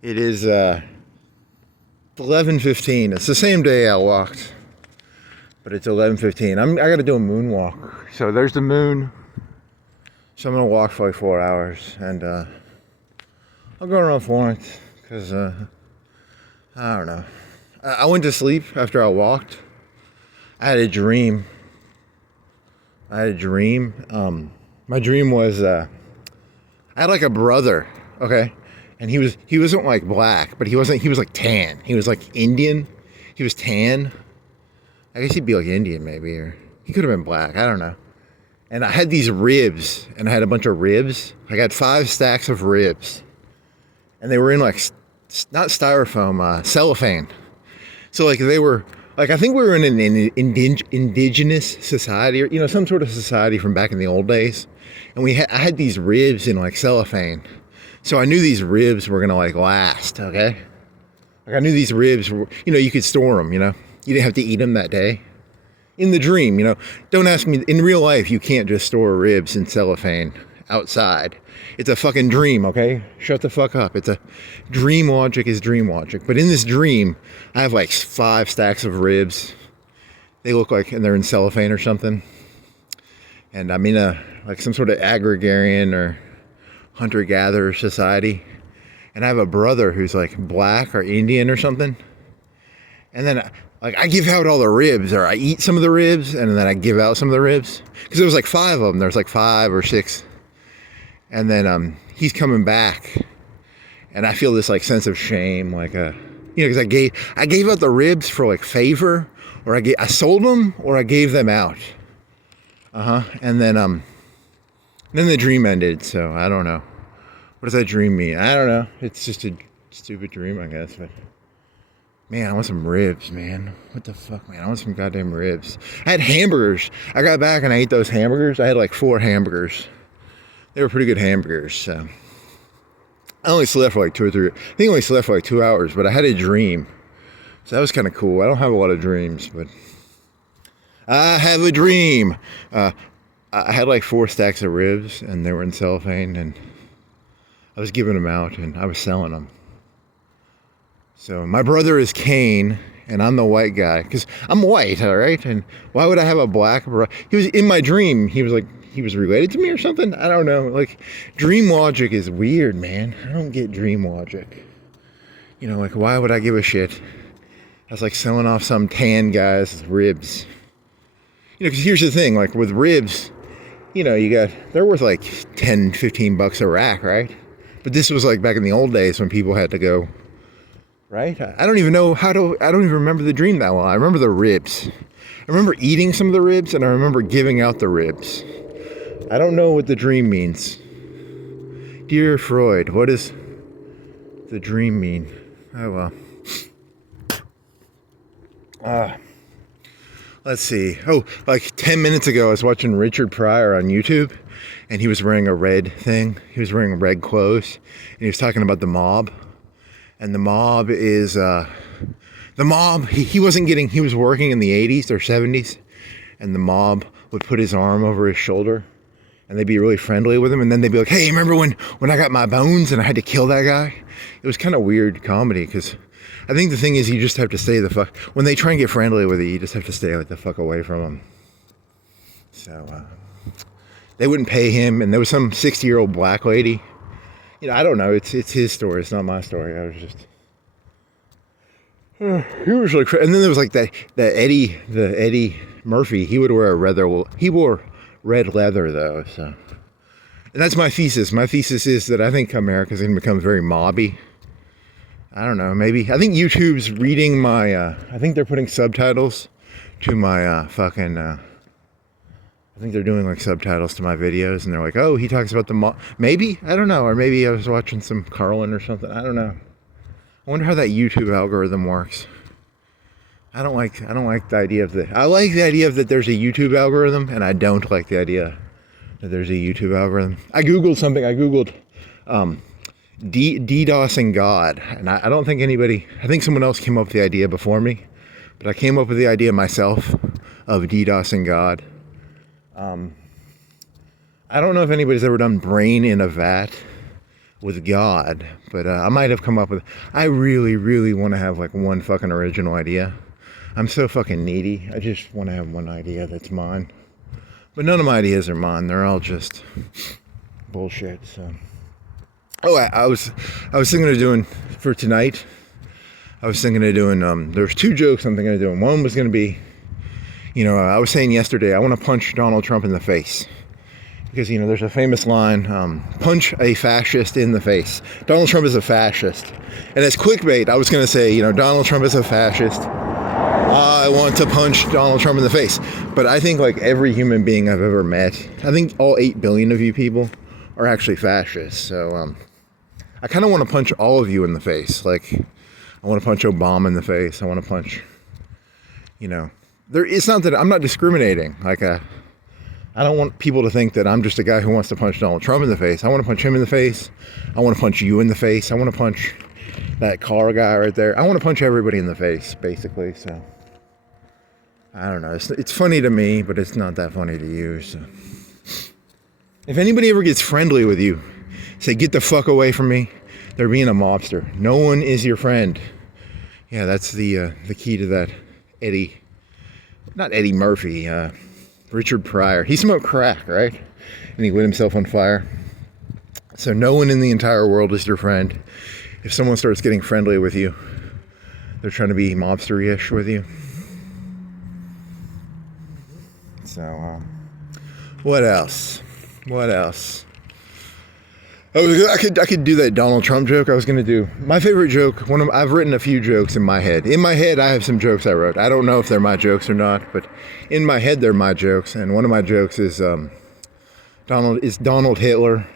It is 11:15. It's the same day I walked, but it's 11:15. I got to do a moonwalk. So there's the moon. So I'm gonna walk for like 4 hours, and I'll go around Florence because I don't know. I went to sleep after I walked. I had a dream. My dream was I had like a brother, okay, and he wasn't like black, but he was like tan. He was like Indian. He was tan. I guess he'd be like Indian maybe, or he could have been black. I don't know. And I had these ribs, and I had a bunch of ribs. I got 5 stacks of ribs, and they were in like not styrofoam, cellophane. So like they were. Like, I think we were in an indigenous society, or, some sort of society from back in the old days. And I had these ribs in, like, cellophane. So I knew these ribs were going to, like, last, okay? Like, I knew these ribs were, you could store them, You didn't have to eat them that day. In the dream, Don't ask me, in real life, you can't just store ribs in cellophane outside. It's a fucking dream, okay? Shut the fuck up. It's a dream logic is dream logic. But in this dream, I have like 5 stacks of ribs. They look like, and they're in cellophane or something. And I'm in like some sort of agrarian or hunter-gatherer society. And I have a brother who's like black or Indian or something. And then I give out all the ribs, or I eat some of the ribs, and then I give out some of the ribs. Because there was like 5 of them. There's like 5 or 6. And then he's coming back, and I feel this like sense of shame, like because I gave out the ribs for like favor, or I sold them, or I gave them out. And then the dream ended. So I don't know. What does that dream mean? I don't know. It's just a stupid dream, I guess. But man, I want some ribs, man. What the fuck, man? I want some goddamn ribs. I had hamburgers. I got back and I ate those hamburgers. I had like 4 hamburgers. They were pretty good hamburgers, so. I only slept for like 2 or 3, I think I only slept for like 2 hours, but I had a dream. So that was kind of cool. I don't have a lot of dreams, but I have a dream. I had like 4 stacks of ribs, and they were in cellophane, and I was giving them out, and I was selling them. So my brother is Kane, and I'm the white guy, because I'm white, all right? And why would I have a black brother? He was in my dream. He was related to me or something? I don't know. Like, dream logic is weird, man. I don't get dream logic. Like, why would I give a shit? I was like selling off some tan guy's ribs. Because here's the thing, like with ribs, they're worth like 10, 15 bucks a rack, right? But this was like back in the old days when people had to go, right? I don't even remember the dream that well. I remember the ribs. I remember eating some of the ribs, and I remember giving out the ribs. I don't know what the dream means. Dear Freud, what does the dream mean? Oh, well. Let's see. Oh, like 10 minutes ago, I was watching Richard Pryor on YouTube, and he was wearing a red thing. He was wearing red clothes, and he was talking about the mob. And the mob is, he was working in the 80s or 70s, and the mob would put his arm over his shoulder, and they'd be really friendly with him, and then they'd be like, hey, remember when I got my bones and I had to kill that guy? It was kind of weird comedy, because I think the thing is you just have to stay the fuck, when they try and get friendly with you, you just have to stay like the fuck away from them. So, they wouldn't pay him, and there was some 60-year-old black lady. I don't know, it's his story, it's not my story. I was just, he was really crazy. And then there was like the Eddie Murphy, he wore red leather though, so. And that's my thesis. My thesis is that I think America's going to become very mobby. I don't know, maybe. I think YouTube's reading my, I think they're putting subtitles to my I think they're doing like subtitles to my videos, and they're like, oh, he talks about the maybe? I don't know. Or maybe I was watching some Carlin or something. I don't know. I wonder how that YouTube algorithm works. I don't like the idea of I like the idea of that there's a YouTube algorithm, and I don't like the idea that there's a YouTube algorithm. I Googled something. I Googled DDoSing God, and I don't think I think someone else came up with the idea before me, but I came up with the idea myself of DDoSing God. I don't know if anybody's ever done brain in a vat. with God, but I might have come up with, I really, really want to have like one fucking original idea. I'm so fucking needy. I just want to have one idea that's mine. But none of my ideas are mine. They're all just bullshit. So, I was thinking of doing for tonight. I was thinking of doing. There's 2 jokes I'm thinking of doing. One was going to be, I was saying yesterday I want to punch Donald Trump in the face because there's a famous line: "Punch a fascist in the face." Donald Trump is a fascist, and as clickbait, I was going to say, Donald Trump is a fascist. I want to punch Donald Trump in the face. But I think like every human being I've ever met, I think all 8 billion of you people are actually fascists. So I kind of want to punch all of you in the face. Like I want to punch Obama in the face. I want to punch, it's not that I'm not discriminating. Like I don't want people to think that I'm just a guy who wants to punch Donald Trump in the face. I want to punch him in the face. I want to punch you in the face. I want to punch that car guy right there. I want to punch everybody in the face, basically. So I don't know. It's funny to me, but it's not that funny to you. So if anybody ever gets friendly with you, say, "Get the fuck away from me," they're being a mobster. No one is your friend. Yeah, that's the key to that not Eddie Murphy, Richard Pryor. He smoked crack, right? And he lit himself on fire. So no one in the entire world is your friend. If someone starts getting friendly with you, they're trying to be mobster-ish with you. So, what else? I could do that Donald Trump joke. I was gonna do my favorite joke. I've written a few jokes in my head. In my head, I have some jokes I wrote. I don't know if they're my jokes or not, but in my head, they're my jokes. And one of my jokes is Donald Hitler.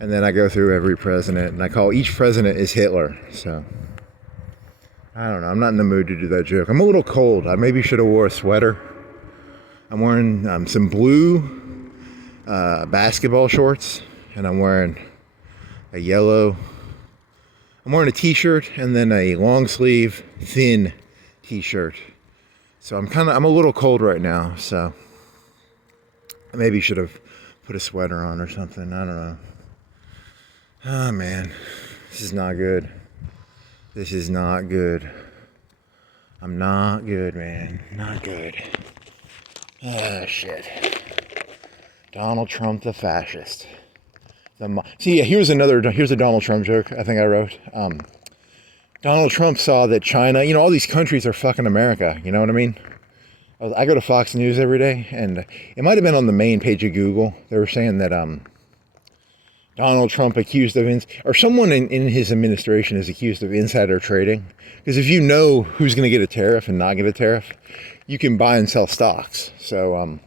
And then I go through every president, and I call each president is Hitler. So I don't know. I'm not in the mood to do that joke. I'm a little cold. I maybe should have wore a sweater. I'm wearing some blue basketball shorts, and I'm wearing I'm wearing a t-shirt and then a long sleeve thin t-shirt. So I'm a little cold right now. So I maybe should have put a sweater on or something. I don't know. Oh man, this is not good. This is not good. I'm not good, man. Not good. Oh shit. Donald Trump the fascist. Here's a Donald Trump joke I think I wrote. Donald Trump saw that China, all these countries are fucking America. You know what I mean? I go to Fox News every day, and it might have been on the main page of Google. They were saying that Donald Trump accused of, or someone in his administration is accused of insider trading. Because if you know who's going to get a tariff and not get a tariff, you can buy and sell stocks. So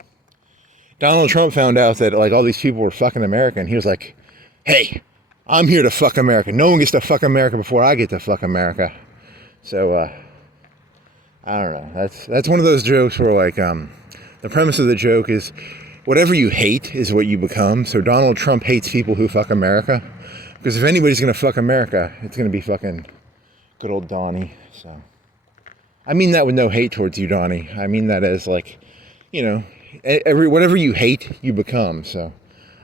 Donald Trump found out that like all these people were fucking America, and he was like, "Hey, I'm here to fuck America. No one gets to fuck America before I get to fuck America." So I don't know. That's one of those jokes where like the premise of the joke is whatever you hate is what you become. So Donald Trump hates people who fuck America, because if anybody's gonna fuck America, it's gonna be fucking good old Donnie. So I mean that with no hate towards you, Donnie. I mean that as like, whatever you hate, you become. So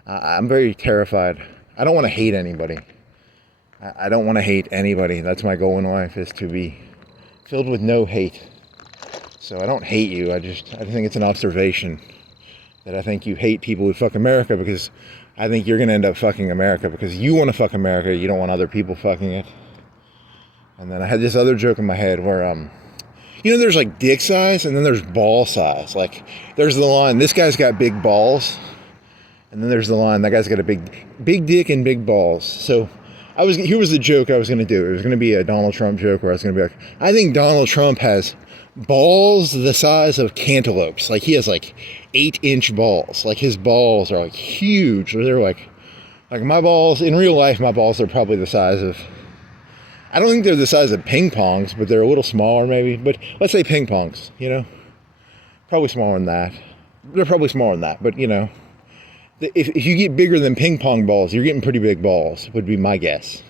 I'm very terrified. I don't want to hate anybody. I don't want to hate anybody. That's my goal in life, is to be filled with no hate. So I don't hate you. I think it's an observation that I think you hate people who fuck America, because I think you're going to end up fucking America because you want to fuck America. You don't want other people fucking it. And then I had this other joke in my head where, there's like dick size and then there's ball size. Like there's the line, this guy's got big balls. And then there's the line, that guy's got a big dick and big balls. So here was the joke I was going to do. It was going to be a Donald Trump joke where I was going to be like, I think Donald Trump has balls the size of cantaloupes. Like he has like 8-inch balls. Like his balls are like huge. They're like my balls, in real life, my balls are probably the size of, I don't think they're the size of ping pongs, but they're a little smaller maybe. But let's say ping pongs, probably smaller than that. They're probably smaller than that, but if you get bigger than ping pong balls, you're getting pretty big balls, would be my guess.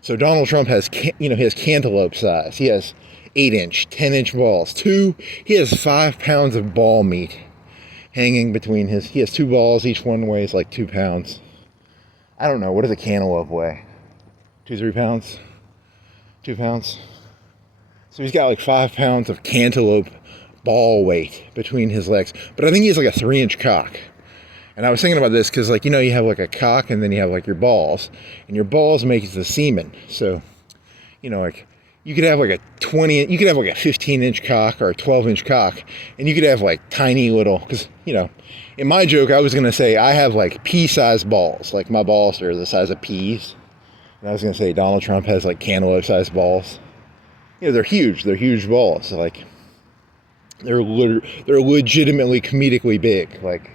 So Donald Trump has, he has cantaloupe size. He has 8-inch, 10-inch balls. He has 5 pounds of ball meat hanging between he has 2 balls. Each one weighs like 2 pounds. I don't know, what does a cantaloupe weigh? 2-3 pounds? 2 pounds? So he's got like 5 pounds of cantaloupe ball weight between his legs. But I think he has like a 3-inch cock. And I was thinking about this because, like, you know, you have like a cock and then you have like your balls. And your balls make the semen. So, you know, like, you could have like a 15-inch cock or a 12-inch cock. And you could have like tiny little, because, you know, in my joke, I was going to say I have like pea-sized balls. Like my balls are the size of peas. And I was going to say Donald Trump has like cantaloupe-sized balls. You know, they're huge. They're huge balls. Like, they're legitimately comedically big. Like,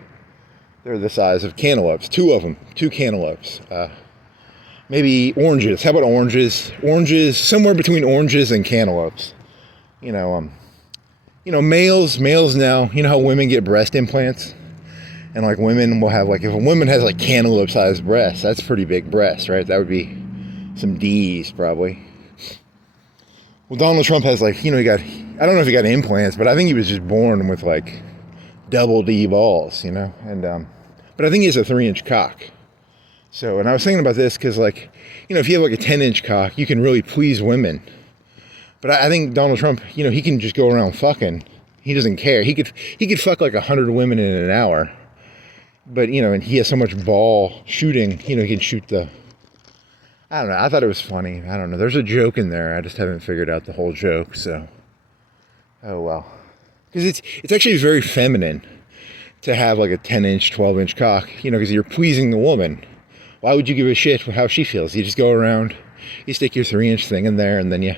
they're the size of cantaloupes. 2 of them. 2 cantaloupes. Maybe oranges. How about oranges? Oranges, somewhere between oranges and cantaloupes. You know, males now, you know how women get breast implants? And like women will have like, if a woman has like cantaloupe-sized breasts, that's pretty big breasts, right? That would be some D's probably. Well, Donald Trump has like, you know, I don't know if he got implants, but I think he was just born with like double D balls, you know? And, but I think he has a 3-inch cock. So, and I was thinking about this because, like, you know, if you have like a 10-inch cock, you can really please women. But I think Donald Trump, you know, he can just go around fucking. He doesn't care. He could fuck like 100 women in an hour. But, you know, and he has so much ball shooting, you know, he can shoot I don't know. I thought it was funny. I don't know. There's a joke in there. I just haven't figured out the whole joke, so. Oh, well. Because it's actually very feminine to have like a 10-inch, 12-inch cock, you know, because you're pleasing the woman. Why would you give a shit for how she feels? You just go around, you stick your 3-inch thing in there, and then you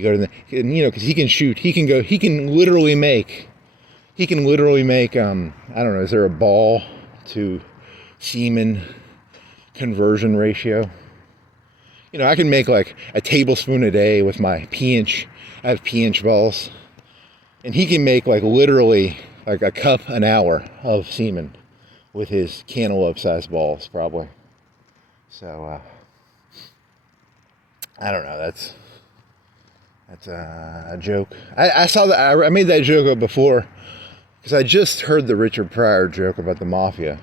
go to and, you know, because he can shoot, he can literally make, I don't know, is there a ball to semen conversion ratio? You know, I can make like a tablespoon a day with my I have pea-inch balls, and he can make like literally like a cup an hour of semen with his cantaloupe-sized balls, probably. So, I don't know, that's a joke. I saw that, I made that joke up before, because I just heard the Richard Pryor joke about the mafia.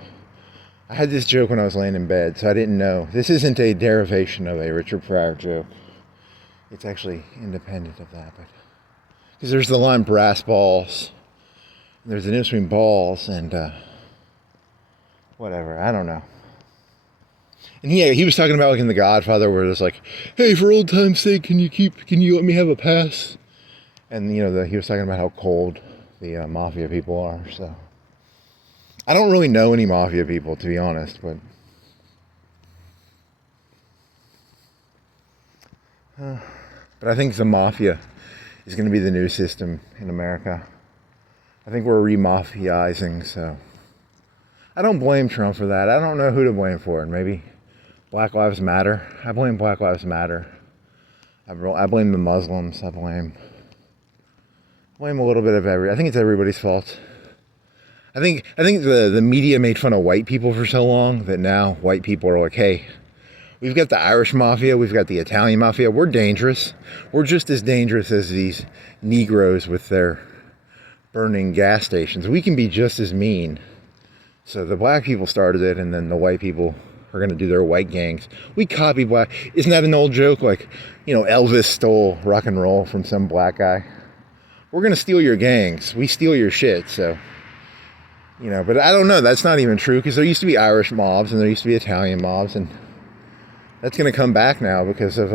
I had this joke when I was laying in bed, so I didn't know. This isn't a derivation of a Richard Pryor joke. It's actually independent of that, but because there's the line brass balls. There's an difference between balls and, whatever, I don't know. And he was talking about like in The Godfather where it's like, hey, for old time's sake, can you let me have a pass? And, you know, he was talking about how cold the mafia people are, so. I don't really know any mafia people, to be honest, but. But I think the mafia is going to be the new system in America. I think we're re-mafiaizing, so. I don't blame Trump for that. I don't know who to blame for it. Maybe Black Lives Matter. I blame Black Lives Matter. I blame the Muslims. I blame a little bit of I think it's everybody's fault. I think the media made fun of white people for so long that now white people are like, hey, we've got the Irish mafia, we've got the Italian mafia, we're dangerous. We're just as dangerous as these Negroes with their burning gas stations. We can be just as mean. So the black people started it, and then the white people are going to do their white gangs. We copy black. Isn't that an old joke? Like, you know, Elvis stole rock and roll from some black guy. We're going to steal your gangs. We steal your shit, so. You know, but I don't know. That's not even true, because there used to be Irish mobs and there used to be Italian mobs, and that's going to come back now because of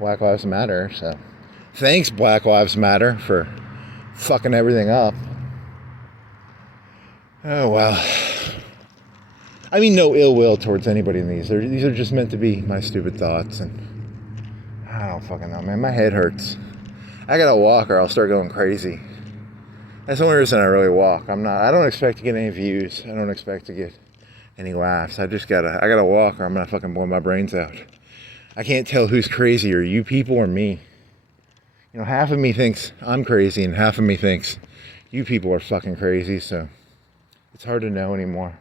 Black Lives Matter. So thanks, Black Lives Matter, for fucking everything up. Oh, well. I mean, no ill will towards anybody in these. These are just meant to be my stupid thoughts, and I don't fucking know, man. My head hurts. I gotta walk or I'll start going crazy. That's the only reason I really walk. I don't expect to get any views. I don't expect to get any laughs. I gotta walk or I'm gonna fucking blow my brains out. I can't tell who's crazier, you people or me. You know, half of me thinks I'm crazy and half of me thinks you people are fucking crazy, so it's hard to know anymore.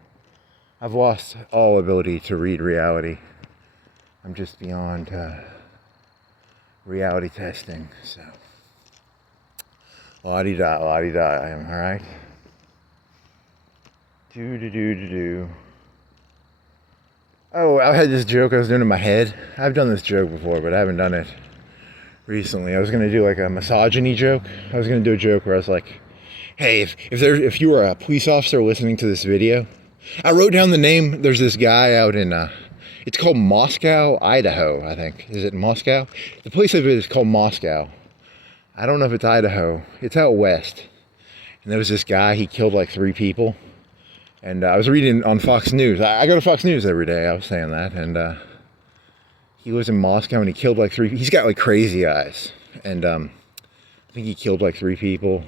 I've lost all ability to read reality. I'm just beyond reality testing, so. La-di-da, alright? Do-do-do-do-do. Oh, I had this joke I was doing in my head. I've done this joke before, but I haven't done it recently. I was gonna do like a misogyny joke. I was gonna do a joke where I was like, "Hey, if you were a police officer listening to this video," I wrote down the name. There's this guy out in it's called Moscow, Idaho, I think. Is it Moscow? The place I visit is called Moscow. I don't know if it's Idaho. It's out west. And there was this guy. He killed like 3 people. And I was reading on Fox News. I go to Fox News every day. I was saying that. And he lives in Moscow and he killed like 3. He's got like crazy eyes. And I think he killed like 3 people.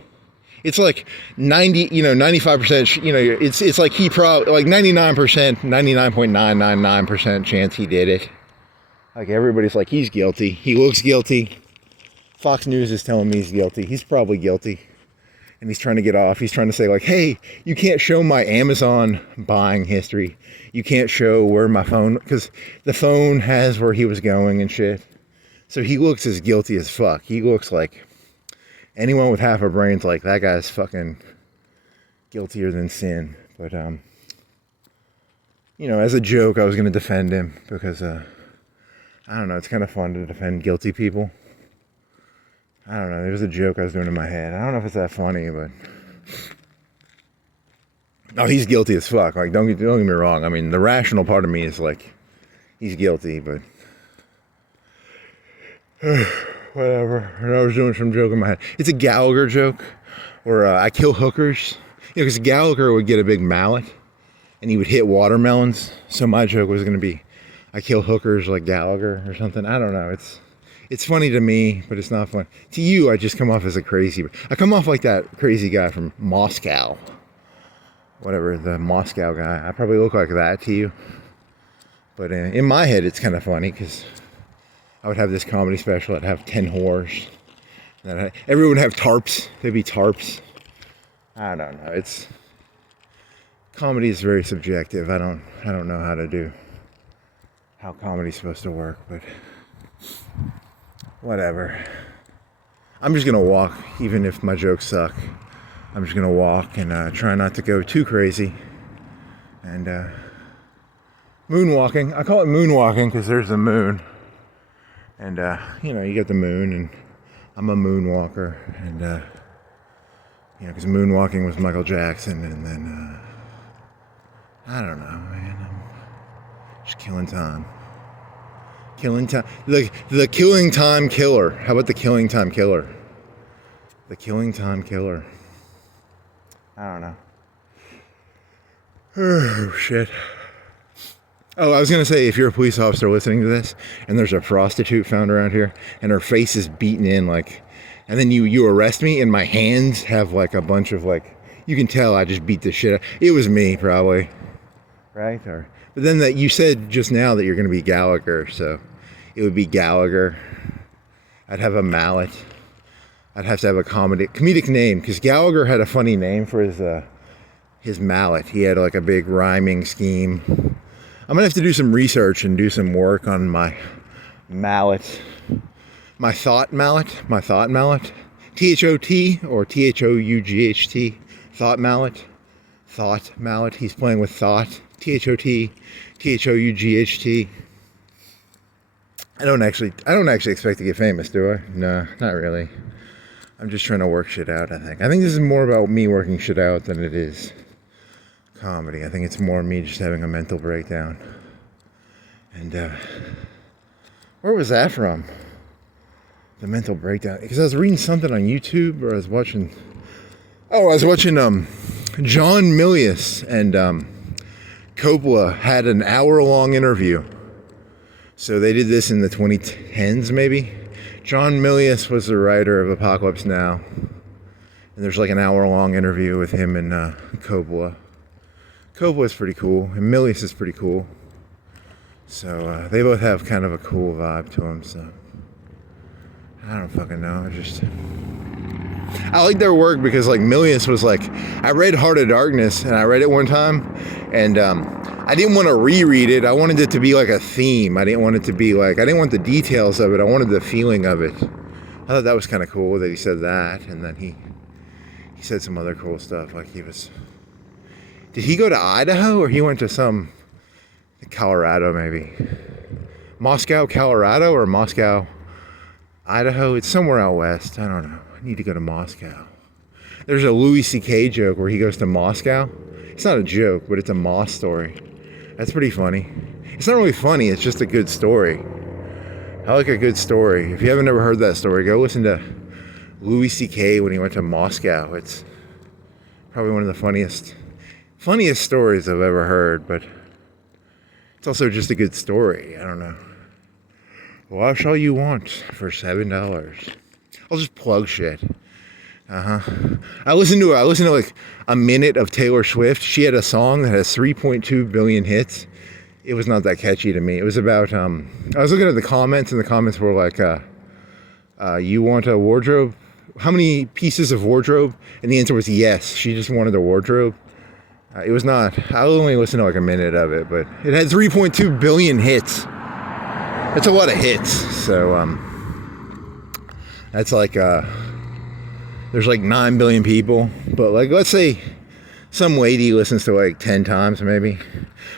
It's like 95%, it's like he probably, like 99%, 99.999% chance he did it. Like everybody's like, he's guilty. He looks guilty. Fox News is telling me he's guilty. He's probably guilty. And he's trying to get off. He's trying to say like, hey, you can't show my Amazon buying history. You can't show where my phone, because the phone has where he was going and shit. So he looks as guilty as fuck. He looks like anyone with half a brain's like, that guy's fucking guiltier than sin. But, as a joke, I was going to defend him because, I don't know, it's kind of fun to defend guilty people. I don't know, there was a joke I was doing in my head. I don't know if it's that funny, but... Oh, he's guilty as fuck. Like, don't get me wrong. I mean, the rational part of me is like, he's guilty, but... Whatever. And I was doing some joke in my head. It's a Gallagher joke, where I kill hookers. Because Gallagher would get a big mallet, and he would hit watermelons. So my joke was going to be, I kill hookers like Gallagher or something. I don't know. It's funny to me, but it's not fun. To you, I just come off as a crazy... I come off like that crazy guy from Moscow. Whatever, the Moscow guy. I probably look like that to you. But in my head, it's kind of funny, because I would have this comedy special. I'd have 10 whores. Everyone would have tarps. They'd be tarps. I don't know. Comedy is very subjective. I don't know how comedy's supposed to work, but... Whatever. I'm just gonna walk, even if my jokes suck. I'm just gonna walk and try not to go too crazy. And moonwalking. I call it moonwalking because there's the moon. And you get the moon, and I'm a moonwalker. And because moonwalking was Michael Jackson, and then I don't know, man. I'm just killing time. Killing time. The killing time killer. How about the killing time killer? The killing time killer. I don't know. Oh, shit. Oh, I was going to say, if you're a police officer listening to this, and there's a prostitute found around here, and her face is beaten in, like, and then you arrest me, and my hands have, like, a bunch of, like, you can tell I just beat the shit out. It was me, probably. Right? But then you said just now that you're going to be Gallagher, so it would be Gallagher. I'd have a mallet. I'd have to have a comedic name, because Gallagher had a funny name for his mallet. He had like a big rhyming scheme. I'm going to have to do some research and do some work on my mallet. My thought mallet. T-H-O-T or T-H-O-U-G-H-T. Thought mallet. Thought mallet. He's playing with thought. T-H-O-T, T-H-O-U-G-H-T. I don't actually expect to get famous, do I? No, not really. I'm just trying to work shit out, I think. I think this is more about me working shit out than it is comedy. I think it's more me just having a mental breakdown. And, where was that from? The mental breakdown. Because I was reading something on YouTube, or I was watching John Milius and, Coppola had an hour-long interview. So they did this in the 2010s, maybe. John Milius was the writer of Apocalypse Now. And there's like an hour-long interview with him and Coppola. Coppola's pretty cool, and Milius is pretty cool. So they both have kind of a cool vibe to them, so... I don't fucking know, I like their work because, like, Milius was like, I read Heart of Darkness, and I read it one time, and I didn't want to reread it. I wanted it to be like a theme. I didn't want the details of it. I wanted the feeling of it. I thought that was kind of cool that he said that, and then he said some other cool stuff, like did he go to Idaho, or he went to Colorado, maybe. Moscow, Colorado, or Moscow, Idaho. It's somewhere out west. I don't know. I need to go to Moscow. There's a Louis C.K. joke where he goes to Moscow. It's not a joke, but it's a Moss story. That's pretty funny. It's not really funny, it's just a good story. I like a good story. If you haven't ever heard that story, go listen to Louis C.K. when he went to Moscow. It's probably one of the funniest stories I've ever heard, but it's also just a good story. I don't know. What shall you want for $7? I'll just plug shit. I listened to like a minute of Taylor Swift. She had a song that has 3.2 billion hits. It was not that catchy to me. It was about, I was looking at the comments, and the comments were like, you want a wardrobe? How many pieces of wardrobe? And the answer was yes. She just wanted a wardrobe. It was not, I only listened to like a minute of it, but it had 3.2 billion hits. That's a lot of hits. So, that's like, there's like 9 billion people, but like, let's say some lady listens to like 10 times maybe.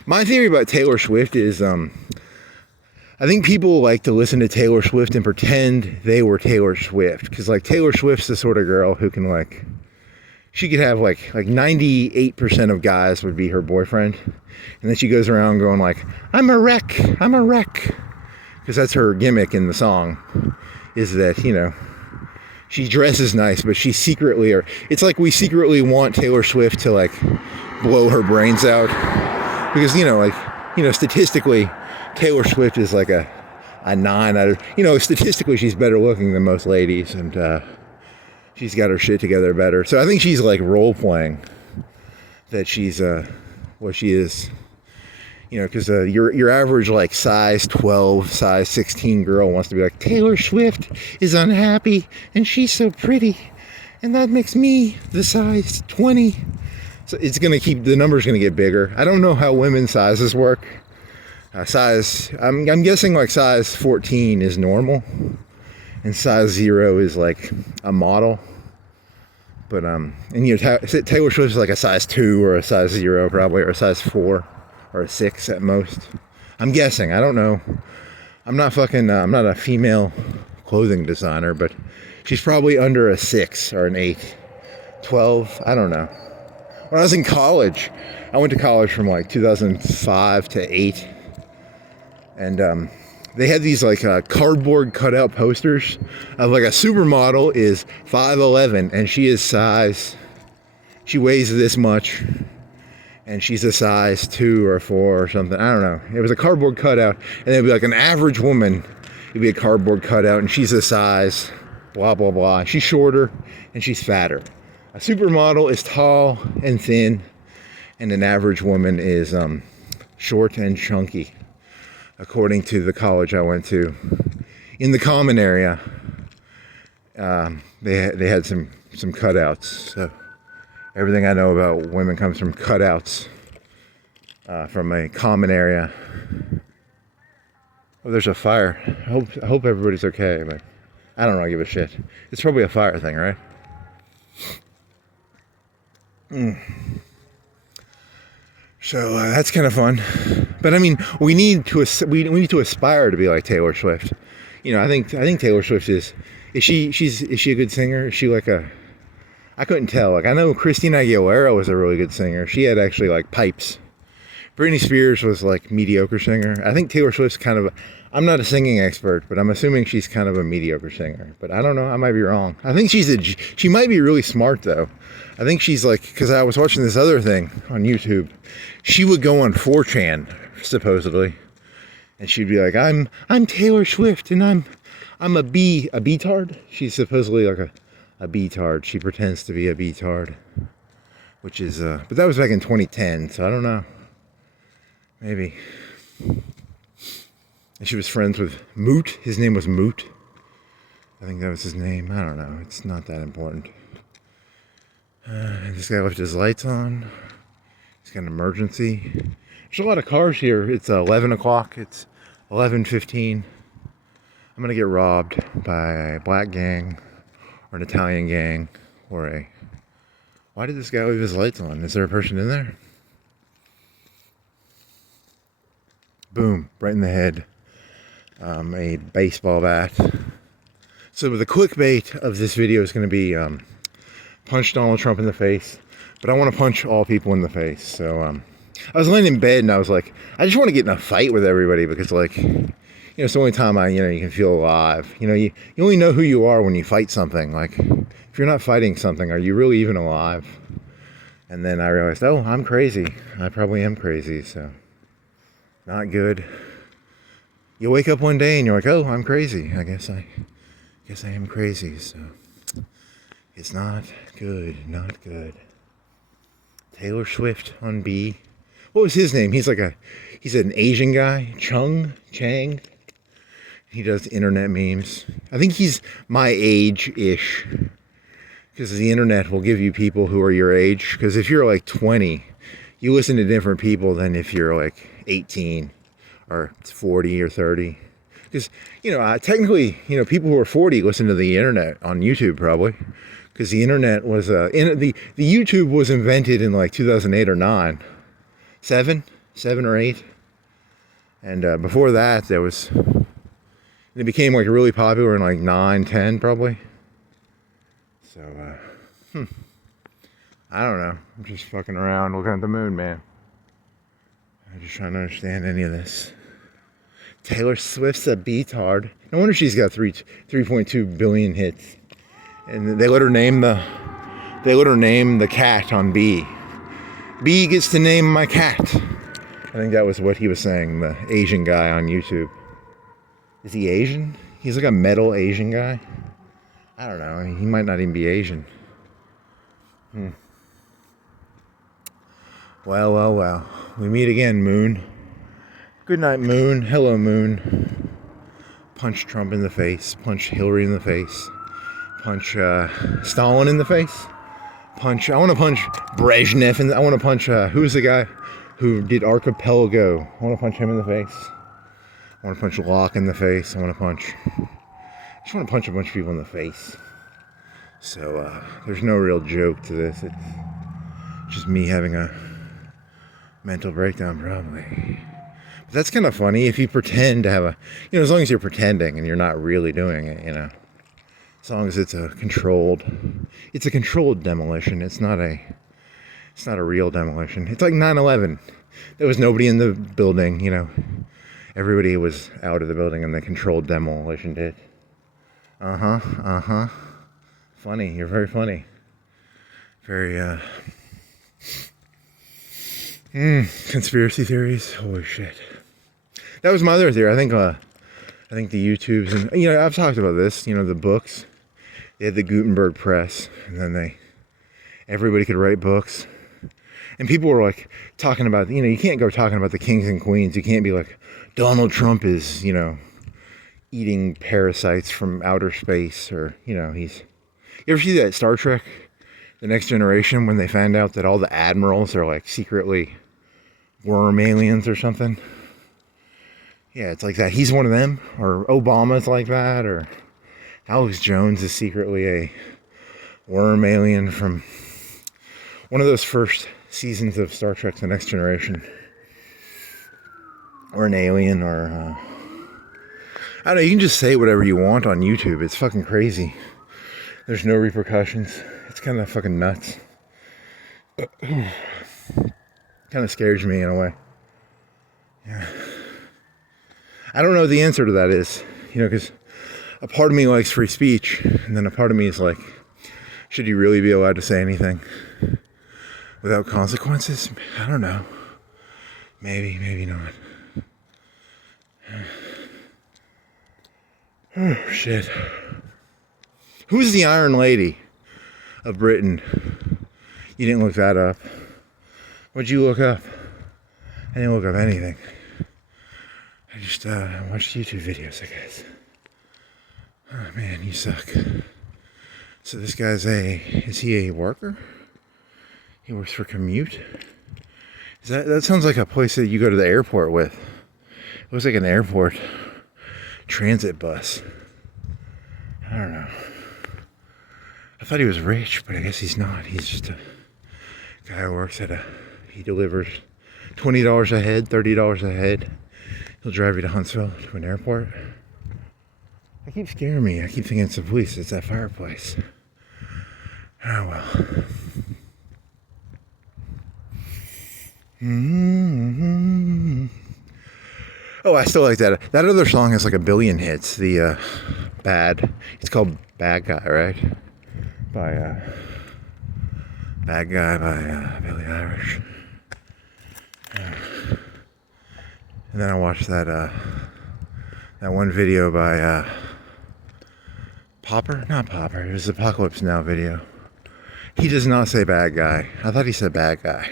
My theory about Taylor Swift is, I think people like to listen to Taylor Swift and pretend they were Taylor Swift. Cause like Taylor Swift's the sort of girl who can like, she could have like 98% of guys would be her boyfriend. And then she goes around going like, I'm a wreck. Cause that's her gimmick in the song, is that, you know, she dresses nice, but she secretly, or it's like we secretly want Taylor Swift to like blow her brains out. Because, statistically, Taylor Swift is like a 9 out of, statistically she's better looking than most ladies, and she's got her shit together better. So I think she's like role playing that she's what she is. Because your average like size 12, size 16 girl wants to be like, Taylor Swift is unhappy and she's so pretty, and that makes me the size 20. So it's gonna the number's gonna get bigger. I don't know how women's sizes work. I'm guessing like size 14 is normal, and size 0 is like a model. But Taylor Swift is like a size 2 or a size 0 probably, or a size 4. Or a 6 at most. I'm guessing. I don't know. I'm not a female clothing designer, but she's probably under a 6 or an 8. 12, I don't know. When I was in college, I went to college from like 2005 to 8. And they had these like cardboard cutout posters of like a supermodel is 5'11", and she weighs this much. And she's a size 2 or 4 or something. I don't know. It was a cardboard cutout. And it'd be like an average woman. It'd be a cardboard cutout. And she's a size blah, blah, blah. She's shorter and she's fatter. A supermodel is tall and thin. And an average woman is short and chunky. According to the college I went to. In the common area, they had some cutouts. So everything I know about women comes from cutouts from a common area. Oh, there's a fire. I hope everybody's okay, but I don't give a shit. It's probably a fire thing, right? So that's kind of fun. But I mean, we need to aspire to be like Taylor Swift. I think Taylor Swift is she a good singer? Is she like I couldn't tell. Like, I know Christina Aguilera was a really good singer. She had actually like pipes. Britney Spears was like mediocre singer. I think Taylor Swift's kind of I'm not a singing expert, but I'm assuming she's kind of a mediocre singer. But I don't know. I might be wrong. I think she might be really smart though. I think she's like, because I was watching this other thing on YouTube. She would go on 4chan supposedly, and she'd be like, I'm Taylor Swift, and I'm a B-tard. She's supposedly like a B-tard. She pretends to be a B-tard, which is, but that was back in 2010, so I don't know. Maybe. And she was friends with Moot. His name was Moot. I think that was his name. I don't know. It's not that important. This guy left his lights on. He's got an emergency. There's a lot of cars here. It's 11 o'clock. It's 11:15. I'm going to get robbed by a black gang or an Italian gang or a... Why did this guy leave his lights on? Is there a person in there? Boom, right in the head. A baseball bat. So the clickbait of this video is going to be punch Donald Trump in the face. But I want to punch all people in the face. So I was laying in bed and I was like, I just want to get in a fight with everybody because, like, it's the only time you can feel alive. You only know who you are when you fight something. Like, if you're not fighting something, are you really even alive? And then I realized, oh, I'm crazy. I probably am crazy, so not good. You wake up one day and you're like, oh, I'm crazy. I guess I am crazy, so it's not good, not good. Taylor Swift on B. What was his name? He's an Asian guy, Chang. He does internet memes. I think he's my age-ish, because the internet will give you people who are your age. Because if you're like 20, you listen to different people than if you're like 18 or 40 or 30. Because, technically, people who are 40 listen to the internet on YouTube probably. Because the internet was, the YouTube was invented in like 2008 or 9. 7 or 8. And before that, it became like really popular in like 9, 10 probably. So, I don't know. I'm just fucking around looking at the moon, man. I'm just trying to understand any of this. Taylor Swift's a beatard. No wonder she's got 3.2 billion hits. And they let her name the cat on B. B gets to name my cat. I think that was what he was saying, the Asian guy on YouTube. Is he Asian? He's like a metal Asian guy. I don't know. He might not even be Asian. Well. We meet again, Moon. Good night, Moon. Hello, Moon. Punch Trump in the face. Punch Hillary in the face. Punch Stalin in the face. I want to punch Brezhnev, and I want to punch, who's the guy who did Archipelago? I want to punch him in the face. I want to punch Locke in the face. I just want to punch a bunch of people in the face. So, there's no real joke to this. It's just me having a mental breakdown, probably. But that's kind of funny if you pretend to have as long as you're pretending and you're not really doing it, As long as it's a controlled demolition. It's not a real demolition. It's like 9/11. There was nobody in the building, Everybody was out of the building and the controlled demolition did. Funny. You're very funny. Very, conspiracy theories. Holy shit. That was my other theory. I think the YouTubes and, I've talked about this, the books. They had the Gutenberg press, and then everybody could write books. And people were like talking about, you can't go talking about the kings and queens. You can't be like, Donald Trump is, eating parasites from outer space, or, he's... You ever see that Star Trek, The Next Generation, when they found out that all the admirals are like secretly worm aliens or something? Yeah, it's like that. He's one of them, or Obama's like that, or Alex Jones is secretly a worm alien from one of those first seasons of Star Trek The Next Generation. Or an alien, or... I don't know, you can just say whatever you want on YouTube. It's fucking crazy. There's no repercussions. It's kind of fucking nuts. Kind of scares me in a way. Yeah. I don't know what the answer to that is. Because a part of me likes free speech, and then a part of me is like, should you really be allowed to say anything without consequences? I don't know. Maybe not. Oh, shit. Who's the Iron Lady of Britain? You didn't look that up. What'd you look up? I didn't look up anything. I just watched YouTube videos, I guess. Oh man, you suck. So this guy's is he a worker? He works for Commute? That sounds like a place that you go to the airport with. It looks like an airport transit bus. I don't know. I thought he was rich, but I guess he's not. He's just a guy who works he delivers $20 a head, $30 a head. He'll drive you to Huntsville, to an airport. It keeps scaring me. I keep thinking it's the police. It's that fireplace. Oh, well. Mm-hmm. Oh, I still like that. That other song has like a billion hits. The Bad. It's called Bad Guy, right? By Bad Guy by Billie Eilish. And then I watched that one video by Popper? Not Popper. It was Apocalypse Now video. He does not say bad guy. I thought he said bad guy.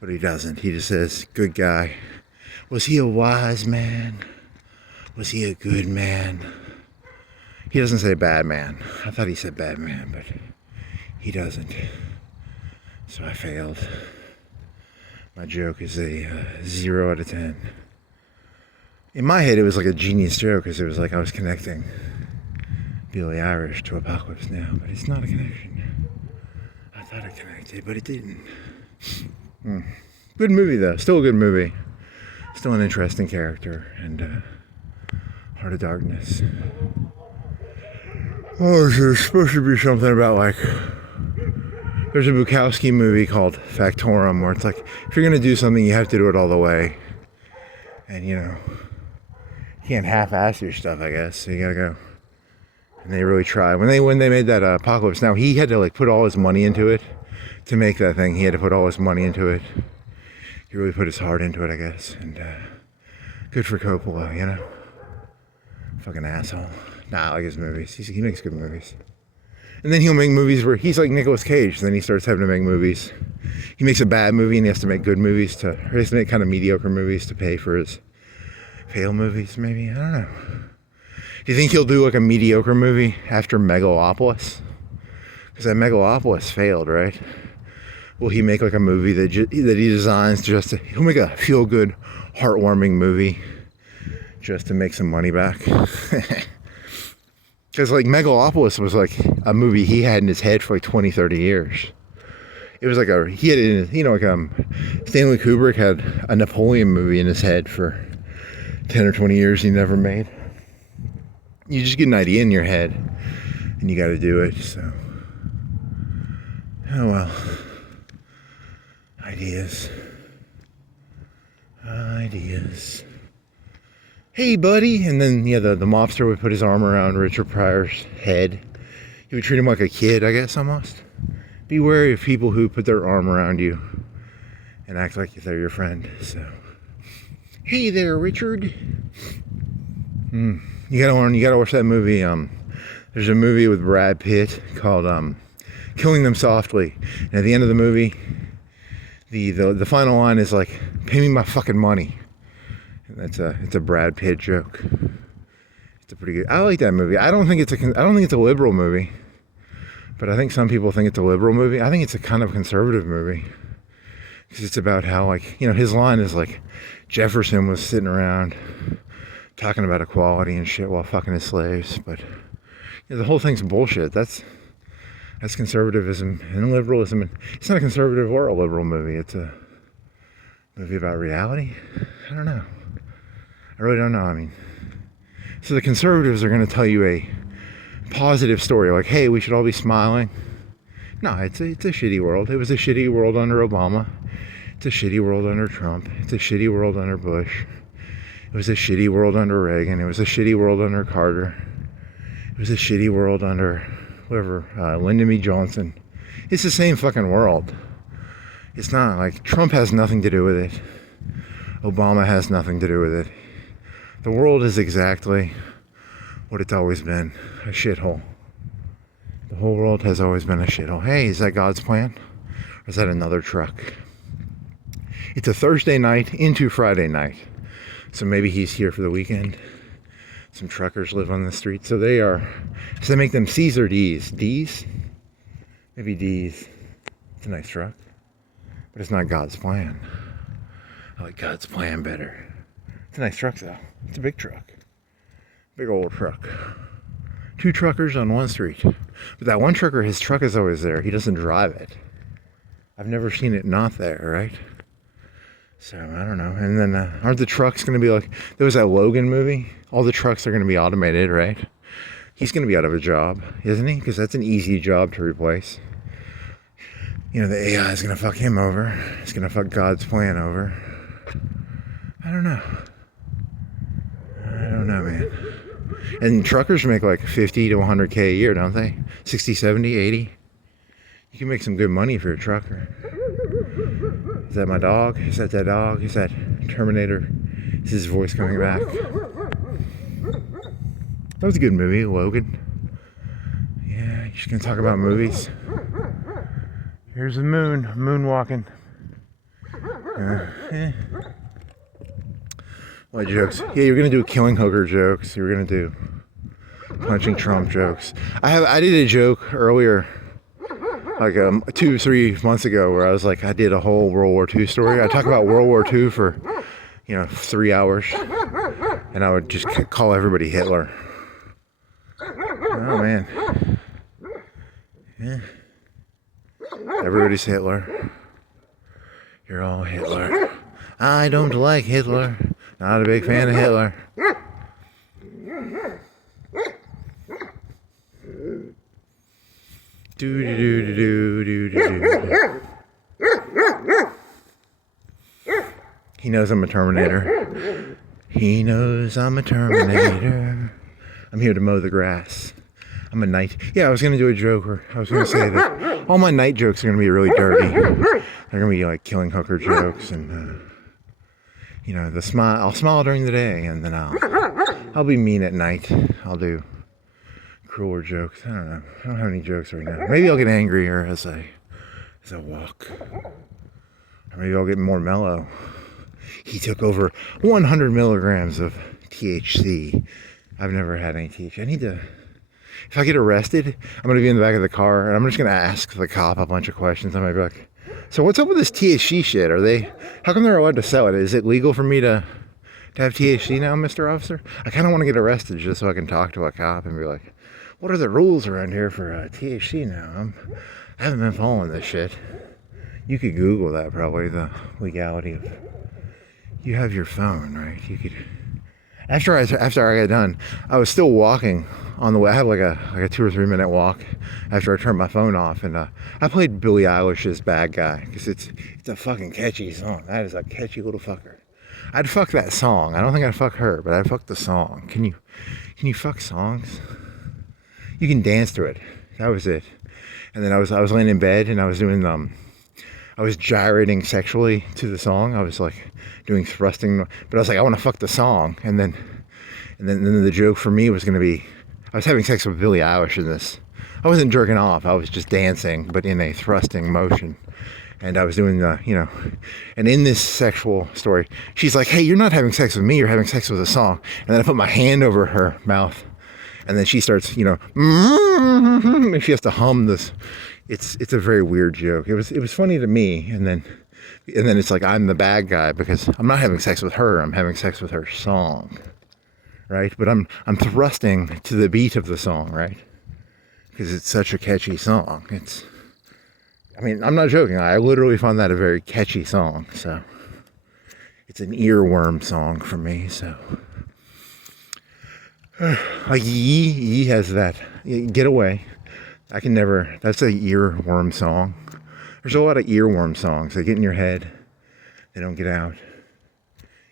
But he doesn't. He just says good guy. Was he a wise man? Was he a good man? He doesn't say bad man. I thought he said bad man, but he doesn't. So I failed. My joke is a 0 out of 10. In my head, it was like a genius joke because it was like I was connecting Billie Eilish to Apocalypse Now, but it's not a connection. I thought it connected, but it didn't. Good movie, though. Still a good movie. Still an interesting character, and Heart of Darkness. Oh, there's supposed to be something about, like, there's a Bukowski movie called Factorum where it's like, if you're going to do something, you have to do it all the way. And, you know, you can't half-ass your stuff, I guess, so you got to go. And they really tried. When they made that Apocalypse Now, he had to, like, put all his money into it to make that thing. He had to put all his money into it. He really put his heart into it, I guess. And good for Coppola, you know? Fucking asshole. Nah, I like his movies. He makes good movies. And then he'll make movies where he's like Nicolas Cage. Then he starts having to make movies. He makes a bad movie and he has to make good movies or he has to make kind of mediocre movies to pay for his fail movies, maybe? I don't know. Do you think he'll do like a mediocre movie after Megalopolis? Because that Megalopolis failed, right? Will he make like a movie that he designs he'll make a feel-good, heartwarming movie just to make some money back? Because like Megalopolis was like a movie he had in his head for like 20, 30 years. It was like he had it in, you know, like Stanley Kubrick had a Napoleon movie in his head for 10 or 20 years he never made. You just get an idea in your head and you got to do it, so. Oh well. Ideas. Hey, buddy. And then, yeah, the mobster would put his arm around Richard Pryor's head. He would treat him like a kid, I guess, almost. Be wary of people who put their arm around you and act like they're your friend, so. Hey there, Richard. You gotta watch that movie. There's a movie with Brad Pitt called Killing Them Softly. And at the end of the movie, the final line is like, "Pay me my fucking money." And it's a Brad Pitt joke. It's a pretty good. I like that movie. I don't think it's a liberal movie, but I think some people think it's a liberal movie. I think it's a kind of conservative movie because it's about how, like, you know, his line is like, Jefferson was sitting around talking about equality and shit while fucking his slaves, but you know, the whole thing's bullshit. That's conservatism and liberalism. It's not a conservative or a liberal movie. It's a movie about reality. I don't know. I really don't know. I mean, so the conservatives are going to tell you a positive story, like, hey, we should all be smiling. No, it's a shitty world. It was a shitty world under Obama. It's a shitty world under Trump. It's a shitty world under Bush. It was a shitty world under Reagan. It was a shitty world under Carter. It was a shitty world under whoever, Lyndon B. Johnson. It's the same fucking world. It's not like Trump has nothing to do with it. Obama has nothing to do with it. The world is exactly what it's always been, a shithole. The whole world has always been a shithole. Hey, is that God's plan? Or is that another truck? It's a Thursday night into Friday night. So maybe he's here for the weekend. Some truckers live on the street. So they make them C's or D's? D's? Maybe D's. It's a nice truck. But it's not God's plan. I like God's plan better. It's a nice truck though. It's a big truck. Big old truck. 2 truckers on one street. But that one trucker, his truck is always there. He doesn't drive it. I've never seen it not there, right? So, I don't know. And then, aren't the trucks going to be like, there was that Logan movie? All the trucks are going to be automated, right? He's going to be out of a job, isn't he? Because that's an easy job to replace. You know, the AI is going to fuck him over. It's going to fuck God's plan over. I don't know. I don't know, man. And truckers make like 50 to 100K a year, don't they? 60, 70, 80. You can make some good money for a trucker. Is that my dog? Is that dog? Is that Terminator? Is his voice coming back? That was a good movie, Logan. Yeah, you're just gonna talk about movies. Here's the moon, moonwalking. What jokes? Yeah, you're gonna do killing hooker jokes. You're gonna do punching Trump jokes. I did a joke earlier, like 2-3 months ago, where I was like, I did a whole World War II story. I talk about World War II for, 3 hours, and I would just call everybody Hitler. Oh man, yeah. Everybody's Hitler. You're all Hitler. I don't like Hitler. Not a big fan of Hitler. He knows I'm a Terminator. He knows I'm a Terminator. I'm here to mow the grass. I'm a night. Yeah, I was gonna do a joke where I was gonna say that all my night jokes are gonna be really dirty. They're gonna be like killing hooker jokes and the smile. I'll smile during the day and then I'll be mean at night. I'll do crueler jokes. I don't know. I don't have any jokes right now. Maybe I'll get angrier as I walk. Or maybe I'll get more mellow. He took over 100 milligrams of THC. I've never had any THC. If I get arrested, I'm going to be in the back of the car and I'm just going to ask the cop a bunch of questions. I might be like, so what's up with this THC shit? How come they're allowed to sell it? Is it legal for me to have THC now, Mr. Officer? I kind of want to get arrested just so I can talk to a cop and be like, what are the rules around here for THC now? I haven't been following this shit. You could Google that probably, the legality of, you have your phone, right? You could, after I got done, I was still walking on the way. I have like a 2 or 3 minute walk after I turned my phone off, and I played Billie Eilish's Bad Guy because it's a fucking catchy song. That is a catchy little fucker. I'd fuck that song. I don't think I'd fuck her, but I'd fuck the song. Can you fuck songs? You can dance to it. That was it. And then I was laying in bed and I was doing I was gyrating sexually to the song. I was like doing thrusting, but I was like, I want to fuck the song. And then the joke for me was going to be, I was having sex with Billie Eilish in this. I wasn't jerking off. I was just dancing, but in a thrusting motion. And I was doing and in this sexual story, she's like, hey, you're not having sex with me. You're having sex with a song. And then I put my hand over her mouth. And then she starts, and she has to hum this. It's a very weird joke. It was funny to me, and then it's like I'm the bad guy because I'm not having sex with her. I'm having sex with her song, right? But I'm thrusting to the beat of the song, right? Because it's such a catchy song. I'm not joking. I literally find that a very catchy song. So it's an earworm song for me. So. Like Yee has that. Get Away. I can never. That's a earworm song. There's a lot of earworm songs. They get in your head. They don't get out.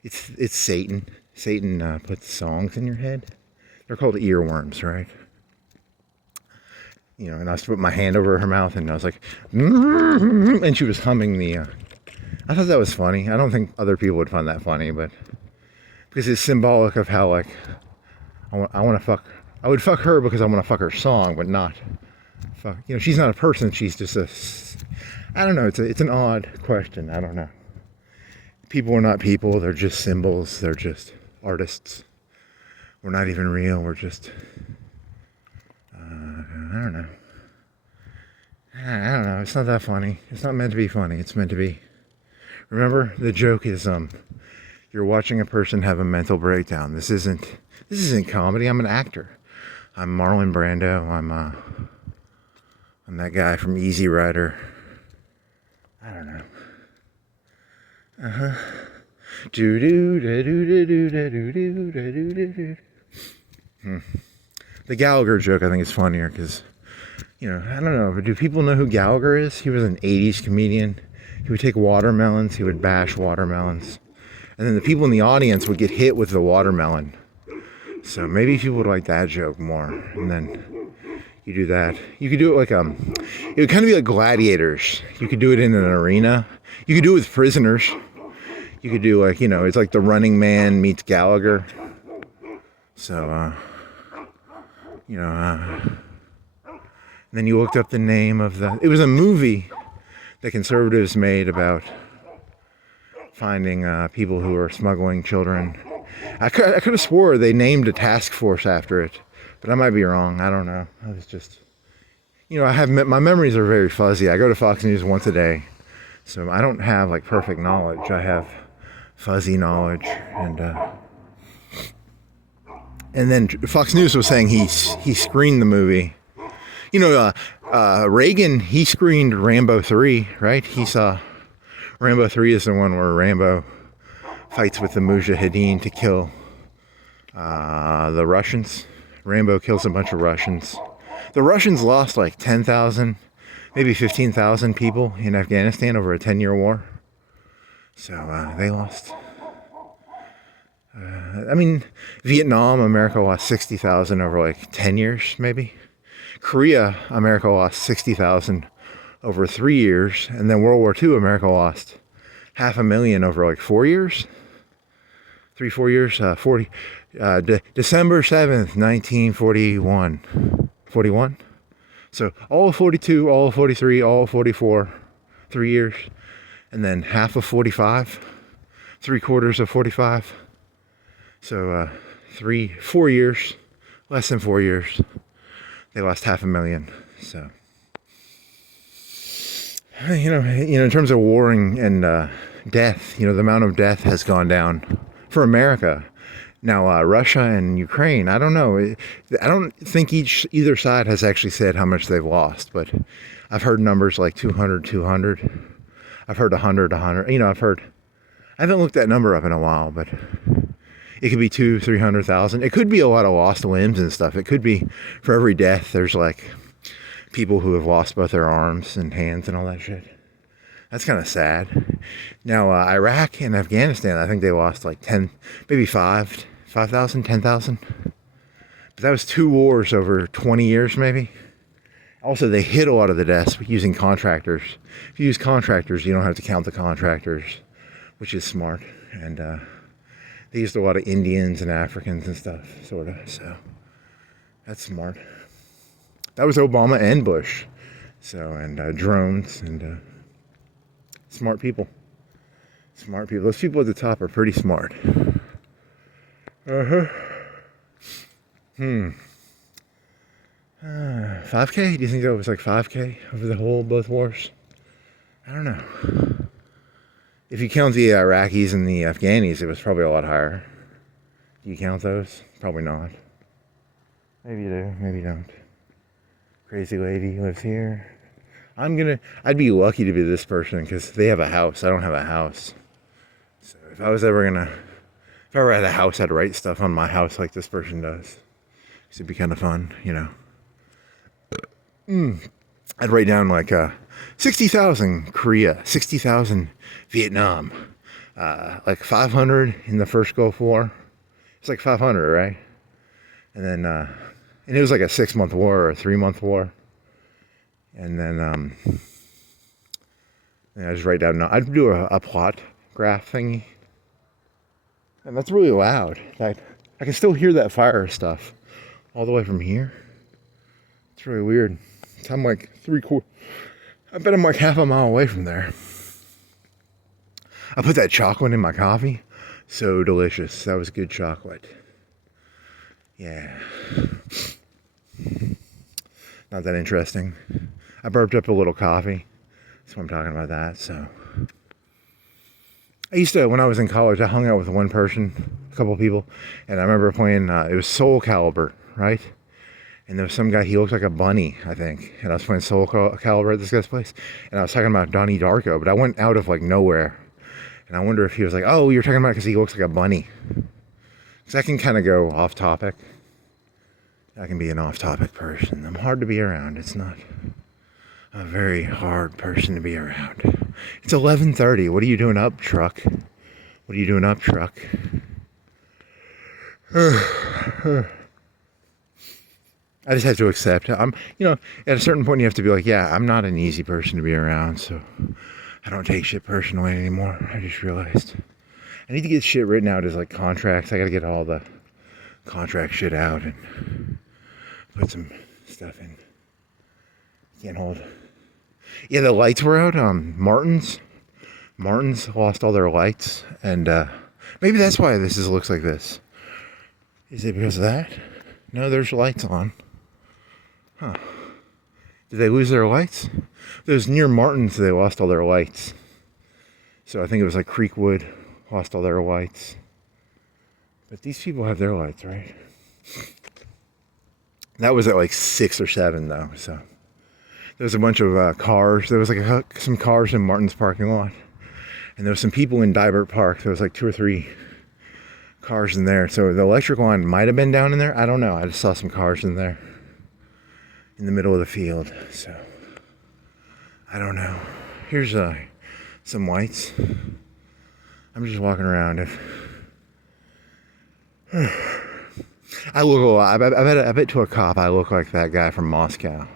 It's Satan. Satan puts songs in your head. They're called earworms, right? And I was to put my hand over her mouth and I was like, and she was humming the. I thought that was funny. I don't think other people would find that funny, but because it's symbolic of how like. I want to fuck. I would fuck her because I want to fuck her song, but not fuck. She's not a person. She's just I don't know. It's an odd question. I don't know. People are not people. They're just symbols. They're just artists. We're not even real. We're just. I don't know. I don't know. It's not that funny. It's not meant to be funny. It's meant to be. Remember, the joke is you're watching a person have a mental breakdown. This isn't comedy. I'm an actor. I'm Marlon Brando. I'm that guy from Easy Rider. I don't know. Do do do do do do do do do do do. The Gallagher joke I think is funnier because, I don't know, but do people know who Gallagher is? He was an 80s comedian. He would take watermelons, he would bash watermelons, and then the people in the audience would get hit with the watermelon. So maybe people would like that joke more, and then you do that. You could do it like, it would kind of be like Gladiators. You could do it in an arena. You could do it with prisoners. You could do like, it's like the Running Man meets Gallagher. So, then you looked up the name of it was a movie that conservatives made about finding people who are smuggling children. I could have swore they named a task force after it, but I might be wrong. I don't know. I was just, my memories are very fuzzy. I go to Fox News once a day, so I don't have like perfect knowledge. I have fuzzy knowledge, and then Fox News was saying he screened the movie. Reagan, he screened Rambo 3, right? He saw Rambo 3 is the one where Rambo fights with the Mujahideen to kill the Russians. Rambo kills a bunch of Russians. The Russians lost like 10,000, maybe 15,000 people in Afghanistan over a 10-year war. So they lost. Vietnam, America lost 60,000 over like 10 years, maybe. Korea, America lost 60,000 over 3 years. And then World War II, America lost 500,000 over like 4 years. 4 years, December 7th, 1941. 41? So all of 42, all of 43, all of 44, 3 years. And then half of 45, 3/4 of 45. So 4 years, less than 4 years, they lost 500,000. So, in terms of warring and death, the amount of death has gone down for America. Now, Russia and Ukraine, I don't know. I don't think either side has actually said how much they've lost, but I've heard numbers like 200. I've heard 100. I haven't looked that number up in a while, but it could be 200,000-300,000. It could be a lot of lost limbs and stuff. It could be for every death, there's like people who have lost both their arms and hands and all that shit. That's kind of sad. Now, Iraq and Afghanistan, I think they lost like 10, maybe 5,000, 10,000. But that was 2 wars over 20 years, maybe. Also, they hid a lot of the deaths using contractors. If you use contractors, you don't have to count the contractors, which is smart. And they used a lot of Indians and Africans and stuff, sort of. So that's smart. That was Obama and Bush. So, and drones and smart people. Smart people. Those people at the top are pretty smart. 5K? Do you think that was like 5K over the whole, both wars? I don't know. If you count the Iraqis and the Afghanis, it was probably a lot higher. Do you count those? Probably not. Maybe you do, maybe you don't. Crazy lady lives here. I'd be lucky to be this person because they have a house. I don't have a house. So if I ever had a house, I'd write stuff on my house like this person does. Because it'd be kind of fun, I'd write down like 60,000 Korea, 60,000 Vietnam, like 500 in the first Gulf War. It's like 500, right? And then, and it was like a 6-month war or a 3-month war. And then, I just write down, I'd do a plot graph thingy. And that's really loud. I can still hear that fire stuff all the way from here. It's really weird. So I'm like I bet I'm like half a mile away from there. I put that chocolate in my coffee. So delicious. That was good chocolate. Yeah. Not that interesting. I burped up a little coffee. That's why I'm talking about that. So I used to, when I was in college, I hung out with one person, a couple of people, and I remember playing, it was Soul Calibur, right? And there was some guy, he looked like a bunny, I think. And I was playing Soul Calibur at this guy's place. And I was talking about Donnie Darko, but I went out of like nowhere. And I wonder if he was like, oh, you're talking about because he looks like a bunny. Because I can kind of go off topic. I can be an off topic person. I'm hard to be around. It's not a very hard person to be around. It's 11:30. What are you doing up, truck? What are you doing up, truck? I just have to accept it. At a certain point you have to be like, yeah, I'm not an easy person to be around, so I don't take shit personally anymore. I just realized I need to get shit written out as like contracts. I gotta get all the contract shit out and put some stuff in. Can't hold. Yeah, the lights were out. Martin's lost all their lights, and maybe that's why looks like this. Is it because of that? No, there's lights on. Huh. Did they lose their lights? It was near Martin's they lost all their lights. So I think it was like Creekwood lost all their lights. But these people have their lights, right? That was at like 6 or 7 though, so. There was a bunch of cars. There was like some cars in Martin's parking lot. And there was some people in Dibert Park. There was like 2 or 3 cars in there. So the electric line might have been down in there. I don't know. I just saw some cars in there in the middle of the field. So I don't know. Here's some lights. I'm just walking around. I look a lot. I bet to a cop I look like that guy from Moscow.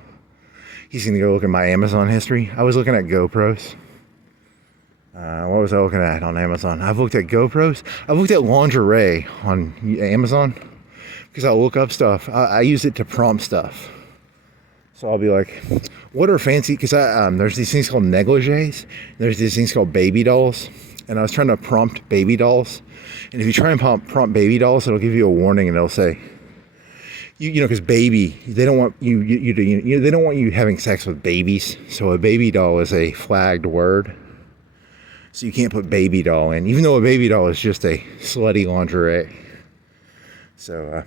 He's gonna go look at my Amazon history. I was looking at GoPros. What was I looking at on Amazon? I've looked at GoPros. I've looked at lingerie on Amazon because I'll look up stuff. I use it to prompt stuff. So I'll be like, what are fancy? Because there's these things called negligees. There's these things called baby dolls. And I was trying to prompt baby dolls. And if you try and prompt baby dolls, it'll give you a warning and it'll say, because baby, they don't want they don't want you having sex with babies. So a baby doll is a flagged word. So you can't put baby doll in, even though a baby doll is just a slutty lingerie. So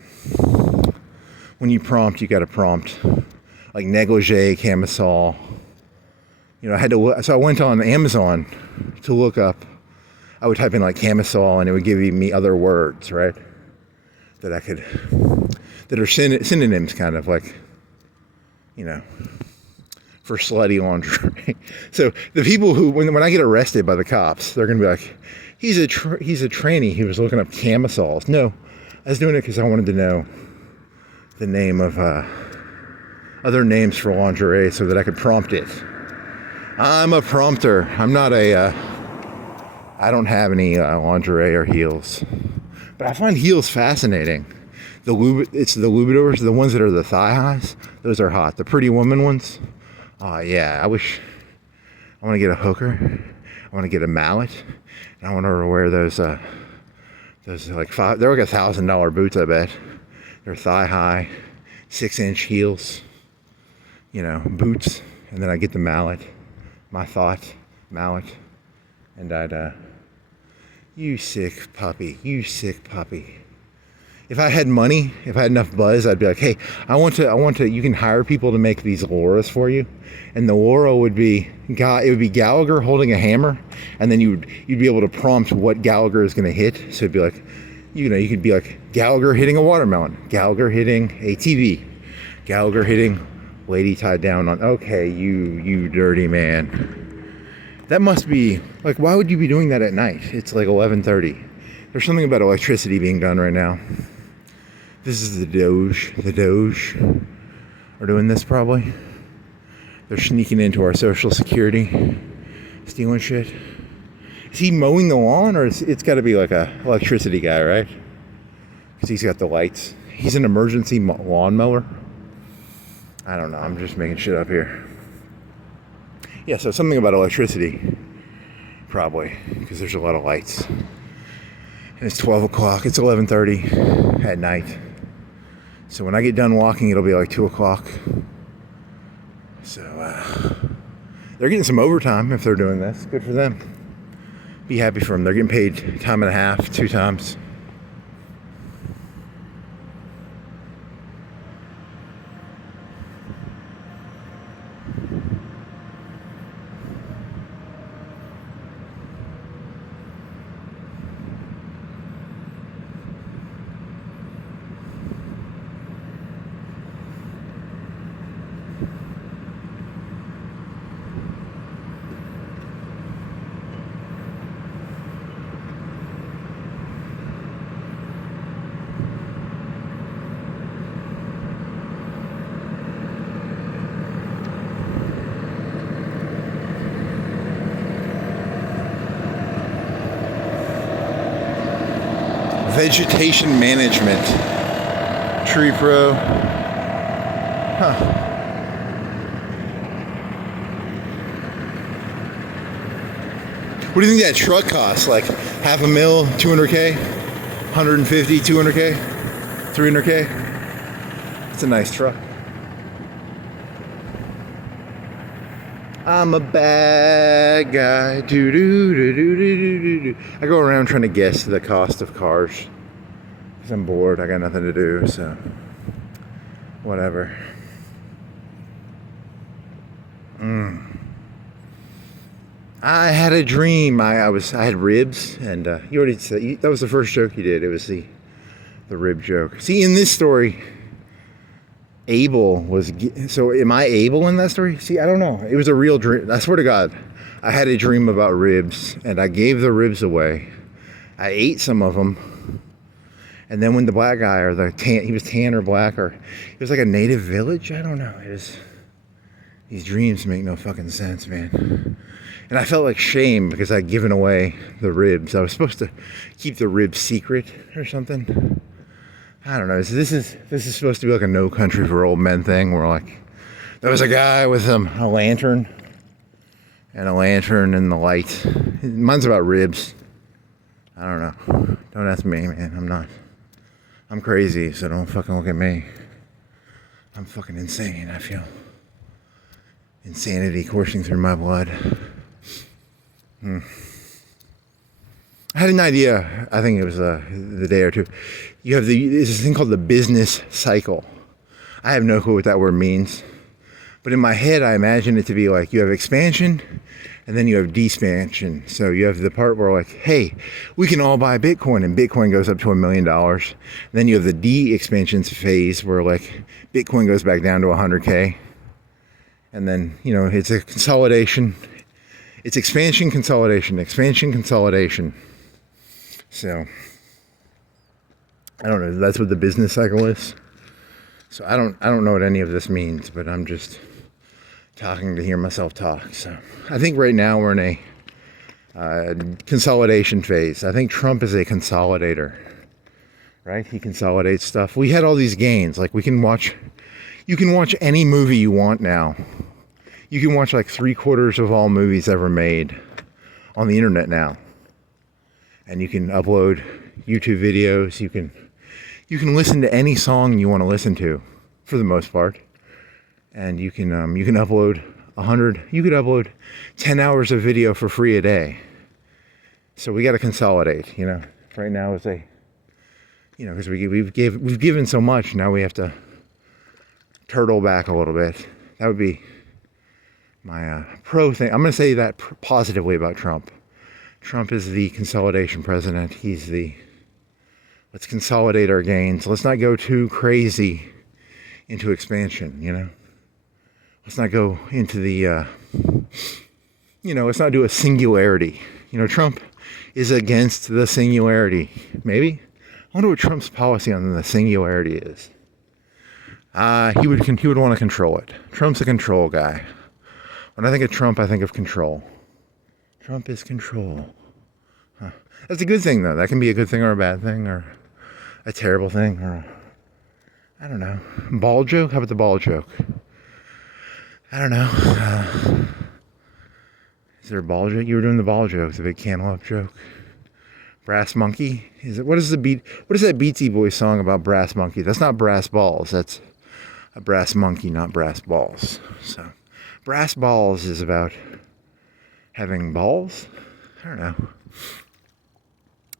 when you prompt, you got to prompt like negligee, camisole. I had to look, so I went on Amazon to look up. I would type in like camisole, and it would give me other words, right? That are synonyms, kind of like, for slutty lingerie. So the people who, when I get arrested by the cops, they're gonna be like, he's a tranny. He was looking up camisoles. No, I was doing it because I wanted to know the name of other names for lingerie so that I could prompt it. I'm a prompter. I'm not I don't have any lingerie or heels, but I find heels fascinating. It's the Lubidors, the ones that are the thigh highs. Those are hot. The pretty woman ones. Yeah, I want to get a hooker. I want to get a mallet. And I want her to wear those like they're like $1,000 boots, I bet. They're thigh high, 6-inch heels, boots. And then I get the mallet, my mallet. And I'd, you sick puppy. If I had money, if I had enough buzz, I'd be like, hey, I want to, you can hire people to make these Lauras for you. And the Laura would be Gallagher holding a hammer. And then you'd be able to prompt what Gallagher is going to hit. So it'd be like, you could be like Gallagher hitting a watermelon, Gallagher hitting a TV, Gallagher hitting lady tied down on, okay, you dirty man. That must be, like, why would you be doing that at night? It's like 11:30. There's something about electricity being done right now. This is the Doge are doing this probably. They're sneaking into our social security, stealing shit. Is he mowing the lawn, or it's got to be like a electricity guy, right? Because he's got the lights. He's an emergency lawnmower. I don't know. I'm just making shit up here. Yeah, so something about electricity, probably, because there's a lot of lights. And it's 12 o'clock. It's 11:30 at night. So when I get done walking, it'll be like 2 o'clock. So they're getting some overtime if they're doing this. Good for them. Be happy for them. They're getting paid time and a half, 2 times. Vegetation management. Tree Pro. Huh. What do you think that truck costs? Like $500,000, 200K, 150, 200K, 300K? It's a nice truck. I'm a bad guy. Do do do do do do do. I go around trying to guess the cost of cars because I'm bored. I got nothing to do, so whatever. I had a dream. I had ribs, and you already said that was the first joke you did. It was the rib joke. See, in this story, Abel was. So, am I Abel in that story? See, I don't know. It was a real dream. I swear to God, I had a dream about ribs, and I gave the ribs away. I ate some of them, and then when the black guy or he was tan or black, or it was like a native village. I don't know. These dreams make no fucking sense, man. And I felt like shame because I'd given away the ribs. I was supposed to keep the ribs secret or something. I don't know. So this is supposed to be like a No Country for Old Men thing where like there was a guy with a lantern and the light. Mine's about ribs. I don't know. Don't ask me, man. I'm crazy, so don't fucking look at me. I'm fucking insane. I feel insanity coursing through my blood. I had an idea. I think it was the day or two. You have this thing called the business cycle. I have no clue what that word means, but in my head, I imagine it to be like you have expansion, and then you have despansion. So you have the part where like, hey, we can all buy Bitcoin, and Bitcoin goes up to $1 million. Then you have the de-expansion phase where like Bitcoin goes back down to 100K, and then it's a consolidation. It's expansion, consolidation. So, I don't know. That's what the business cycle is. So I don't know what any of this means, but I'm just talking to hear myself talk. So I think right now we're in a consolidation phase. I think Trump is a consolidator, right? He consolidates stuff. We had all these gains. Like you can watch any movie you want now. You can watch like 3/4 of all movies ever made on the internet now. And you can upload YouTube videos. You can listen to any song you want to listen to, for the most part. And you can upload 10 hours of video for free a day. So we got to consolidate, Right now is because we've given so much, now we have to turtle back a little bit. That would be my pro thing. I'm going to say that positively about Trump. Trump is the consolidation president. Let's consolidate our gains. Let's not go too crazy into expansion, Let's not go into let's not do a singularity. Trump is against the singularity. Maybe? I wonder what Trump's policy on the singularity is. He would want to control it. Trump's a control guy. When I think of Trump, I think of control. Trump is control. Huh. That's a good thing, though. That can be a good thing or a bad thing or a terrible thing or I don't know. Ball joke? How about the ball joke? I don't know. Is there a ball joke? You were doing the ball joke, the big cantaloupe joke. Brass monkey? What is that Beastie Boys song about brass monkey? That's not brass balls. That's a brass monkey, not brass balls. So brass balls is about having balls? I don't know.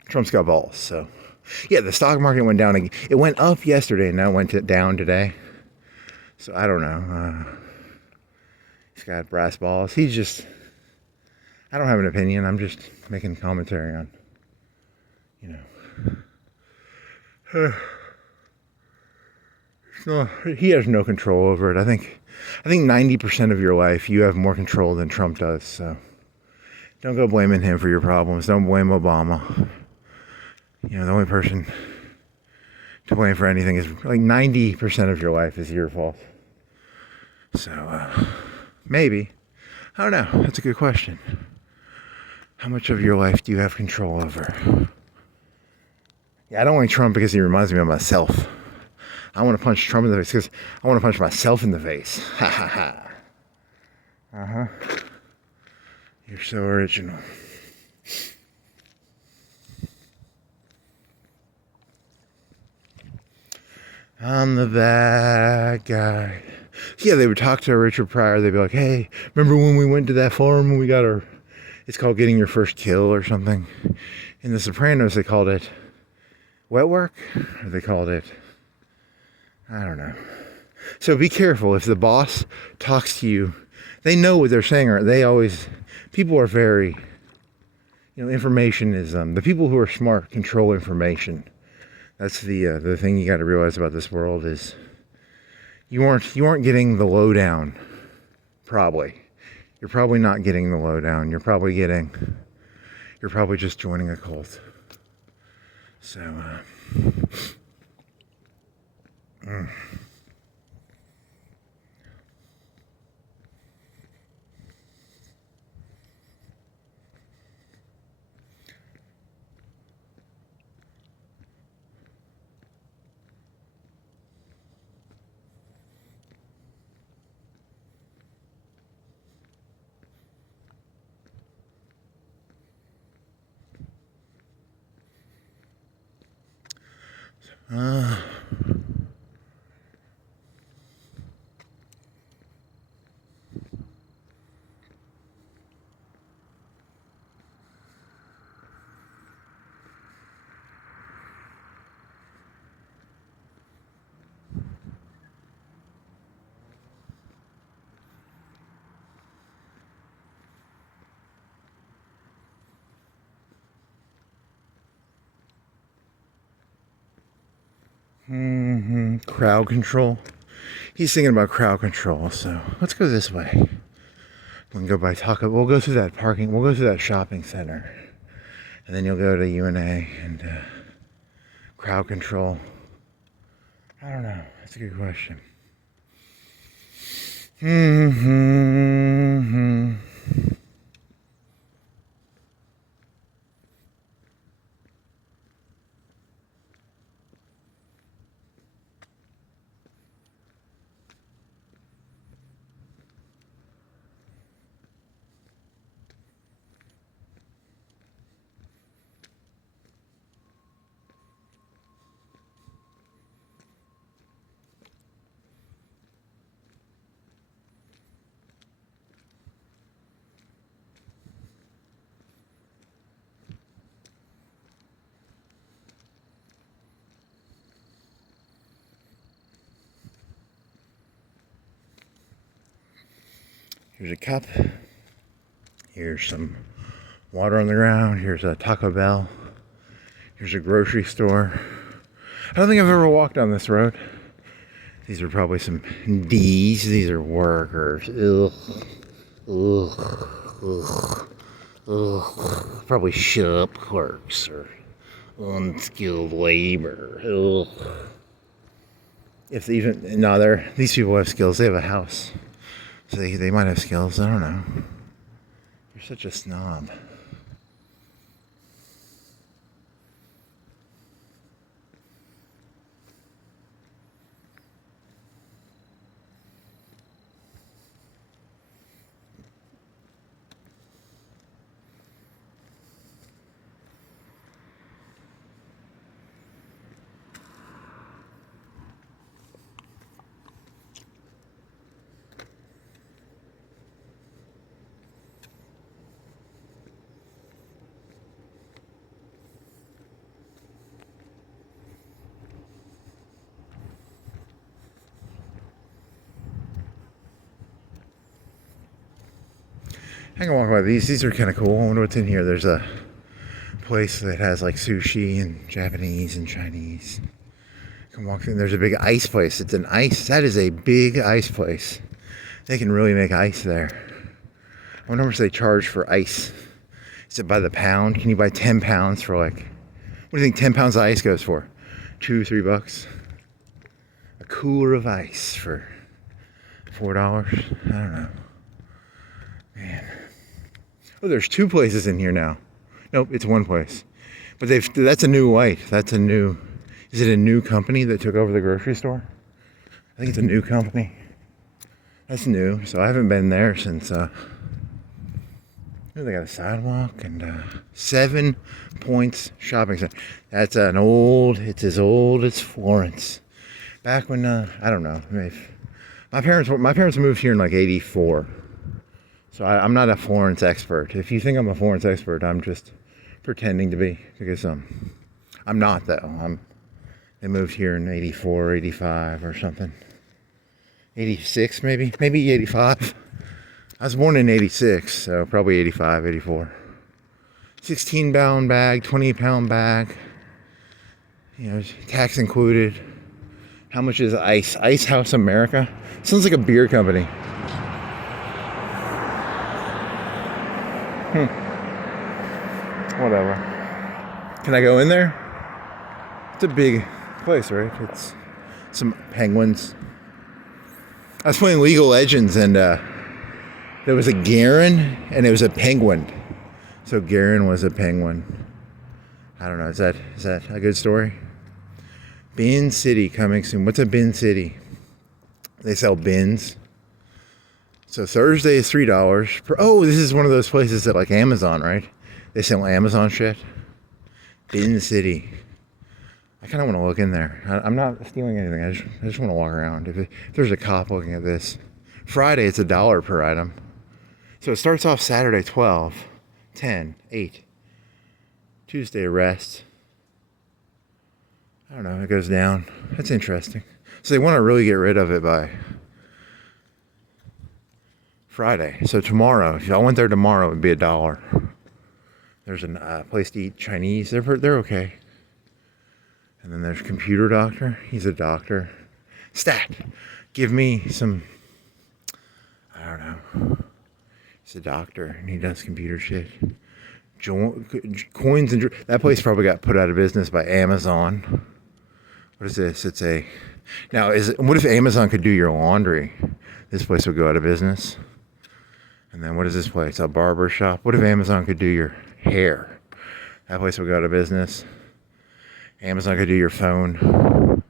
Trump's got balls, so. Yeah, the stock market went down again. It went up yesterday and now went down today. So I don't know. He's got brass balls. I don't have an opinion. I'm just making commentary on, So he has no control over it. I think 90% of your life you have more control than Trump does. So don't go blaming him for your problems. Don't blame Obama. The only person to blame for anything is like 90% of your life is your fault. So maybe. I don't know. That's a good question. How much of your life do you have control over? Yeah, I don't like Trump because he reminds me of myself. I want to punch Trump in the face because I want to punch myself in the face. Ha ha ha. Uh-huh. You're so original. I'm the bad guy. Yeah, they would talk to Richard Pryor. They'd be like, hey, remember when we went to that farm and we got our... It's called getting your first kill or something. In The Sopranos, they called it wet work? Or they called it... I don't know. So be careful. If the boss talks to you, they know what they're saying. Or they always... People are very... information is... the people who are smart control information. That's the thing you got to realize about this world is you aren't getting the lowdown. Probably, you're probably not getting the lowdown. You're probably just joining a cult. So. Crowd control. He's thinking about crowd control, so let's go this way. We can go by Taco. We'll go through that parking. We'll go through that shopping center, and then you'll go to UNA and crowd control. I don't know. That's a good question. Here's a cup. Here's some water on the ground. Here's a Taco Bell. Here's a grocery store. I don't think I've ever walked on this road. These are probably some D's. These are workers. Probably shop clerks or unskilled labor. If even these people have skills. They have a house. So they might have skills. I don't know. You're such a snob. I can walk by these. These are kind of cool. I wonder what's in here. There's a place that has like sushi and Japanese and Chinese. Come walk through. There's a big ice place. It's an ice. That is a big ice place. They can really make ice there. I wonder how much they charge for ice. Is it by the pound? Can you buy 10 pounds for like... What do you think 10 pounds of ice goes for? $2-3? A cooler of ice for $4? I don't know. Man. Oh, there's two places in here now. Nope, it's one place. But that's a new light. Is it a new company that took over the grocery store? I think it's a new company. That's new. So I haven't been there since, they got a sidewalk and 7 Points shopping center. That's it's as old as Florence. Back when, I don't know, my parents moved here in like 84. So I'm not a Florence expert. If you think I'm a Florence expert, I'm just pretending to be, because I'm not though. They moved here in 84, 85 or something. 86 maybe 85. I was born in 86, so probably 85, 84. 16-pound bag, 20-pound bag. You know, tax included. How much is ice? Ice House America? Sounds like a beer company. Whatever. Can I go in there? It's a big place, right? It's some penguins. I was playing League of Legends and there was a Garen and it was a penguin. So Garen was a penguin. I don't know. Is that a good story? Bin City coming soon. What's a bin city? They sell bins. So Thursday is $3. This is one of those places that like Amazon, right? They sell Amazon shit. Bin City. I kind of want to look in there. I'm not stealing anything. I just want to walk around. If there's a cop looking at this. Friday, it's $1 per item. So it starts off Saturday, 12, 10, 8. Tuesday, rest. I don't know. It goes down. That's interesting. So they want to really get rid of it by Friday. So tomorrow, if y'all went there tomorrow, it would be $1. There's a place to eat Chinese. They're okay. And then there's Computer Doctor. He's a doctor. Stat. Give me some, I don't know. He's a doctor and he does computer shit. Coins and that place probably got put out of business by Amazon. What is this? What if Amazon could do your laundry? This place would go out of business. And then what is this place? A barber shop. What if Amazon could do your hair? That place would go out of business. Amazon could do your phone.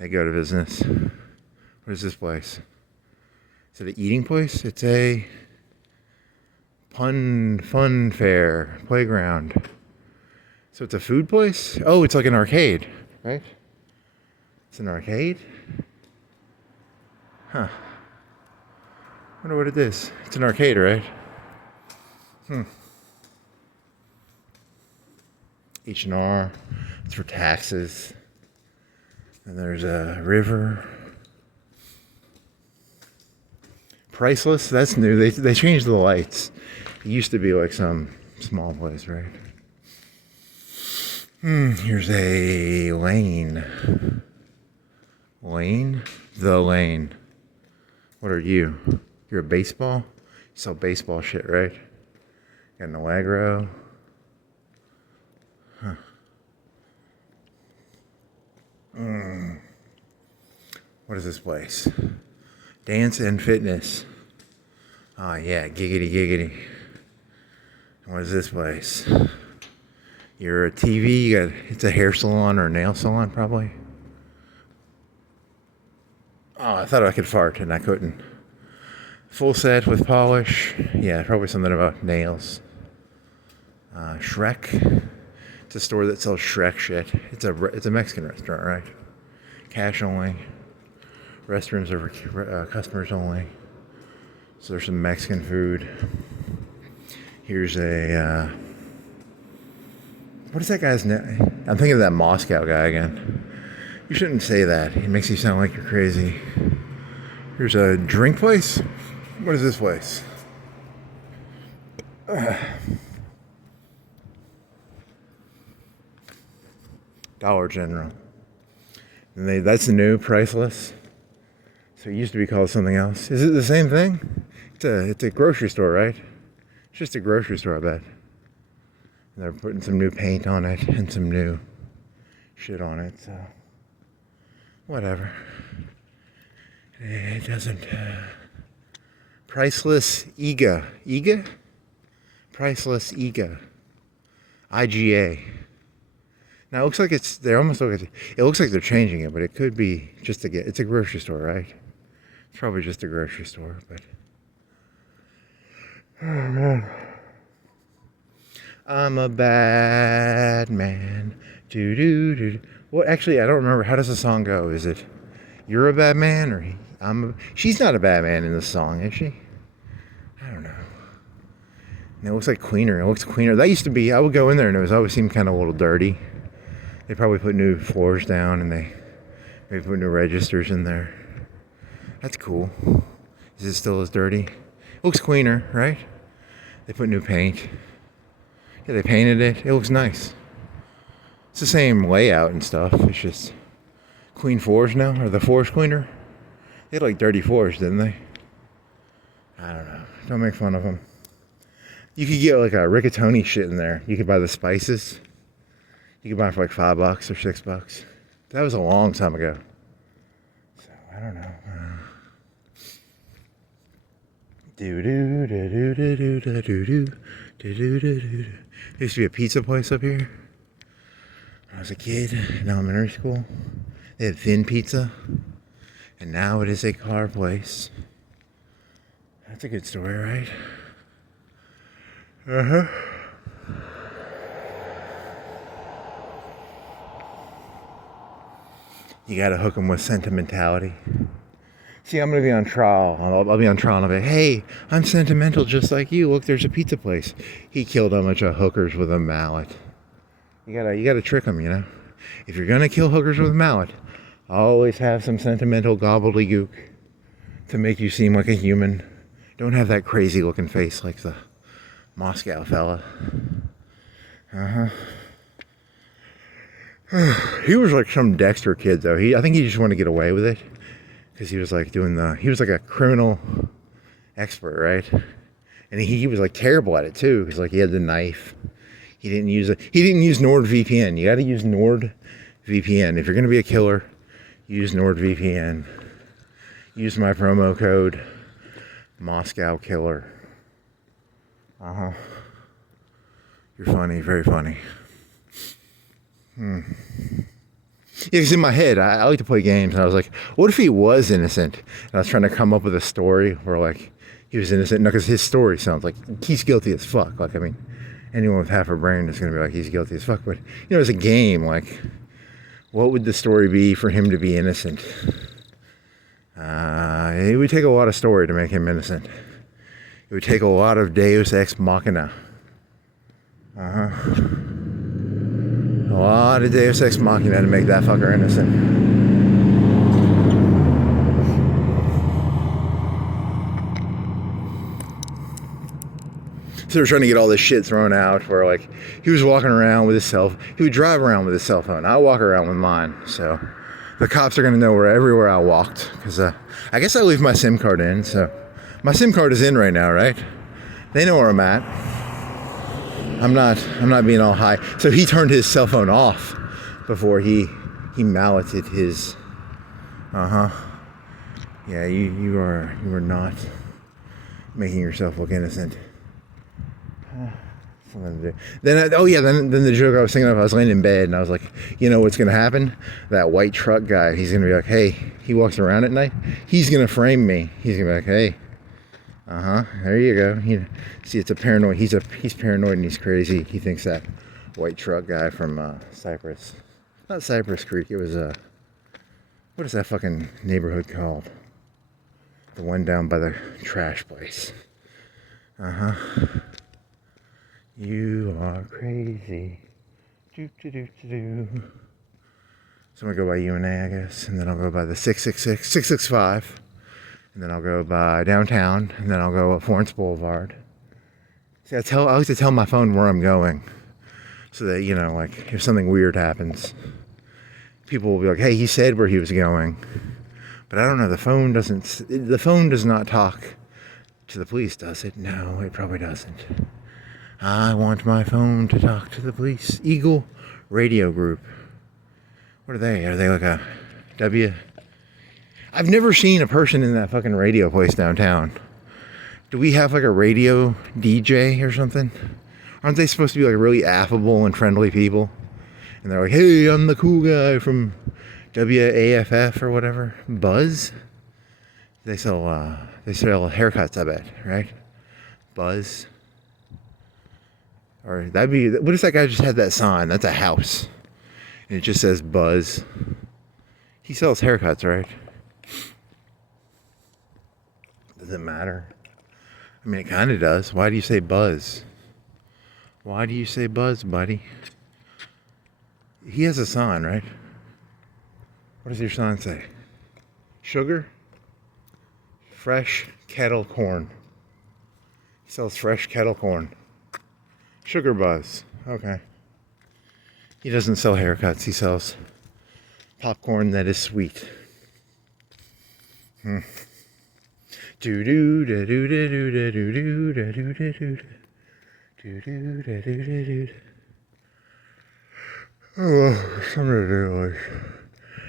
They go out of business. What is this place? Is it an eating place? It's a fun fair playground. So it's a food place? Oh, it's like an arcade, right? It's an arcade? Huh. Wonder what it is. It's an arcade, right? H&R. It's for taxes. And there's a river. Priceless. That's new. They changed the lights. It used to be like some small place, right? Here's a lane. Lane? The Lane. What are you? You're a baseball? You sell baseball shit, right? Got an Allegro. Huh. What is this place? Dance and fitness. Oh yeah, giggity. What is this place? You're a TV, it's a hair salon or a nail salon probably. Oh, I thought I could fart and I couldn't. Full set with polish. Yeah, probably something about nails. Shrek. It's a store that sells Shrek shit. It's a Mexican restaurant, right? Cash only. Restrooms are for customers only. So there's some Mexican food. Here's a, what is that guy's name? I'm thinking of that Moscow guy again. You shouldn't say that. It makes you sound like you're crazy. Here's a drink place. What is this place? Dollar General. And that's new, priceless. So it used to be called something else. Is it the same thing? It's a grocery store, right? It's just a grocery store, I bet. And they're putting some new paint on it and some new shit on it, so whatever. It doesn't. Priceless IGA. IGA? Priceless IGA. IGA. Now it looks like they almost look at it looks like they're changing it, but it could be just it's a grocery store, right? It's probably just a grocery store, but oh man. I'm a bad man. Do do do. Well, actually, I don't remember. How does the song go? Is it you're a bad man, or she's not a bad man in the song, is she? I don't know. And it looks like cleaner. It looks cleaner. That used to be. I would go in there, and it always seemed kind of a little dirty. They probably put new floors down, and they maybe put new registers in there. That's cool. Is it still as dirty? It looks cleaner, right? They put new paint. Yeah, they painted it. It looks nice. It's the same layout and stuff. It's just clean floors now. Or the floors cleaner? They had like dirty floors, didn't they? I don't know. Don't make fun of them. You could get like a rigatoni shit in there. You could buy the spices. You could buy it for like $5 or $6. That was a long time ago. So I don't know. Do do do do do do do do do do do do. There used to be a pizza place up here when I was a kid in elementary school. They had thin pizza, and now it is a car place. That's a good story, right? Uh-huh. You gotta hook them with sentimentality. See, I'm gonna be on trial. I'll be on trial and I'll be like, hey, I'm sentimental just like you. Look, there's a pizza place. He killed a bunch of hookers with a mallet. You gotta trick them, you know? If you're gonna kill hookers with a mallet, always have some sentimental gobbledygook to make you seem like a human. Don't have that crazy looking face like the Moscow fella. Uh-huh. He was like some Dexter kid though. I think he just wanted to get away with it because he was like he was like a criminal expert, right? And he was like terrible at it too. He's like, he had the knife. He didn't use NordVPN. You got to use NordVPN if you're gonna be a killer. Use NordVPN. Use my promo code Moscow Killer. Uh-huh. You're funny, very funny. Yeah, because in my head, I like to play games, and I was like, what if he was innocent? And I was trying to come up with a story where, like, he was innocent. No, because his story sounds like he's guilty as fuck. Like, I mean, anyone with half a brain is going to be like, he's guilty as fuck. But, you know, as a game, like, what would the story be for him to be innocent? It would take a lot of story to make him innocent. It would take a lot of Deus Ex Machina. Uh-huh. A lot of Deus Ex Machina to make that fucker innocent. So they're trying to get all this shit thrown out where, like, he was walking around with he would drive around with his cell phone. I walk around with mine. So the cops are going to know everywhere I walked. Because I guess I leave my SIM card in. So my SIM card is in right now, right? They know where I'm at. I'm not being all high. So he turned his cell phone off before he malleted his. Uh-huh. Yeah, you were not making yourself look innocent. Something to do. Then the joke I was thinking of, I was laying in bed and I was like, you know what's gonna happen? That white truck guy, he's gonna be like, hey, he walks around at night, he's gonna frame me. He's gonna be like, hey, there you go. See, it's a paranoid. He's paranoid and he's crazy. He thinks that white truck guy from Cypress, not Cypress Creek. It was what is that fucking neighborhood called? The one down by the trash place. You are crazy. Do do do do do. So I'm gonna go by UNA, I guess, and then I'll go by the 665. And then I'll go by downtown, and then I'll go up Florence Boulevard. See, I like to tell my phone where I'm going, so that, you know, like, if something weird happens, people will be like, hey, he said where he was going. But I don't know, the phone does not talk to the police, does it? No, it probably doesn't. I want my phone to talk to the police. Eagle Radio Group. What are they? Are they like a I've never seen a person in that fucking radio place downtown. Do we have like a radio DJ or something? Aren't they supposed to be like really affable and friendly people? And they're like, hey, I'm the cool guy from WAFF or whatever. Buzz? They sell haircuts, I bet, right? Buzz. Or that'd be, what if that guy just had that sign? That's a house. And it just says Buzz. He sells haircuts, right? Does it matter? I mean, it kind of does. Why do you say Buzz? Why do you say Buzz, buddy? He has a sign, right? What does your sign say? Sugar? Fresh kettle corn. He sells fresh kettle corn. Sugar Buzz. Okay. He doesn't sell haircuts. He sells popcorn that is sweet. Do do do do do do do do do do do do do do do. Oh, something to do.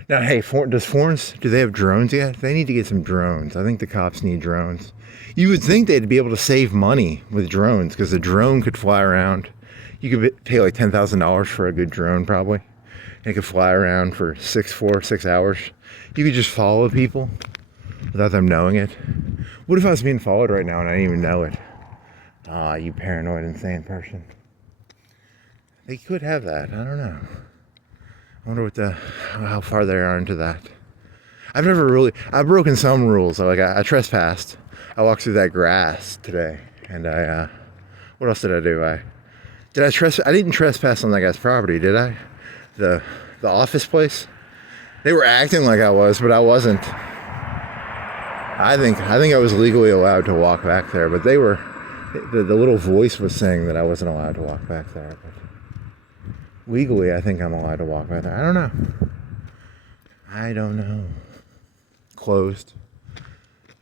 Now, hey, does Florence, do they have drones yet? They need to get some drones. I think the cops need drones. You would think they'd be able to save money with drones, because a drone could fly around. You could pay like $10,000 for a good drone, probably. And it could fly around for 6 hours. You could just follow people without them knowing it. What if I was being followed right now and I didn't even know it? Ah, you paranoid, insane person. They could have that. I don't know. I wonder how far they are into that. I've broken some rules. Like I trespassed. I walked through that grass today, and what else did I do? I didn't trespass on that guy's property, did I? The office place. They were acting like I was, but I wasn't. I think I was legally allowed to walk back there, but they were. The little voice was saying that I wasn't allowed to walk back there. But legally, I think I'm allowed to walk back there. I don't know. Closed.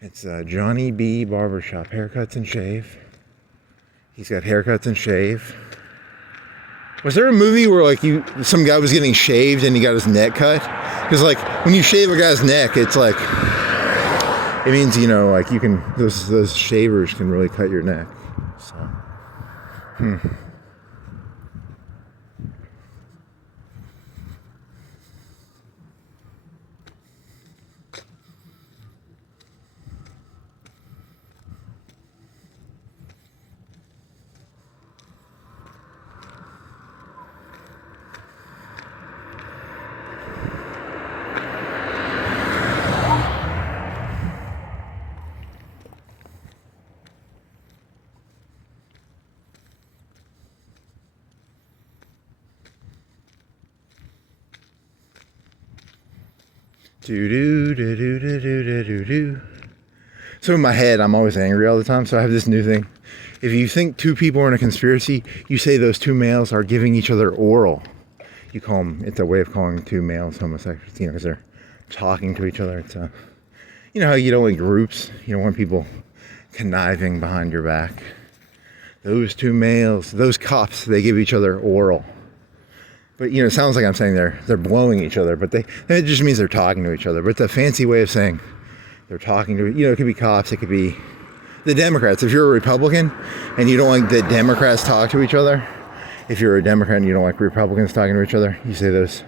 It's Johnny B. Barbershop, haircuts and shave. He's got haircuts and shave. Was there a movie where like some guy was getting shaved and he got his neck cut? Because like when you shave a guy's neck, it's like it means like you can those shavers can really cut your neck. So. Do do do do do do do do. So in my head, I'm always angry all the time. So I have this new thing. If you think two people are in a conspiracy, you say those two males are giving each other oral. You call them. It's a way of calling two males homosexuals. Because they're talking to each other. It's how you don't like groups. You don't want people conniving behind your back. Those two males, those cops, they give each other oral. But, it sounds like I'm saying they're blowing each other, but it just means they're talking to each other. But it's a fancy way of saying they're talking to, it could be cops, it could be the Democrats. If you're a Republican and you don't like the Democrats talk to each other, if you're a Democrat and you don't like Republicans talking to each other, you say those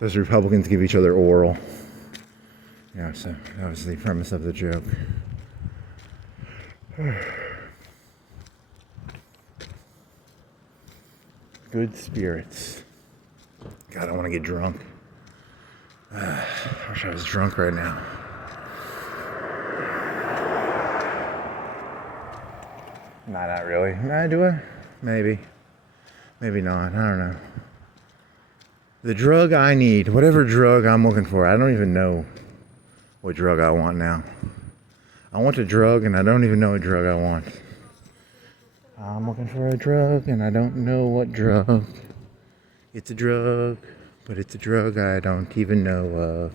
Republicans give each other oral. So that was the premise of the joke. Good spirits. God, I want to get drunk. I wish I was drunk right now. Nah, not really. Nah, do I? Maybe. Maybe not. I don't know. The drug I need, whatever drug I'm looking for, I don't even know what drug I want now. I want a drug and I don't even know what drug I want. I'm looking for a drug and I don't know what drug. It's a drug, but it's a drug I don't even know of.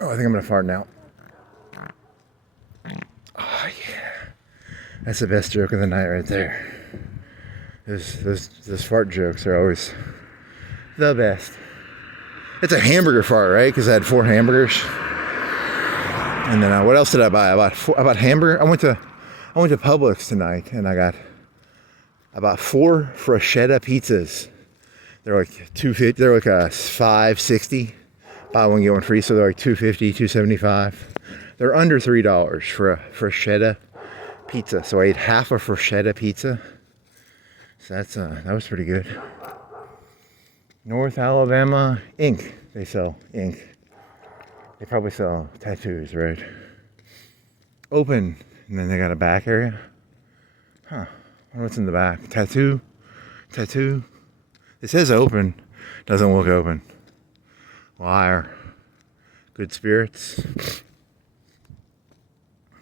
Oh, I think I'm gonna fart now. Oh yeah, that's the best joke of the night right there. Those fart jokes are always the best. It's a hamburger fart, right? Because I had 4 hamburgers. And then what else did I buy? I bought hamburger. I went to Publix tonight and I bought 4 bruschetta pizzas. They're like $250. They're like a $5.60. Buy one get one free. So they're like $2.50, $2.75. They're under $3 for a freshetta pizza. So I ate half a freshetta pizza. So that was pretty good. North Alabama ink. They sell ink. They probably sell tattoos, right? Open. And then they got a back area. Huh. I wonder what's in the back. Tattoo. It says open. Doesn't look open. Liar. Good spirits.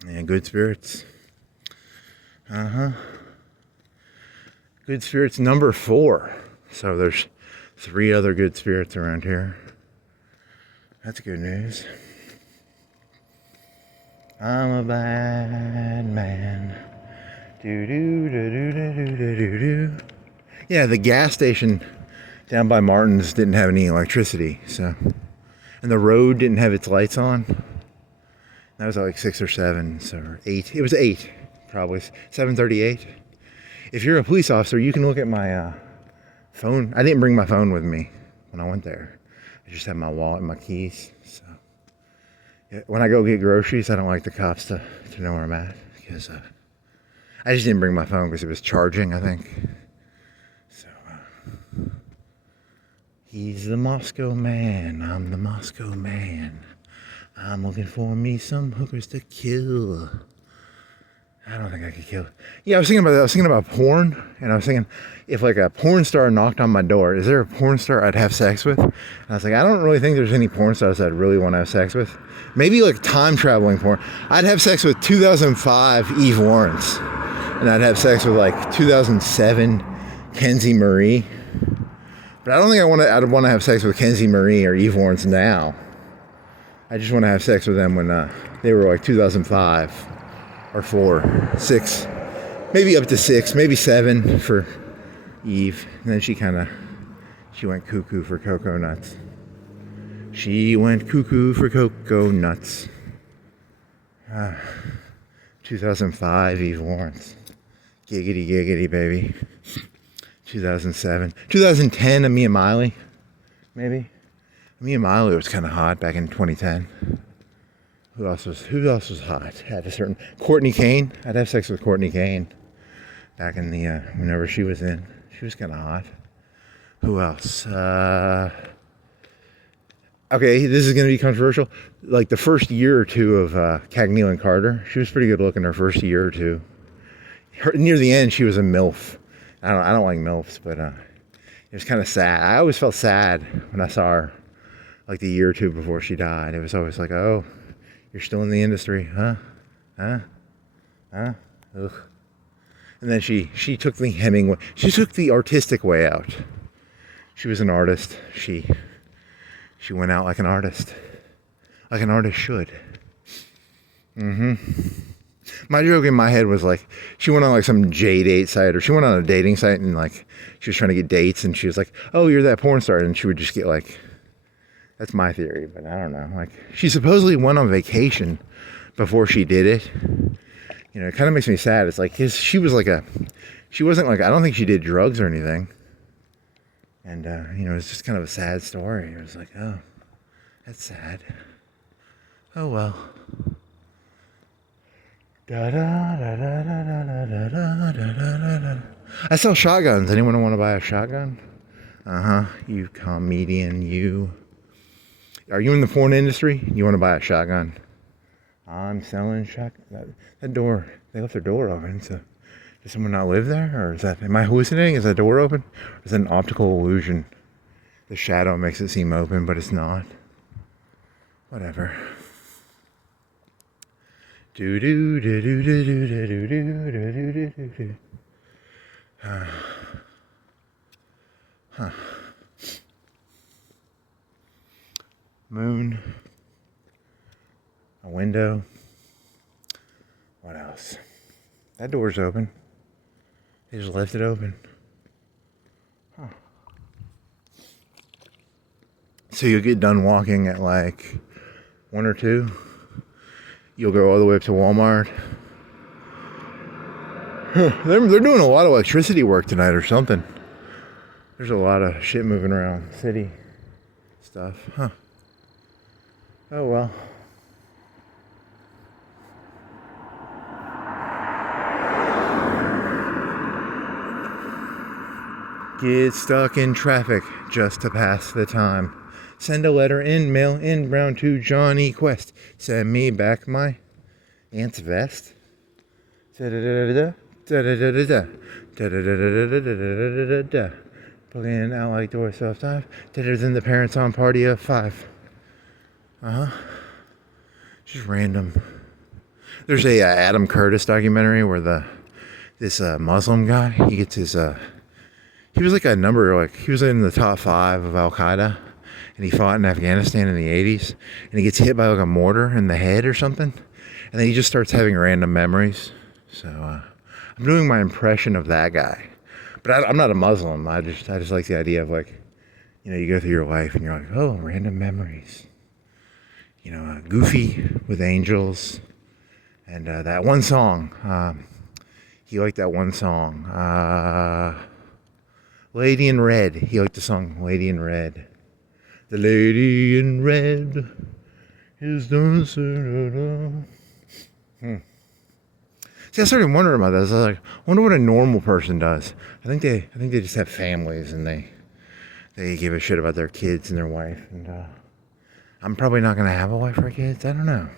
Yeah, good spirits. Good spirits number 4. So there's 3 other good spirits around here. That's good news. I'm a bad man. Do. Yeah, the gas station down by Martin's didn't have any electricity, so, and the road didn't have its lights on. That was like 6 or 7, so 8. It was 8, probably 7:38. If you're a police officer, you can look at my phone. I didn't bring my phone with me when I went there. I just had my wallet and my keys. So yeah, when I go get groceries, I don't like the cops to know where I'm at, because I just didn't bring my phone because it was charging, I think. So he's the Moscow man. I'm the Moscow man. I'm looking for me some hookers to kill. I don't think I could kill. Yeah, I was thinking about porn, and I was thinking, if like a porn star knocked on my door, is there a porn star I'd have sex with? And I was like, I don't really think there's any porn stars I'd really want to have sex with. Maybe like time traveling porn. I'd have sex with 2005 Eve Lawrence, and I'd have sex with like 2007 Kenzie Marie. But I don't think I'd want to have sex with Kenzie Marie or Eve Lawrence now. I just want to have sex with them when they were like 2005 or 4, 6, maybe up to 6, maybe 7 for Eve. And then she went cuckoo for cocoa nuts. She went cuckoo for cocoa nuts. 2005 Eve Lawrence. Giggity, giggity, baby. 2007. 2010, Mia Miley, maybe. Mia Miley was kind of hot back in 2010. Who else was hot? Had a certain Courtney Kane. I'd have sex with Courtney Kane back in the whenever she was in. She was kind of hot. Who else? Okay, this is going to be controversial. Like the first year or two of Cagney and Carter, she was pretty good looking her first year or two. Near the end, she was a MILF. I don't like MILFs, but it was kind of sad. I always felt sad when I saw her, like the year or two before she died. It was always like, oh, you're still in the industry, huh? Ugh. And then she took the Hemingway. She took the artistic way out. She was an artist. She went out like an artist should. My joke in my head was like, she went on like some J-date site, or she went on a dating site and like she was trying to get dates, and she was like, oh, you're that porn star, and she would just get like, that's my theory, but I don't know, like she supposedly went on vacation before she did it. You know, it kind of makes me sad. It's like she wasn't like, I don't think she did drugs or anything, and you know, it's just kind of a sad story. It was like, oh, that's sad. Oh well. I sell shotguns. Anyone want to buy a shotgun? You comedian, you. Are you in the porn industry? You want to buy a shotgun? I'm selling shotgun. That door, they left their door open. So, does someone not live there? Or am I hallucinating? Is that door open? Or is that an optical illusion? The shadow makes it seem open, but it's not. Whatever. Moon. A window. What else? That door's open. They just left it open. So you'll get done walking at like 1 or 2. You'll go all the way up to Walmart. They're doing a lot of electricity work tonight or something. There's a lot of shit moving around. City stuff. Huh. Oh well. Get stuck in traffic just to pass the time. Send a letter in, mail in brown to Johnny Quest. Send me back my aunt's vest. Da-da-da-da-da. Da-da-da-da-da. Da-da-da-da-da-da-da-da-da. Playing out like door self-dive. Deader than the parents on party of 5. Just random. There's a Adam Curtis documentary where this Muslim guy, he gets his he was like a number, like he was in the top 5 of Al Qaeda, and he fought in Afghanistan in the 80s, and he gets hit by like a mortar in the head or something, and then he just starts having random memories. So I'm doing my impression of that guy, but I'm not a Muslim. I just like the idea of, like, you know, you go through your life and you're like, oh, random memories. You know, Goofy with Angels, and that one song. He liked that one song. Lady in Red. He liked the song Lady in Red. The lady in red is done. See, I started wondering about this. I was like, I wonder what a normal person does. I think they just have families, and they give a shit about their kids and their wife. And I'm probably not gonna have a wife or kids. I don't know.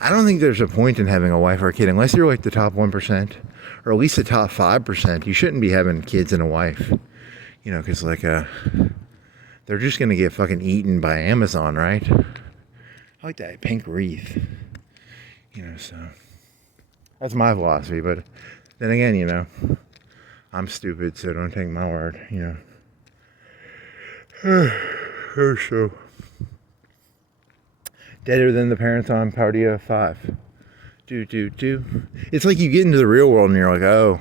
I don't think there's a point in having a wife or a kid unless you're like the top 1%, or at least the top 5%. You shouldn't be having kids and a wife, you know, because like they're just gonna get fucking eaten by Amazon, right? I like that pink wreath, you know. So that's my philosophy. But then again, you know, I'm stupid, so don't take my word, you know. So deader than the parents on party of 5. It's like you get into the real world and you're like, oh,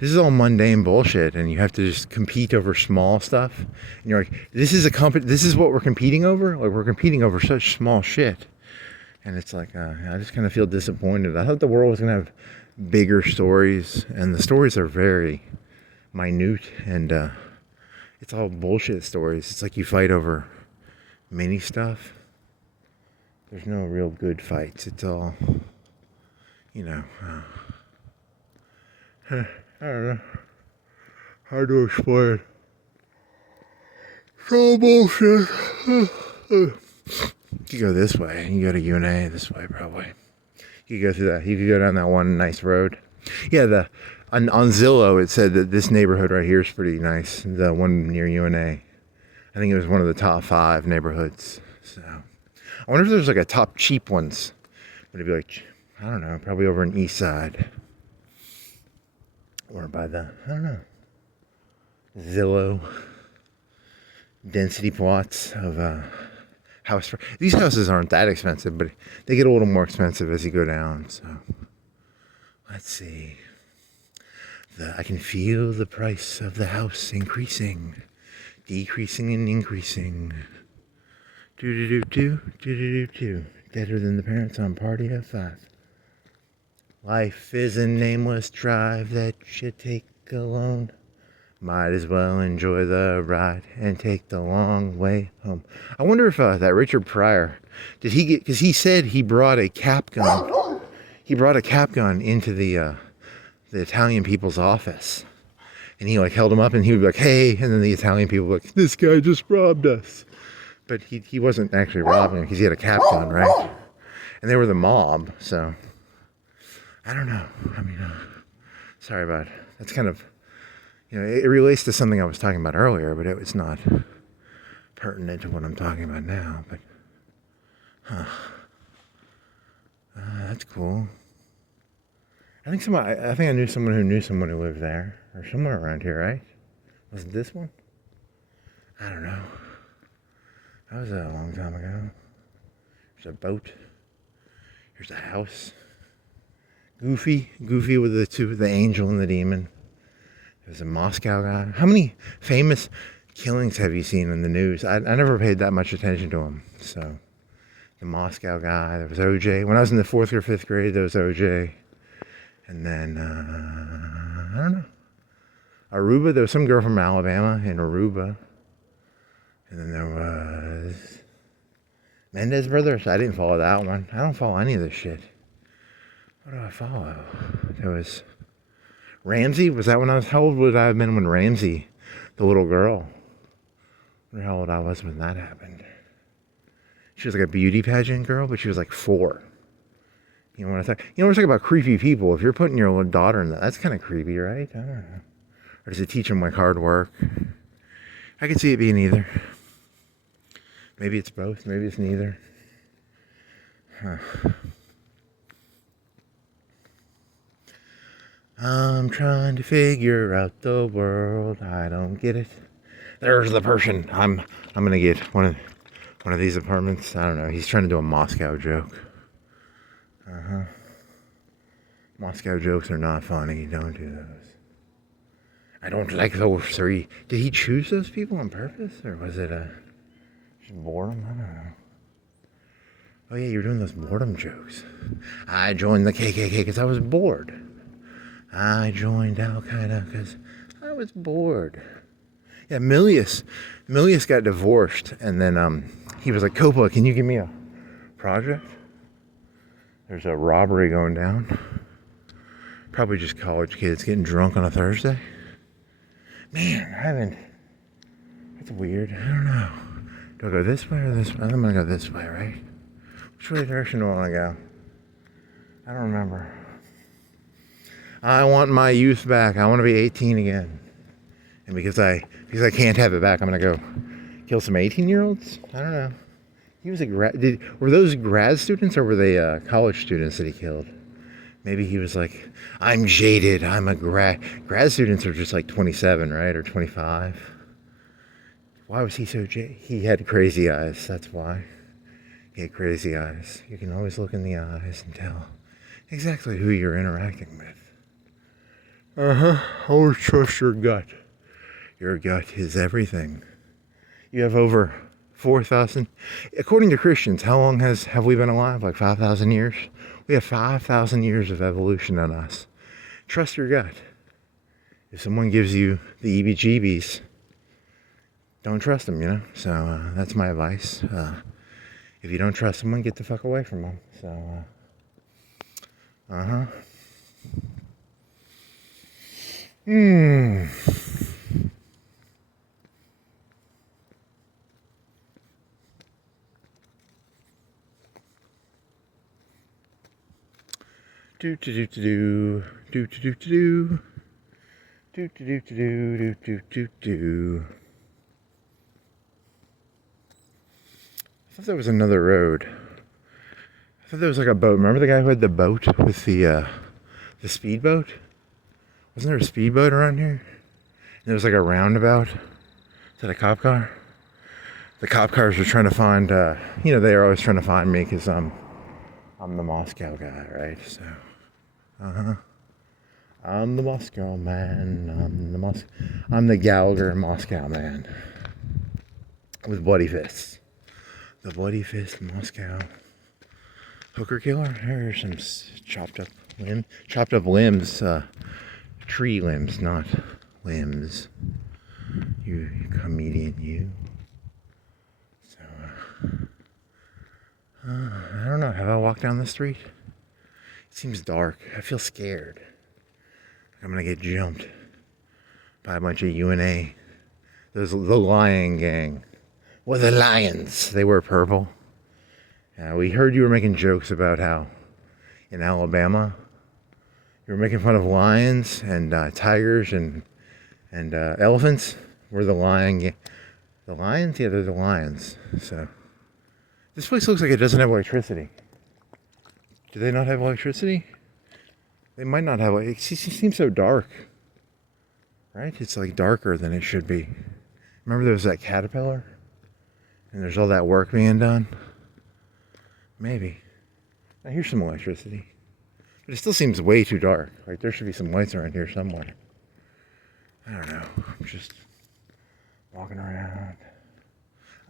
this is all mundane bullshit, and you have to just compete over small stuff. And you're like, this is what we're competing over? Like, we're competing over such small shit. And it's like, I just kind of feel disappointed. I thought the world was going to have bigger stories, and the stories are very minute, and it's all bullshit stories. It's like you fight over mini stuff. There's no real good fights. It's all, you know, I don't know. Hard to explain. So bullshit. You go this way. You go to UNA this way, probably. You go through that. You could go down that one nice road. Yeah, on Zillow it said that this neighborhood right here is pretty nice. The one near UNA. I think it was one of the top 5 neighborhoods. So I wonder if there's like a top cheap ones. Would it be like, I don't know, probably over in East Side. Or by I don't know, Zillow. Density plots of house. These houses aren't that expensive, but they get a little more expensive as you go down. So let's see. I can feel the price of the house increasing, decreasing, and increasing. Deader than the parents on party of 5. Life is a nameless drive that you take alone. Might as well enjoy the ride and take the long way home. I wonder if that Richard Pryor, did he get, because he said he brought a cap gun. He brought a cap gun into the Italian people's office. And he like held him up and he would be like, hey, and then the Italian people were like, this guy just robbed us. But he wasn't actually robbing him because he had a cap gun, right? And they were the mob, so I don't know. I mean, sorry about it. That's kind of, you know, it relates to something I was talking about earlier, but it's not pertinent to what I'm talking about now. But, that's cool. I think I knew someone who knew someone who lived there, or somewhere around here, right? Was it this one? I don't know. That was a long time ago. There's a boat. Here's a house. Goofy with the angel and the demon. There's a Moscow guy. How many famous killings have you seen in the news? I never paid that much attention to them. So, the Moscow guy. There was OJ. When I was in the 4th or 5th grade, there was OJ. And then, I don't know. Aruba. There was some girl from Alabama in Aruba. And then there was Mendez Brothers. I didn't follow that one. I don't follow any of this shit. What do I follow? There was Ramsey. Was that when I was, how old would I have been when Ramsey, the little girl? I wonder how old I was when that happened. She was like a beauty pageant girl, but she was like 4. You know what I talk? You know what I talk about creepy people? If you're putting your little daughter in that, that's kind of creepy, right? I don't know. Or does it teach them like hard work? I could see it being either. Maybe it's both. Maybe it's neither. Huh. I'm trying to figure out the world. I don't get it. There's the person. I'm gonna get one of these apartments. I don't know. He's trying to do a Moscow joke. Moscow jokes are not funny. Don't do those. I don't like those 3. Did he choose those people on purpose, or was it just boredom? I don't know. Oh yeah, you're doing those boredom jokes. I joined the KKK because I was bored. I joined Al Qaeda because I was bored. Yeah, Milius got divorced, and then he was like, Coppola, can you give me a project? There's a robbery going down. Probably just college kids getting drunk on a Thursday. Man, that's weird. I don't know. Do I go this way or this way? I'm gonna go this way, right? Which way direction do I want to go? I don't remember. I want my youth back. I want to be 18 again. And because I can't have it back, I'm gonna go kill some 18-year-olds. I don't know. He was a were those grad students or were they college students that he killed? Maybe he was like, I'm jaded. I'm a grad students are just like 27, right, or 25. Why was he so jaded? He had crazy eyes. That's why. He had crazy eyes. You can always look in the eyes and tell exactly who you're interacting with. Always trust your gut. Your gut is everything. You have over 4,000. According to Christians, how long have we been alive? Like 5,000 years? We have 5,000 years of evolution on us. Trust your gut. If someone gives you the EBGBs, don't trust them, you know? So that's my advice. If you don't trust someone, get the fuck away from them. So, Do do do do do do do do do do do do do do do. I thought there was another road. I thought there was like a boat. Remember the guy who had the boat with the speedboat? Wasn't there a speedboat around here? And there was like a roundabout. Is that a cop car? The cop cars were trying to find, they are always trying to find me because I'm the Moscow guy, right? So, I'm the Moscow man. I'm the Gallagher Moscow man with bloody fists. The bloody fist Moscow hooker killer. There's some chopped up limbs, tree limbs, not limbs. You comedian, you. So, I don't know. Have I walked down the street? It seems dark. I feel scared. I'm gonna get jumped by a bunch of UNA. There's the Lion Gang. Well, the lions. They wear purple. We heard you were making jokes about how in Alabama you were making fun of lions and tigers and elephants. We're the lion gang. The lions? Yeah, they're the lions. So this place looks like it doesn't have electricity. Do they not have electricity? They might not have. It seems so dark, right? It's like darker than it should be. Remember there was that caterpillar? And there's all that work being done? Maybe. Now here's some electricity. But it still seems way too dark. Like there should be some lights around here somewhere. I don't know. I'm just walking around.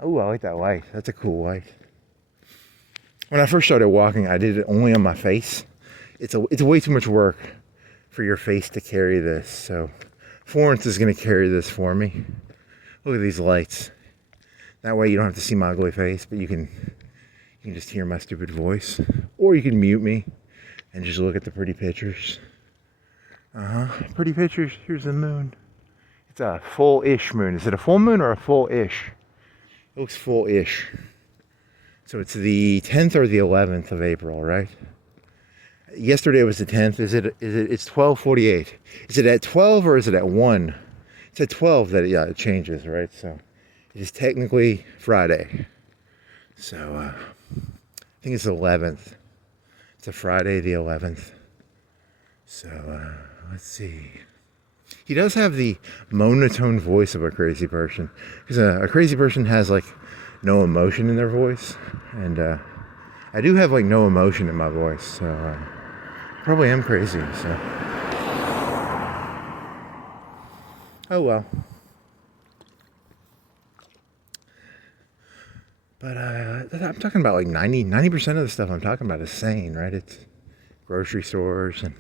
Oh, I like that light. That's a cool light. When I first started walking, I did it only on my face. It's way too much work for your face to carry this. So Florence is going to carry this for me. Look at these lights. That way you don't have to see my ugly face, but you can just hear my stupid voice. Or you can mute me and just look at the pretty pictures. Pretty pictures. Here's the moon. It's a full-ish moon. Is it a full moon or a full-ish? It looks full-ish. So it's the 10th or the 11th of April, right? Yesterday was the 10th. It's 12:48. Is it at 12 or is it at 1? It's at 12 that it changes, right? So it is technically Friday. So I think it's the 11th. It's a Friday the 11th. So let's see. He does have the monotone voice of a crazy person. Because a crazy person has like no emotion in their voice. And I do have like no emotion in my voice. So probably am crazy. So oh well. But I'm talking about like 90% of the stuff I'm talking about is sane, right? It's grocery stores and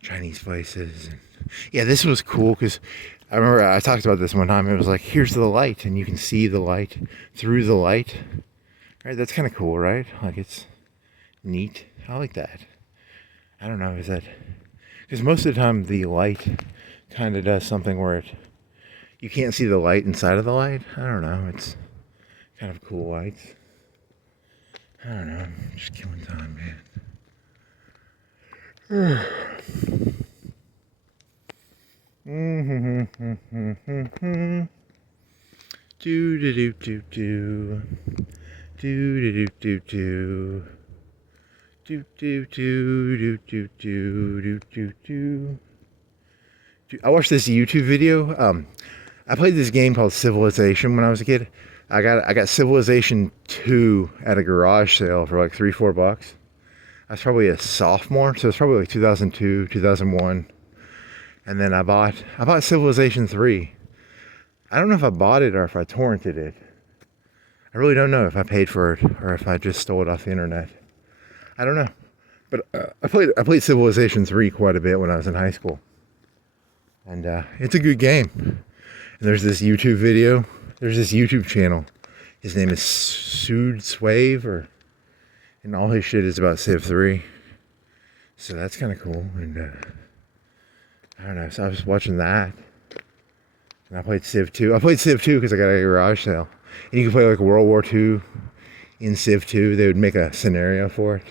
Chinese places. And yeah, this was cool because I remember I talked about this one time. It was like, here's the light, and you can see the light through the light. Right? That's kind of cool, right? Like, it's neat. I like that. I don't know, is that... Because most of the time, the light kind of does something where you can't see the light inside of the light. I don't know. It's kind of cool lights. I don't know. I'm just killing time, man. Do do do do do do do do do do do do do do do do. I watched this YouTube video. I played this game called Civilization when I was a kid. I got Civilization 2 at a garage sale for like $3-4. I was probably a sophomore, so it's probably like 2002, 2001. And then I bought Civilization 3. I don't know if I bought it or if I torrented it. I really don't know if I paid for it or if I just stole it off the internet. I don't know. But I played Civilization 3 quite a bit when I was in high school. And it's a good game. And there's this YouTube video. There's this YouTube channel. His name is Sued Swave, and all his shit is about Civ 3. So that's kind of cool. And I don't know. So I was watching that. And I played Civ 2. I played Civ 2 because I got a garage sale. And you can play like World War II in Civ 2. They would make a scenario for it.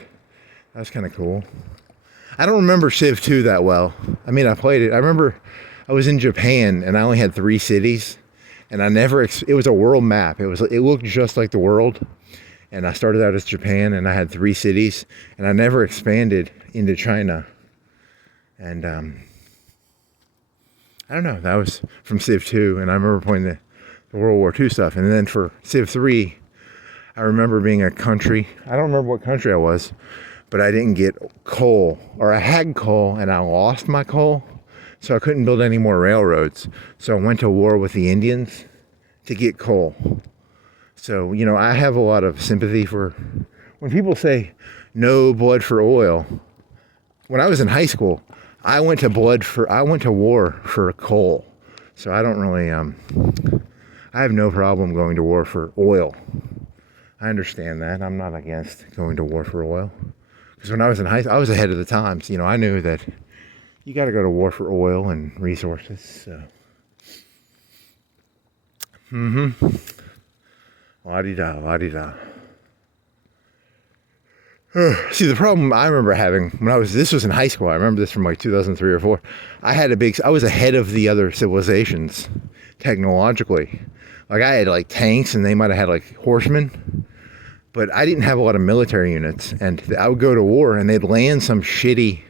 That was kind of cool. I don't remember Civ 2 that well. I mean, I played it. I remember I was in Japan and I only had 3 cities. And it was a world map. It looked just like the world. And I started out as Japan and I had 3 cities. And I never expanded into China. And I don't know. That was from Civ 2. And I remember playing the World War II stuff. And then for Civ 3, I remember being a country. I don't remember what country I was. But I didn't get coal. Or I had coal and I lost my coal. So I couldn't build any more railroads. So I went to war with the Indians to get coal. So, you know, I have a lot of sympathy for when people say no blood for oil. When I was in high school, I went to war for coal. So I don't really, I have no problem going to war for oil. I understand that. I'm not against going to war for oil. Because when I was in high school, I was ahead of the times. You know, I knew that you got to go to war for oil and resources. So. La-di-da, la-di-da. See, the problem I remember having when this was in high school, I remember this from like 2003 or 4. I was ahead of the other civilizations technologically. Like I had like tanks and they might have had like horsemen. But I didn't have a lot of military units. And I would go to war and they'd land some shitty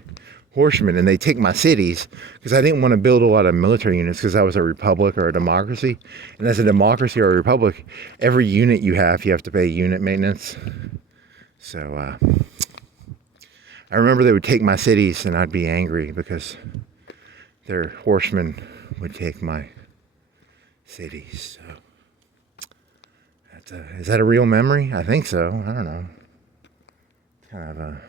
horsemen and they'd take my cities because I didn't want to build a lot of military units because I was a republic or a democracy. And as a democracy or a republic, every unit you have to pay unit maintenance. So I remember they would take my cities and I'd be angry because their horsemen would take my cities. So is that a real memory? I think so. I don't know. Kind of a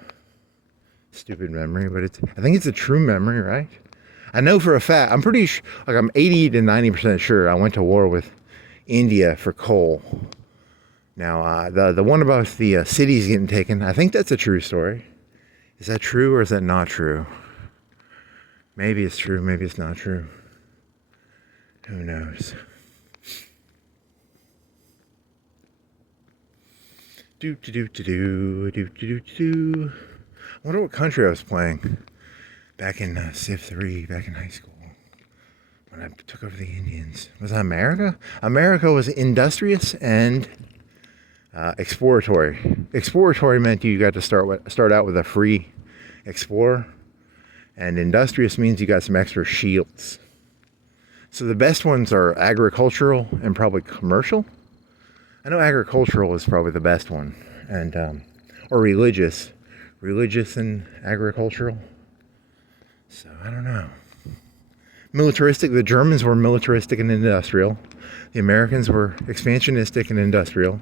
stupid memory, but I think it's a true memory, right? I know for a fact, I'm pretty sure, like I'm 80 to 90% sure I went to war with India for coal. Now, the one about the cities getting taken, I think that's a true story. Is that true or is that not true? Maybe it's true, maybe it's not true. Who knows? I wonder what country I was playing back in Civ 3, back in high school, when I took over the Indians. Was that America? America was industrious and exploratory. Exploratory meant you got to start out with a free explorer, and industrious means you got some extra shields. So the best ones are agricultural and probably commercial. I know agricultural is probably the best one, and or religious and agricultural. So I don't know. Militaristic. The Germans were militaristic and industrial. The Americans were expansionistic and industrial.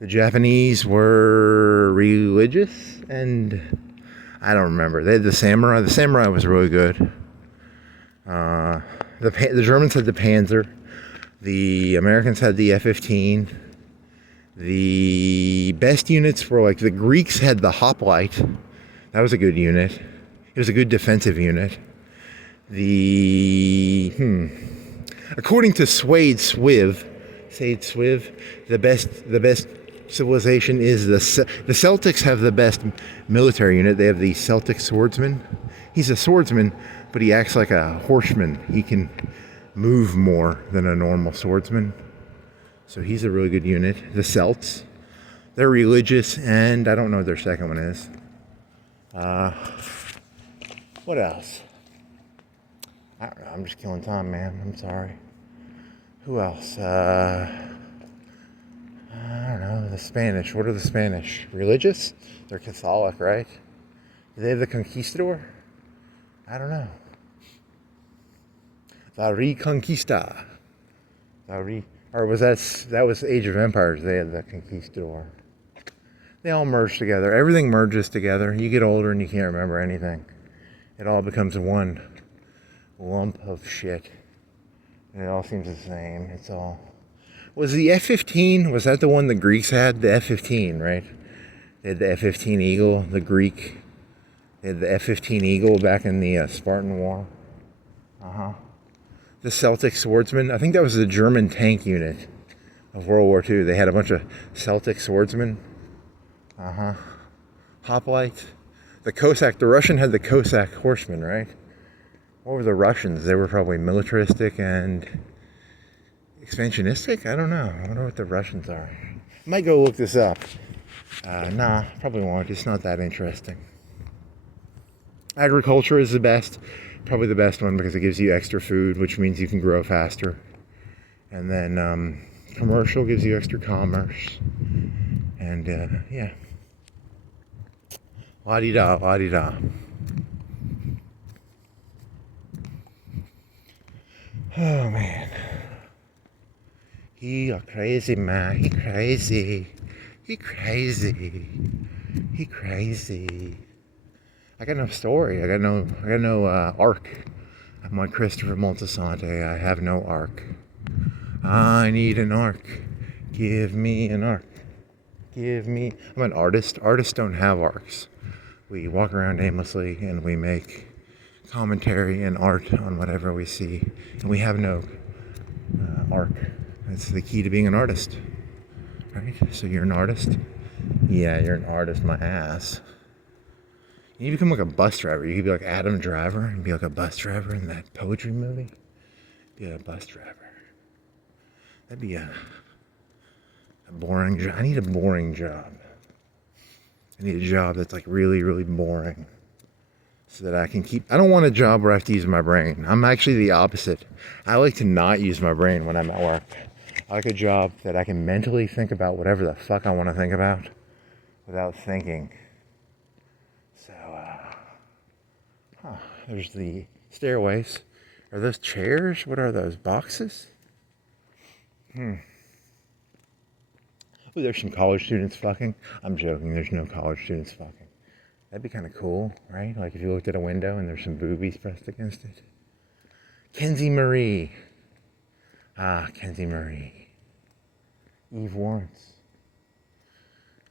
The Japanese were religious and I don't remember. They had the samurai. The samurai was really good. The Germans had the Panzer. The Americans had the F-15. The best units were like the Greeks had the hoplite. That was a good unit. It was a good defensive unit. According to Sade Swiv, the best civilization is the Celtics have the best military unit. They have the Celtic swordsman. He's a swordsman, but he acts like a horseman. He can move more than a normal swordsman. So he's a really good unit. The Celts, they're religious, and I don't know what their second one is. What else? I don't know. I'm just killing time, man. I'm sorry. Who else? I don't know. The Spanish. What are the Spanish? Religious? They're Catholic, right? Do they have the Conquistador? I don't know. La Reconquista. Or was that was Age of Empires? They had the Conquistador. They all merge together. Everything merges together. You get older and you can't remember anything. It all becomes one lump of shit. And it all seems the same. It's all. Was the F-15? Was that the one the Greeks had? The F-15, right? They had the F-15 Eagle. The Greek. They had the F-15 Eagle back in the Spartan War. The Celtic swordsman. I think that was the German tank unit of World War II. They had a bunch of Celtic swordsmen. Hoplite. The Cossack. The Russian had the Cossack horsemen, right? What were the Russians? They were probably militaristic and expansionistic? I don't know. I don't know what the Russians are. I might go look this up. Nah, probably won't. It's not that interesting. Agriculture is the best. Probably the best one because it gives you extra food, which means you can grow faster. And then commercial gives you extra commerce. And yeah. La-di-da, la-di-da. Oh man. He a crazy man. He crazy. He crazy. He crazy. I got no story. I got no arc. I'm like Christopher Moltisanti. I have no arc. I need an arc. Give me an arc. Give me. I'm an artist. Artists don't have arcs. We walk around aimlessly and we make commentary and art on whatever we see, and we have no arc. That's the key to being an artist, right? So you're an artist? Yeah, you're an artist. My ass. You become like a bus driver. You could be like Adam Driver and be like a bus driver in that poetry movie. Be a bus driver. That'd be a boring job. I need a boring job. I need a job that's like really, really boring. So that I can I don't want a job where I have to use my brain. I'm actually the opposite. I like to not use my brain when I'm at work. I like a job that I can mentally think about whatever the fuck I want to think about without thinking. So, there's the stairways. Are those chairs? What are those, boxes? Oh, there's some college students fucking. I'm joking, there's no college students fucking. That'd be kind of cool, right? Like if you looked at a window and there's some boobies pressed against it. Kenzie Marie. Kenzie Marie. Eve Lawrence.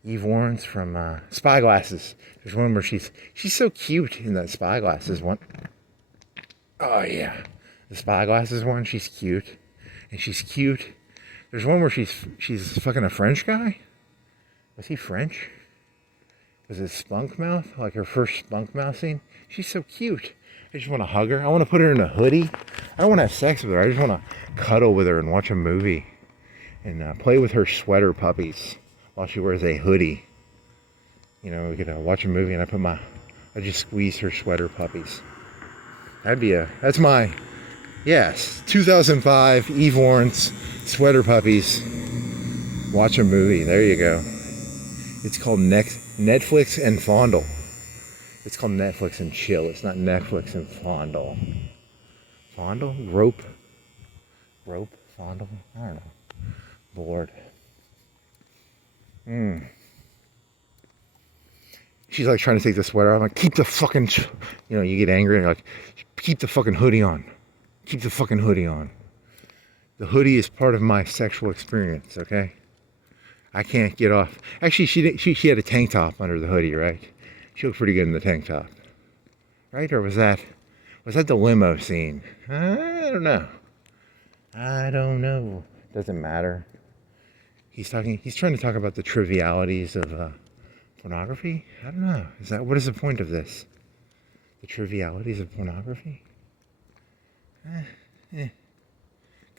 Eve Lawrence from Spyglasses. There's one where she's so cute in that Spyglasses one. Oh yeah, the Spyglasses one. She's cute, and she's cute. There's one where she's fucking a French guy. Was he French? Was it Spunk Mouth? Like her first Spunk Mouth scene? She's so cute. I just want to hug her. I want to put her in a hoodie. I don't want to have sex with her. I just want to cuddle with her and watch a movie and play with her sweater puppies while she wears a hoodie. You know, we could watch a movie and I just squeeze her sweater puppies. That's my, yes, 2005 Eve Lawrence sweater puppies. Watch a movie. There you go. It's called Netflix and Fondle. It's called Netflix and Chill. It's not Netflix and Fondle. Fondle? Rope? Fondle? I don't know. Bored. She's like trying to take the sweater off. I'm like, keep the fucking, you get angry and you're like, keep the fucking hoodie on. Keep the fucking hoodie on. The hoodie is part of my sexual experience, okay? I can't get off. Actually, she had a tank top under the hoodie, right? She looked pretty good in the tank top. Right? Or was that the limo scene? I don't know. Doesn't matter. He's trying to talk about the trivialities of pornography? I don't know. What is the point of this? The trivialities of pornography?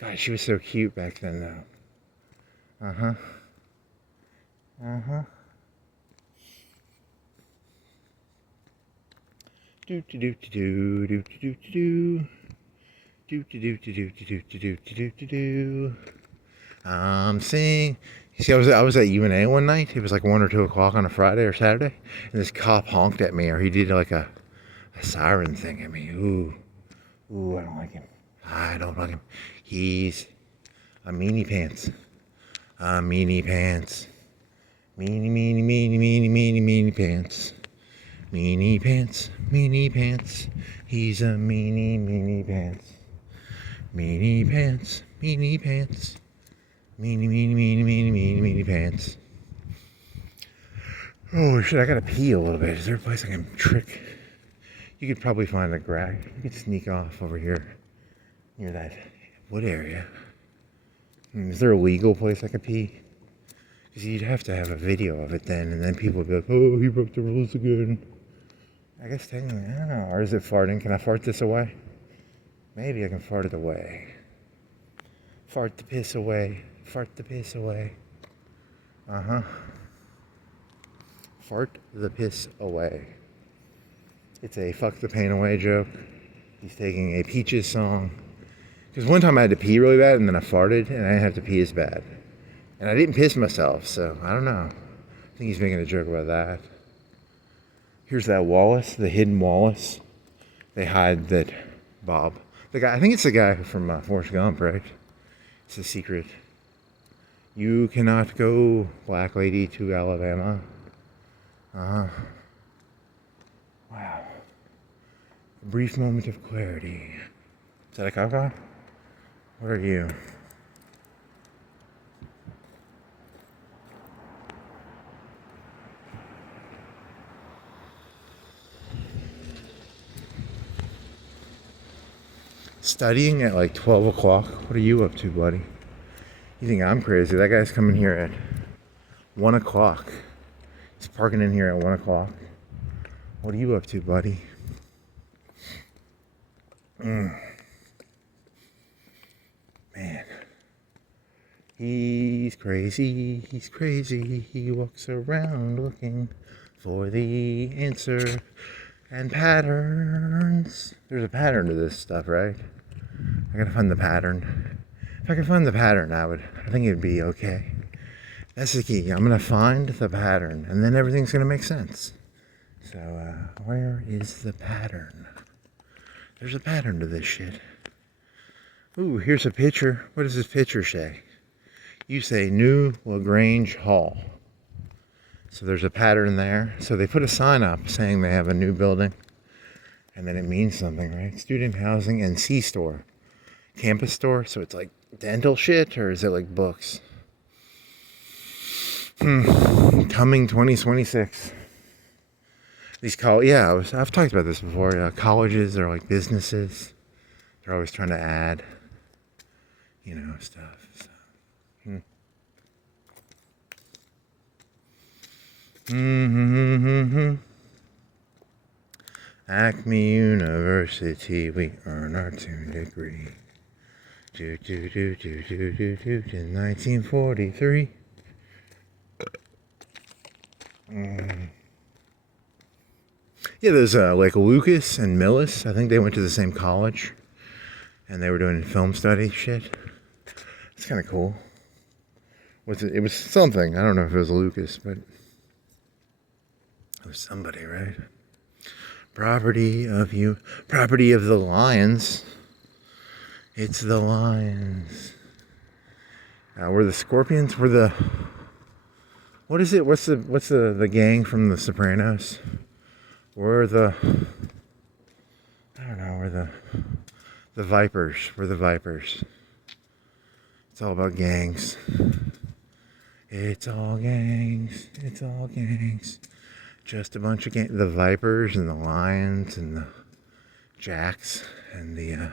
God, she was so cute back then, though. Uh-huh. I'm seeing. You see, I was at UNA one night. It was like 1 or 2 o'clock on a Friday or Saturday, and this cop honked at me, or he did like a siren thing at me. Ooh, I don't like him. I don't like him. He's a meanie pants. Meanie pants. Meanie pants. Meanie pants. He's a meanie pants. Meanie pants. Meanie pants. Oh shit, I gotta pee a little bit. Is there a place I can trick? You could probably find a grag. You could sneak off over here near that wood area. Is there a legal place I could pee? Because you'd have to have a video of it then, and then people would be like, oh, he broke the rules again. I guess technically, I don't know. Or is it farting? Can I fart this away? Maybe I can fart it away. Fart the piss away. Fart the piss away. Fart the piss away. It's a fuck the pain away joke. He's taking a Peaches song. Because one time I had to pee really bad, and then I farted, and I didn't have to pee as bad. And I didn't piss myself, so I don't know. I think he's making a joke about that. Here's that Wallace, the hidden Wallace. They hide that Bob. The guy, I think it's the guy from Forrest Gump, right? It's a secret. You cannot go, black lady, to Alabama. Wow. A brief moment of clarity. Is that a caca? What are you? Studying at like 12 o'clock? What are you up to, buddy? You think I'm crazy? That guy's coming here at 1 o'clock. He's parking in here at 1 o'clock. What are you up to, buddy? Man. He's crazy. He walks around looking for the answer and patterns. There's a pattern to this stuff, right? I gotta find the pattern. If I could find the pattern, I think it'd be okay. That's the key. I'm gonna find the pattern, and then everything's gonna make sense. So, where is the pattern? There's a pattern to this shit. Ooh, here's a picture. What does this picture say? You say New LaGrange Hall. So there's a pattern there. So they put a sign up saying they have a new building. And then it means something, right? Student housing and C-store. Campus store. So it's like dental shit, or is it like books? Coming 2026. These I've talked about this before. Yeah, colleges are like businesses. They're always trying to add, stuff. So. Acme University, we earn our 2 degree. 1943. Yeah, there's like Lucas and Millis. I think they went to the same college, and they were doing film study shit. It's kind of cool. It was something. I don't know if it was Lucas, but it was somebody, right? Property of the Lions. It's the Lions. We're the Scorpions. What is it? What's the gang from The Sopranos? We're the Vipers. We're the Vipers. It's all about gangs. It's all gangs. It's all gangs. Just a bunch of gangs. The Vipers and the Lions and the Jacks and the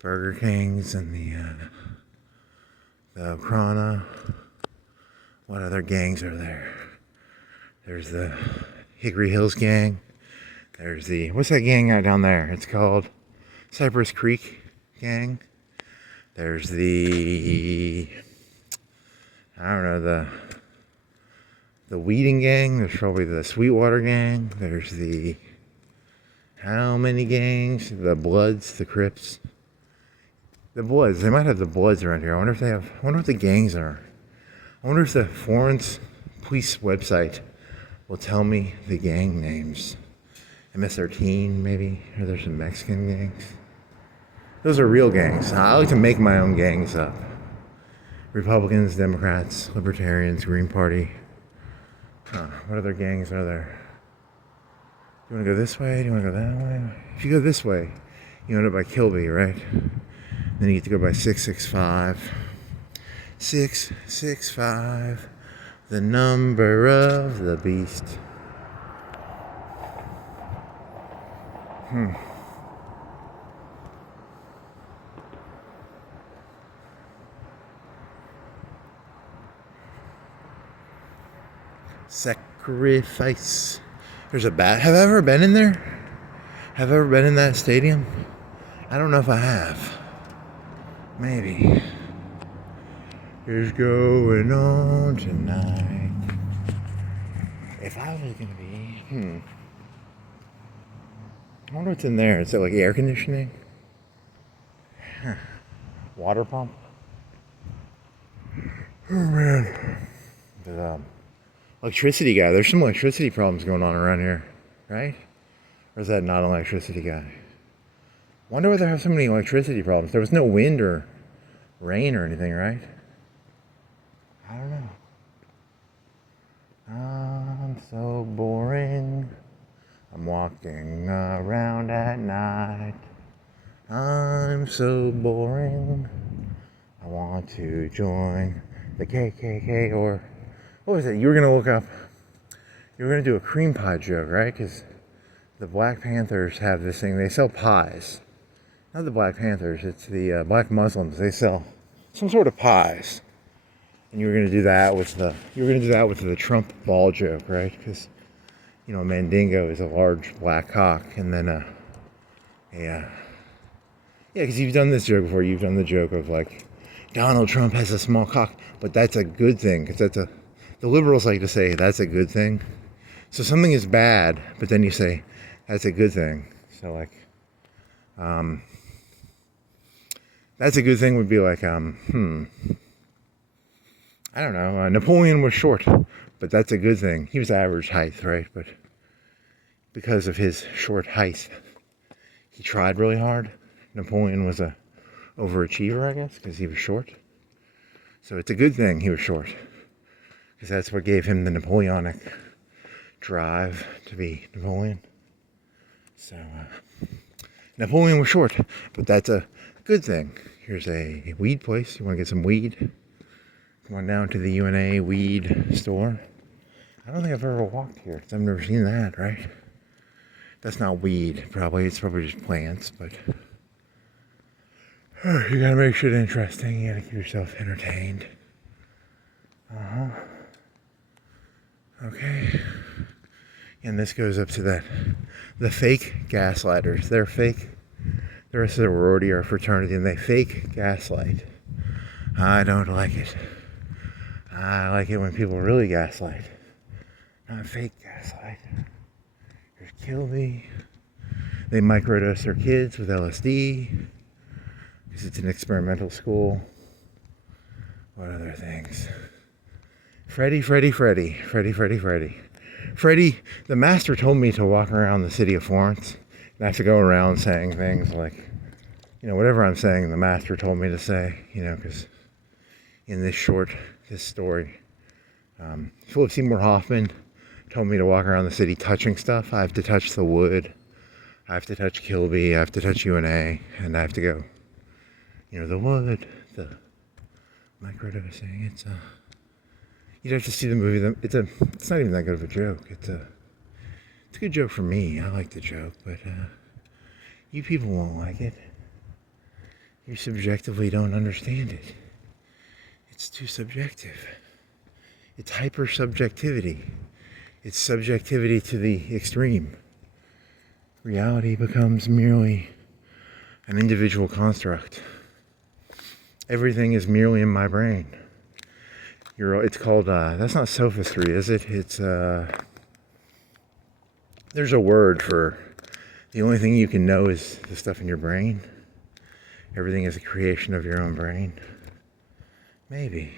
Burger Kings and the Krana. What other gangs are there? There's the Hickory Hills gang. There's what's that gang out down there? It's called Cypress Creek gang. There's the Weeding gang. There's probably the Sweetwater gang. There's how many gangs? The Bloods, the Crips. The Bloods. They might have the Bloods around here. I wonder what the gangs are. I wonder if the Florence police website will tell me the gang names. MS-13 maybe, or there's some Mexican gangs. Those are real gangs. I like to make my own gangs up. Republicans, Democrats, Libertarians, Green Party. What other gangs are there? Do you want to go this way? Do you want to go that way? If you go this way, you end up by Kilby, right? Then you get to go by 665. 665, the number of the beast. Sacrifice. There's a bat. Have I ever been in there? Have I ever been in that stadium? I don't know if I have. Maybe. Is going on tonight. If I was gonna be, I wonder what's in there. Is it like air conditioning? Water pump? Oh man. The electricity guy. There's some electricity problems going on around here, right? Or is that not an electricity guy? Wonder why they have so many electricity problems. There was no wind or rain or anything, right? I don't know. I'm so boring. I'm walking around at night. I'm so boring. I want to join the KKK or... What was it? You were going to look up... You were going to do a cream pie joke, right? Because the Black Panthers have this thing. They sell pies. Not the Black Panthers. It's the Black Muslims. They sell some sort of pies. And you were going to do that with the Trump ball joke, right? Because, a mandingo is a large black cock. And then, because you've done this joke before. You've done the joke of, like, Donald Trump has a small cock. But that's a good thing. Because the liberals like to say that's a good thing. So something is bad, but then you say that's a good thing. So, like, that's a good thing would be like, I don't know, Napoleon was short, but that's a good thing. He was average height, right? But because of his short height, he tried really hard. Napoleon was a overachiever, I guess, because he was short. So it's a good thing he was short. because that's what gave him the Napoleonic drive to be Napoleon. So Napoleon was short, but that's a good thing. Here's a weed place. You want to get some weed? Come on down to the UNA weed store. I don't think I've ever walked here. I've never seen that, right? That's not weed, probably. It's probably just plants, but you gotta make shit interesting. You gotta keep yourself entertained. Okay. And this goes up to the fake gaslighters. They're fake. The rest of the sorority are fraternity, and they fake gaslight. I don't like it. I like it when people really gaslight. Not fake gaslight. There's kill me. They microdose their kids with LSD because it's an experimental school. What other things? Freddy. Freddy, the master told me to walk around the city of Florence. And I have to go around saying things like, whatever I'm saying, the master told me to say, because in this story, Philip Seymour Hoffman told me to walk around the city touching stuff. I have to touch the wood. I have to touch Kilby. I have to touch UNA. And I have to go, the wood, the microdosing. You'd have to see the movie. It's not even that good of a joke. It's a good joke for me. I like the joke, but you people won't like it. You subjectively don't understand it. It's too subjective. It's hyper-subjectivity. It's subjectivity to the extreme. Reality becomes merely an individual construct. Everything is merely in my brain. It's called, that's not sophistry, is it? It's, there's a word for the only thing you can know is the stuff in your brain. Everything is a creation of your own brain. Maybe.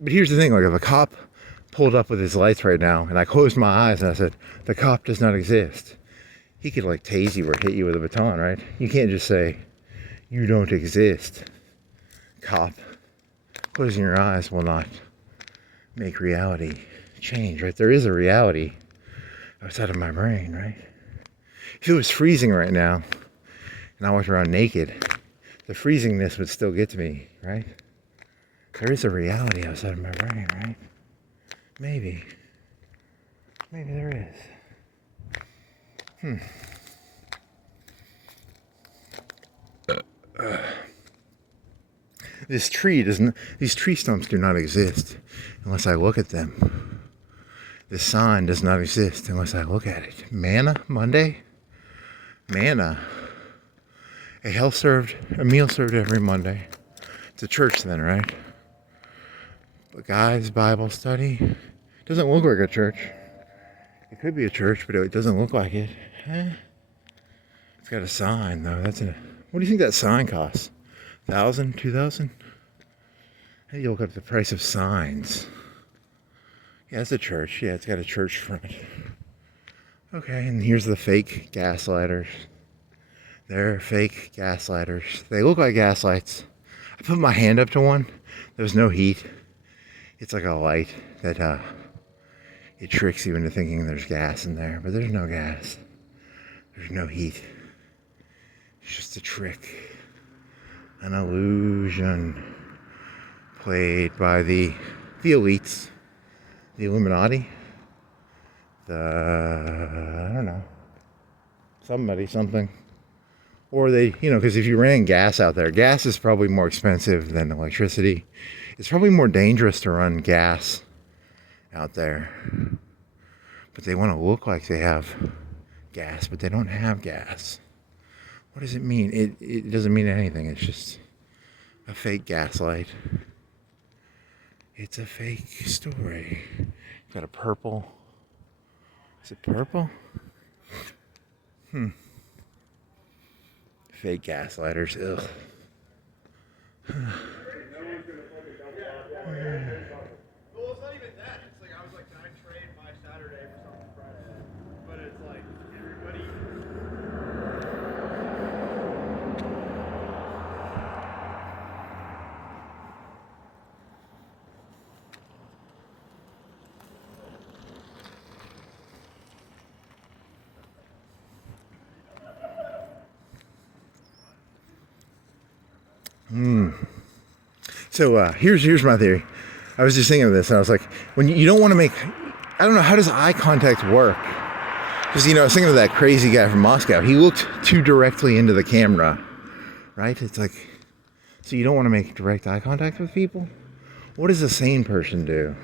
But here's the thing, like if a cop pulled up with his lights right now and I closed my eyes and I said, the cop does not exist, he could like tase you or hit you with a baton, right? You can't just say, you don't exist, cop. Closing your eyes will not make reality change, right? There is a reality outside of my brain, right? If it was freezing right now and I walked around naked, the freezingness would still get to me, right? There is a reality outside of my brain, right? Maybe there is. These tree stumps do not exist unless I look at them. This sign does not exist unless I look at it. Manna, Monday? Manna. A meal served every Monday. It's a church then, right? A guy's Bible study. Doesn't look like a church. It could be a church, but it doesn't look like it. It's got a sign though. What do you think that sign costs? $1,000, $2,000? How do you look up the price of signs? Yeah, it's a church. Yeah, it's got a church front. Okay, and here's the fake gaslighters. They're fake gaslighters. They look like gaslights. I put my hand up to one. There was no heat. It's like a light that it tricks you into thinking there's gas in there, but there's no gas. There's no heat. It's just a trick. An illusion played by the elites, the Illuminati, I don't know, something. Or they, because if you ran gas out there, gas is probably more expensive than electricity. It's probably more dangerous to run gas out there. But they want to look like they have gas, but they don't have gas. What does it mean? It doesn't mean anything. It's just a fake gaslight. It's a fake story. Got a purple. Is it purple? Fake gaslighters. Ugh. Well, it's not even that. It's like I was like, can I trade my Saturday for something Friday? But it's like everybody. So here's my theory. I was just thinking of this, and I was like, when you don't want to make, I don't know, how does eye contact work? Because, I was thinking of that crazy guy from Moscow. He looked too directly into the camera, right? It's like, so you don't want to make direct eye contact with people? What does a sane person do?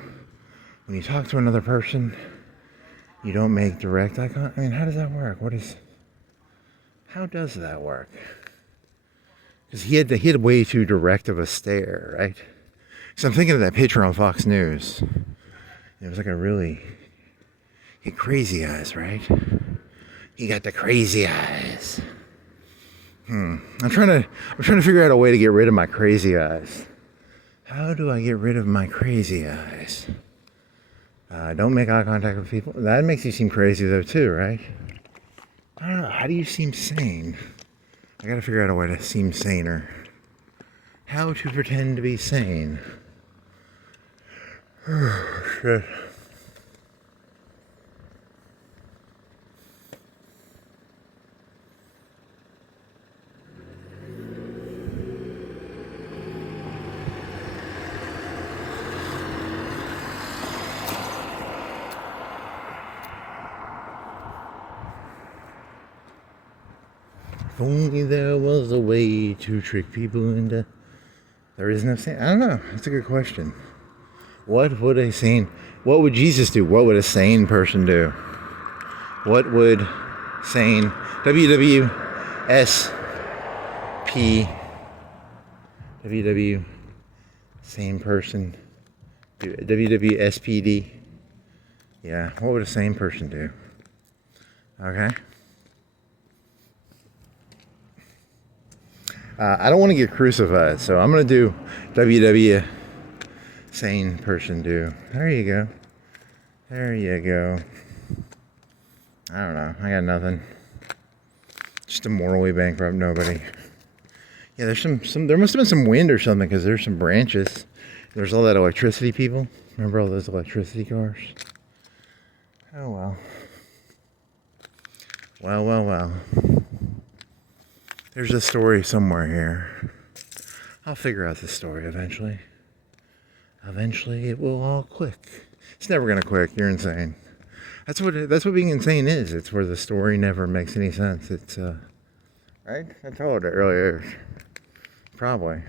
When you talk to another person, you don't make direct eye contact? I mean, how does that work? How does that work? Because he had way too direct of a stare, right? So I'm thinking of that picture on Fox News. It was like he had crazy eyes, right? He got the crazy eyes. I'm trying to figure out a way to get rid of my crazy eyes. How do I get rid of my crazy eyes? Don't make eye contact with people. That makes you seem crazy though too, right? I don't know. How do you seem sane? I gotta figure out a way to seem saner. How to pretend to be sane. Oh, shit. If only there was a way to trick people into... There is no sane... I don't know. That's a good question. What would Jesus do? What would a sane person do? What would sane... sane person do? WWSPD? Yeah, what would a sane person do? Okay. I don't want to get crucified, so I'm going to do WW sane person do. There you go. There you go. I don't know. I got nothing. Just a morally bankrupt nobody. Yeah, there's some there must have been some wind or something, because there's some branches. There's all that electricity, people. Remember all those electricity cars? Oh well. Well. There's a story somewhere here. I'll figure out the story eventually. Eventually it will all click. It's never gonna click. You're insane. That's what being insane is. It's where the story never makes any sense. It's right? I told it earlier. Probably.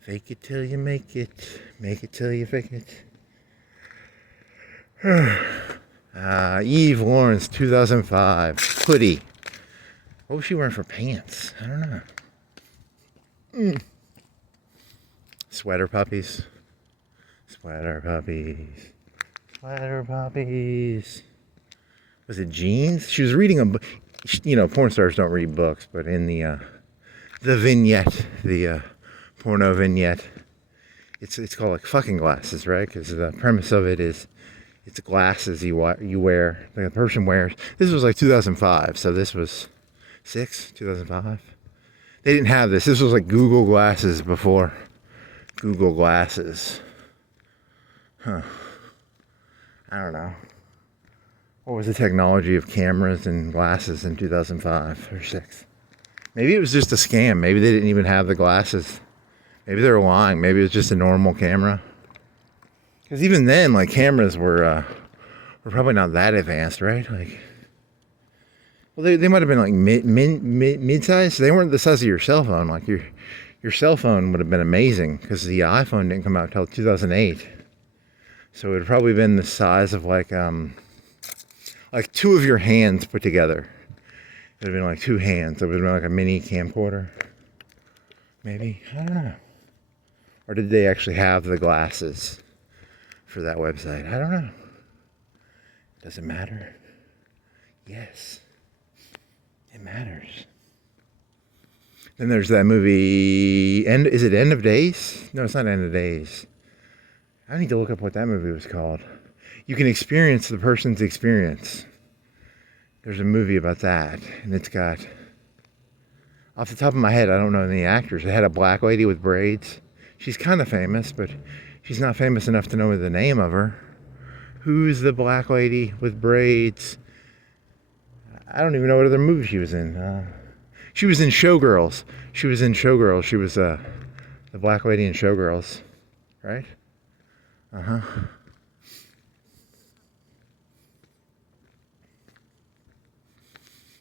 Fake it till you make it. Make it till you fake it. Eve Lawrence, 2005. Hoodie. What was she wearing for pants? I don't know. Sweater puppies. Sweater puppies. Sweater puppies. Was it jeans? She was reading a book. Porn stars don't read books, but in the vignette, the porno vignette, it's called like fucking glasses, right? Because the premise of it is it's glasses you wear, like a person wears. This was like 2005, so this was 2005. They didn't have this. This was like Google Glasses before Google Glasses. I don't know. What was the technology of cameras and glasses in 2005 or 6? Maybe it was just a scam. Maybe they didn't even have the glasses. Maybe they were lying. Maybe it was just a normal camera. Because even then, like, cameras were probably not that advanced, right? Like, well, they might have been like mid-size. They weren't the size of your cell phone. Like your cell phone would have been amazing, because the iPhone didn't come out until 2008. So it would have probably been the size of like two of your hands put together. It would have been like two hands. It would have been like a mini camcorder. Maybe, I don't know. Or did they actually have the glasses for that website? I don't know. Does it matter? Yes, it matters. Then there's that movie, is it End of Days? No, it's not End of Days. I need to look up what that movie was called. You can experience the person's experience. There's a movie about that, and it's got, off the top of my head, I don't know any actors. It had a black lady with braids. She's kind of famous, but she's not famous enough to know the name of her. Who's the black lady with braids? I don't even know what other movie she was in. She was in Showgirls. She was in Showgirls. She was the black lady in Showgirls, right? Uh-huh.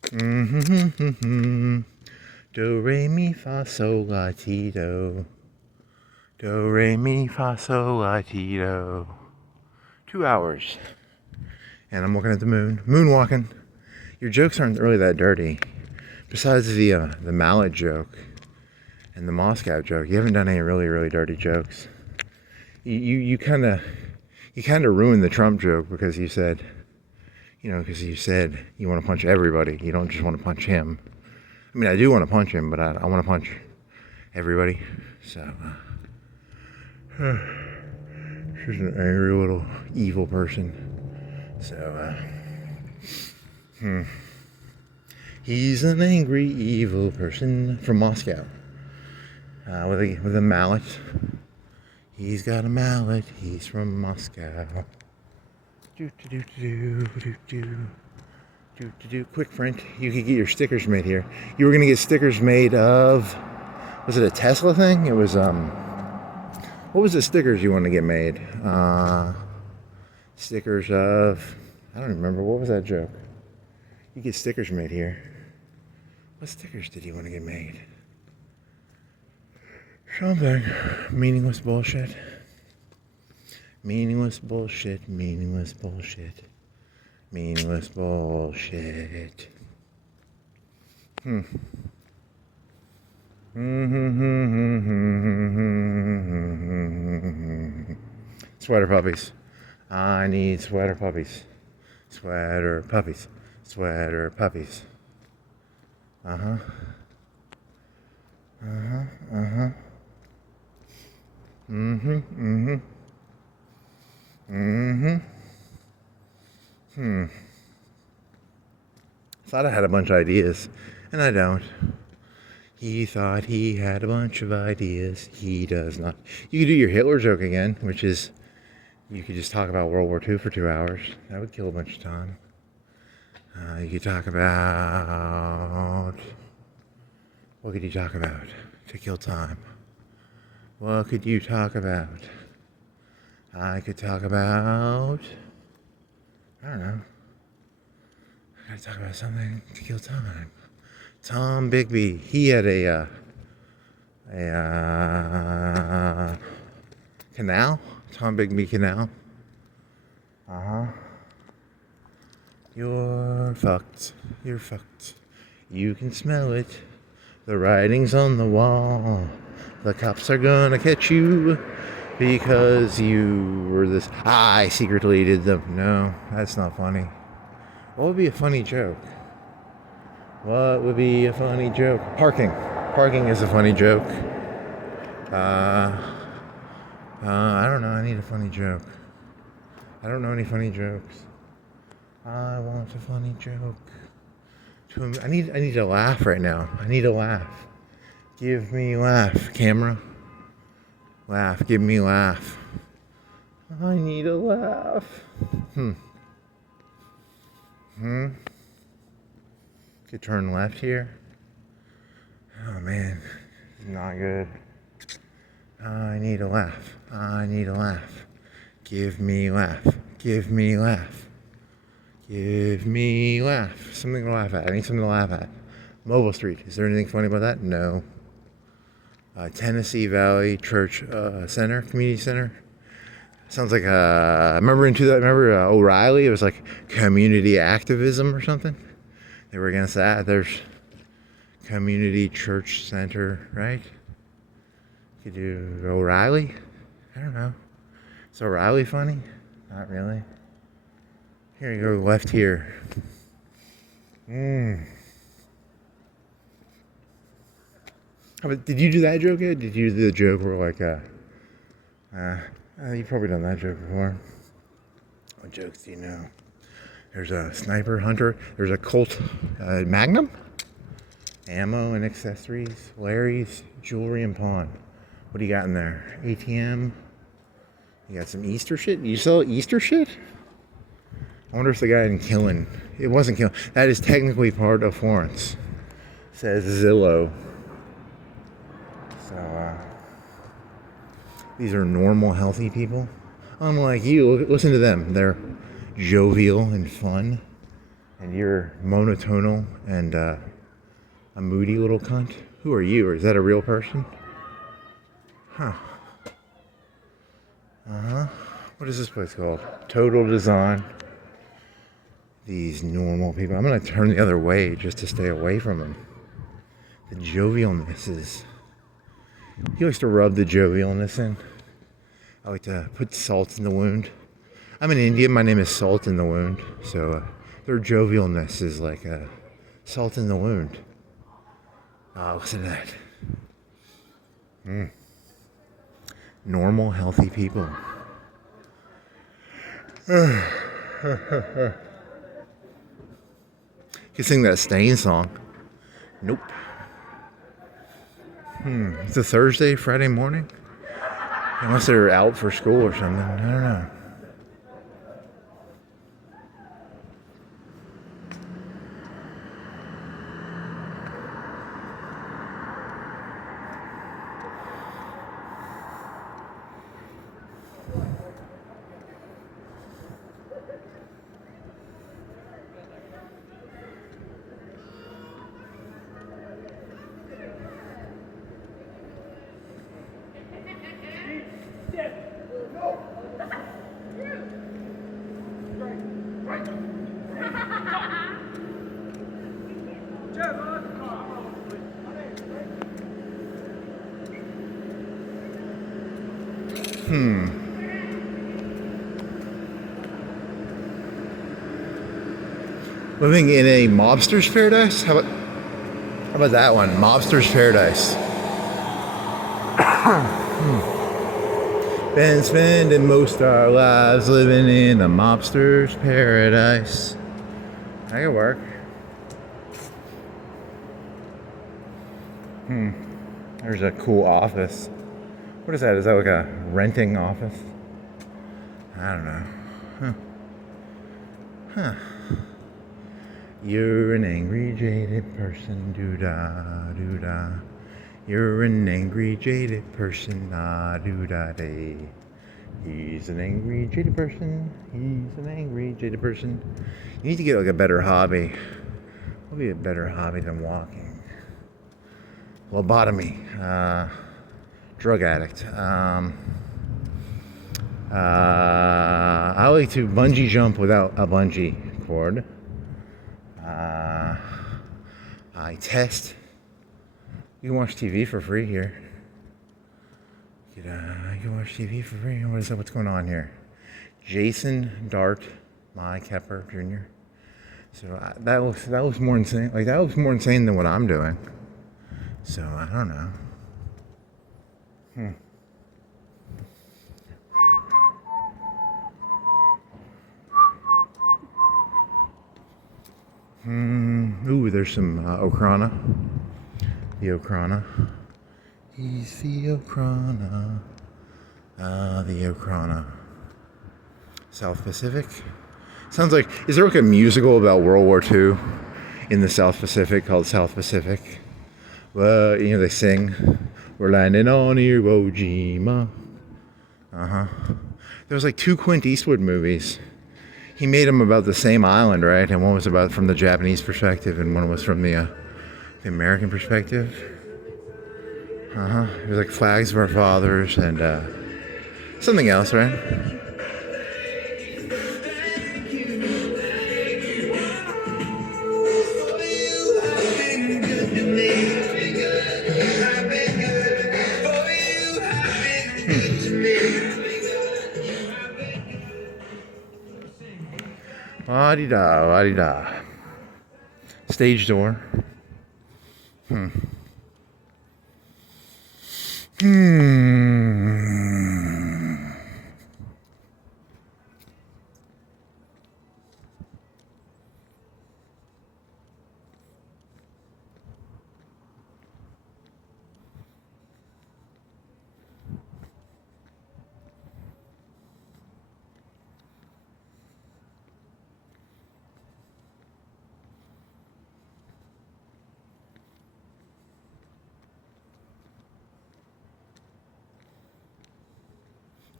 Mm-hmm. Do, re, mi, fa, sol, la, ti, do. Do, re, mi, fa, sol, la, ti, do. 2 hours. And I'm looking at the moon. Moonwalking. Your jokes aren't really that dirty. Besides the mallet joke and the Moscow joke, you haven't done any really, really dirty jokes. You kind of ruined the Trump joke because you said you want to punch everybody. You don't just want to punch him. I mean, I do want to punch him, but I want to punch everybody. So, she's an angry little evil person. So, he's an angry evil person from Moscow with a mallet. He's got a mallet. He's from Moscow. Quick print. You could get your stickers made here. You were gonna get stickers made of. Was it a Tesla thing? It was What was the stickers you wanted to get made? Stickers of. I don't remember. What was that joke? You get stickers made here. What stickers did you want to get made? Something. Meaningless bullshit. Meaningless bullshit. Meaningless bullshit. Meaningless bullshit. Sweater puppies. I need sweater puppies. Sweater puppies. Sweater puppies. Uh-huh. Uh-huh. Uh-huh. Mm-hmm. Mm-hmm. Mm-hmm. Thought I had a bunch of ideas, and I don't. He thought he had a bunch of ideas. He does not. You could do your Hitler joke again, which is you could just talk about World War II for 2 hours. That would kill a bunch of time. You could talk about... What could you talk about to kill time? What could you talk about? I could talk about... I don't know. I gotta talk about something to kill time. Tom Bigby. He had a canal. Tom Bigby canal. Uh-huh. You're fucked. You're fucked. You can smell it. The writing's on the wall. The cops are gonna catch you because you were this. I secretly did them. No, that's not funny. What would be a funny joke? What would be a funny joke? Parking. Parking is a funny joke. I don't know. I need a funny joke. I don't know any funny jokes. I want a funny joke. I need a laugh right now. I need a laugh. Give me a laugh, camera. Laugh. Give me a laugh. I need a laugh. Could turn left here. Oh man, this is not good. I need a laugh. I need a laugh. Give me a laugh. Give me a laugh. Give me a laugh. Something to laugh at. I need something to laugh at. Mobile Street. Is there anything funny about that? No. Tennessee Valley Church Center, Community Center. Sounds like remember O'Reilly? It was like community activism or something. They were against that. There's Community Church Center, right? You could do O'Reilly. I don't know. Is O'Reilly funny? Not really. Here you go, left here. Did you do that joke yet? Did you do the joke where like, you've probably done that joke before. What jokes do you know? There's a sniper hunter. There's a Colt Magnum. Ammo and accessories. Larry's Jewelry and Pawn. What do you got in there? ATM. You got some Easter shit? You sell Easter shit? I wonder if the guy in Killen. It wasn't Killen. That is technically part of Florence. says Zillow. So, these are normal, healthy people. Unlike you, listen to them. They're jovial and fun. And you're monotonal and a moody little cunt. Who are you? Or is that a real person? Huh. What is this place called? Total Design. These normal people. I'm going to turn the other way just to stay away from them. The jovialness is... He likes to rub the jovialness in. I like to put salt in the wound. I'm an Indian. My name is Salt in the Wound. So their jovialness is like salt in the wound. Listen to that. Normal, healthy people. You can sing that Stain song. Nope. It's a Thursday, Friday morning. Unless they're out for school or something. I don't know. Living in a mobster's paradise? How about that one? Mobster's paradise. Been spending most our lives living in a mobster's paradise. That could work. There's a cool office. What is that? Is that like a renting office? I don't know. Huh. You're an angry, jaded person, doo-da, doo-da. You're an angry, jaded person, doo-da-day. He's an angry, jaded person. He's an angry, jaded person. You need to get like a better hobby. What would be a better hobby than walking? Lobotomy. Drug addict. I like to bungee jump without a bungee cord. I test. You can watch TV for free here. You can watch TV for free. What is that? What's going on here? Jason Dart, my Kepper Jr. So that looks more insane. Like that looks more insane than what I'm doing. So I don't know. Ooh, there's some Okrana. The Okrana. He's the Okrana. The Okrana. South Pacific. Sounds like, is there like a musical about World War II in the South Pacific called South Pacific? Well, you know, they sing, we're landing on Iwo Jima. There was like 2 Clint Eastwood movies. He made them about the same island, right? And one was about from the Japanese perspective, and one was from the American perspective. It was like Flags of Our Fathers and something else, right? La-di-da, la-di-da. Stage door.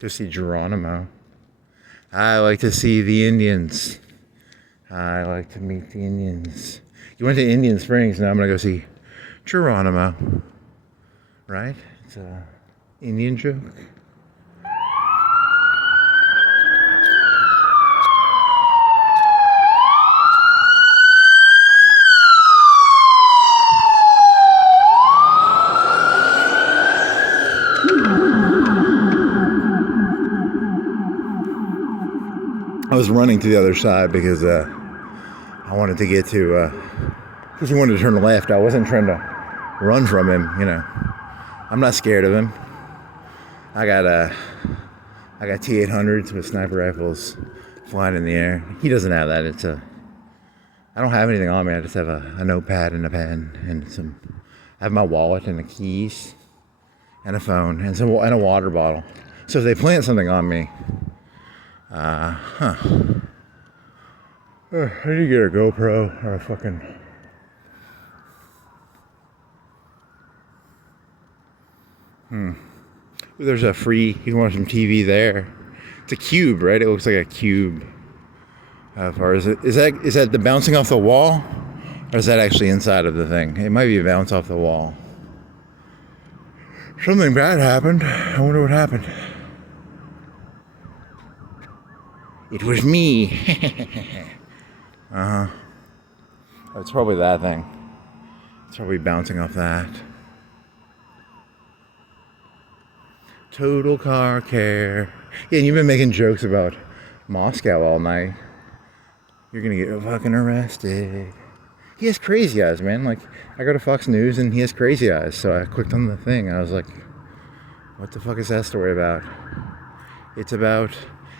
Go see Geronimo. I like to see the Indians. I like to meet the Indians. You went to Indian Springs, now I'm gonna go see Geronimo. Right? It's a Indian joke. I was running to the other side because I wanted to get to, because he wanted to turn left. I wasn't trying to run from him, you know. I'm not scared of him. I got T-800s with sniper rifles flying in the air. He doesn't have that. I don't have anything on me. I just have a notepad and a pen and I have my wallet and the keys and a phone and a water bottle. So if they plant something on me, I need to get a GoPro or a fucking. There's a free. You can watch some TV there. It's a cube, right? It looks like a cube. How far is it? Is that the bouncing off the wall, or is that actually inside of the thing? It might be a bounce off the wall. Something bad happened. I wonder what happened. It was me. Oh, it's probably that thing. It's probably bouncing off that. Total car care. Yeah, and you've been making jokes about Moscow all night. You're gonna get fucking arrested. He has crazy eyes, man. Like, I go to Fox News and he has crazy eyes. So I clicked on the thing and I was like, what the fuck is that story about? It's about,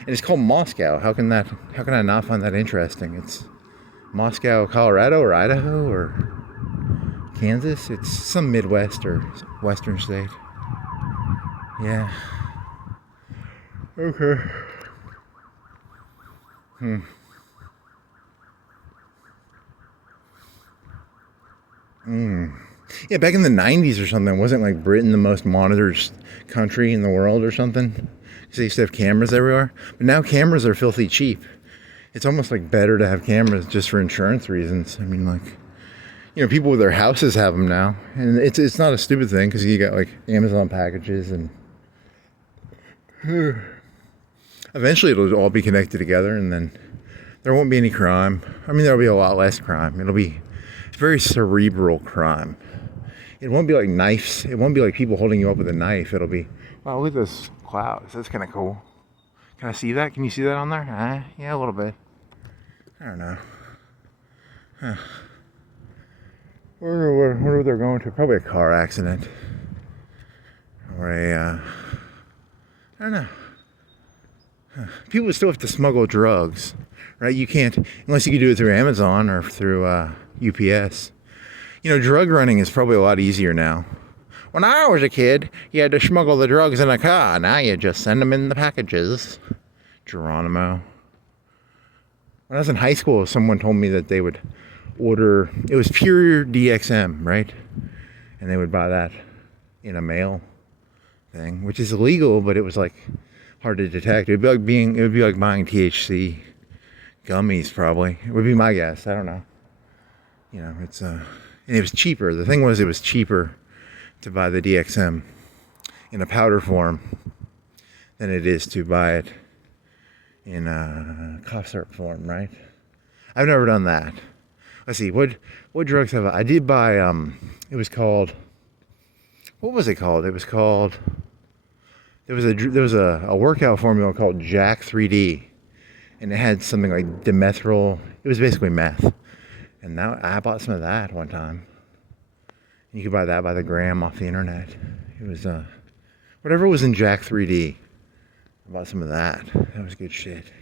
and it's called Moscow. How can I not find that interesting? It's Moscow, Colorado, or Idaho, or Kansas. It's some Midwest or Western state. Yeah. Okay. Yeah, back in the 90s or something, wasn't like Britain the most monitored country in the world or something? Because they used to have cameras everywhere. But now cameras are filthy cheap. It's almost like better to have cameras just for insurance reasons. I mean, like, you know, people with their houses have them now. And it's not a stupid thing because you got like Amazon packages and eventually it'll all be connected together and then there won't be any crime. I mean, there'll be a lot less crime. It'll be very cerebral crime. It won't be like knives. It won't be like people holding you up with a knife. It'll be, wow, look at this clouds. That's kind of cool. Can I see that? Can you see that on there? Yeah, a little bit. I don't know. Huh. Wonder what they're going to. Probably a car accident. Or I don't know. People still have to smuggle drugs, right? You can't, unless you can do it through Amazon or through UPS. You know, drug running is probably a lot easier now. When I was a kid, you had to smuggle the drugs in a car. Now you just send them in the packages. Geronimo. When I was in high school, someone told me that they would order, it was pure DXM, right? And they would buy that in a mail thing, which is illegal, but it was like hard to detect. It would be like buying THC gummies, probably. It would be my guess. I don't know. You know, it's and it was cheaper. The thing was, it was cheaper to buy the DXM in a powder form than it is to buy it in a cough syrup form, right? I've never done that. Let's see, what drugs have I did buy, it was called, what was it called? It was called, there was a workout formula called Jack 3D, and it had something like dimethyl, it was basically meth. And now I bought some of that one time. You could buy that by the gram off the internet. It was, whatever was in Jack 3D. I bought some of that. That was good shit.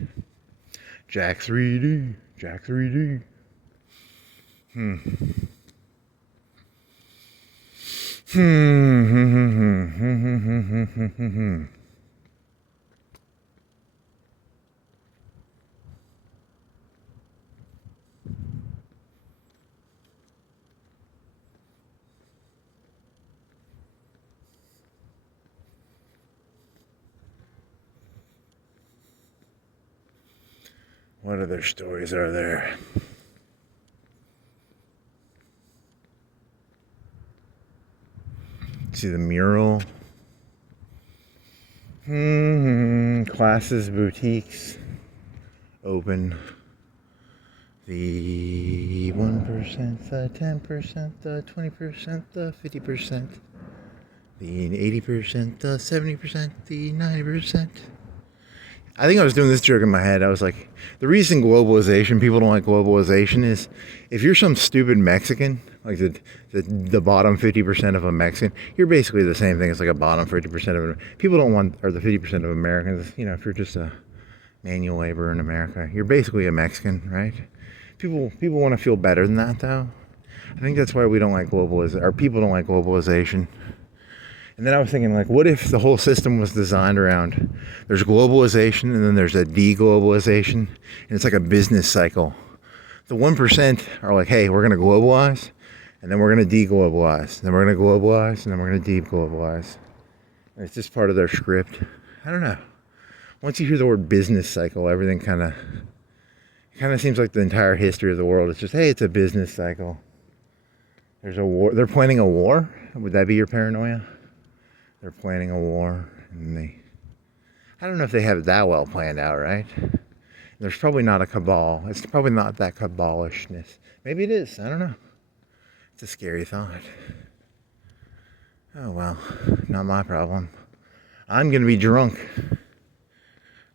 Jack 3D. Jack 3D. What other stories are there? See the mural. Classes, boutiques, open. The 1%, the 10%, the 20%, the 50%, the 80%, the 70%, the 90%. I think I was doing this joke in my head. I was like, the reason people don't like globalization is if you're some stupid Mexican, like the bottom 50% of a Mexican, you're basically the same thing as like a bottom 50% of people don't want, or the 50% of Americans, you know, if you're just a manual laborer in America, you're basically a Mexican, right? People want to feel better than that, though. I think that's why we don't like globalization, or people don't like globalization. And then I was thinking, like, what if the whole system was designed around, there's globalization and then there's a deglobalization, and it's like a business cycle. The 1% are like, hey, we're going to globalize, and then we're going to deglobalize, then we're going to globalize, and then we're going to deglobalize. And it's just part of their script. I don't know. Once you hear the word business cycle, everything kind of seems like the entire history of the world. It's just, hey, it's a business cycle. There's a war. They're planning a war? Would that be your paranoia? They're planning a war, and I don't know if they have it that well planned out, right? There's probably not a cabal. It's probably not that cabalishness. Maybe it is. I don't know. It's a scary thought. Oh, well, not my problem. I'm going to be drunk.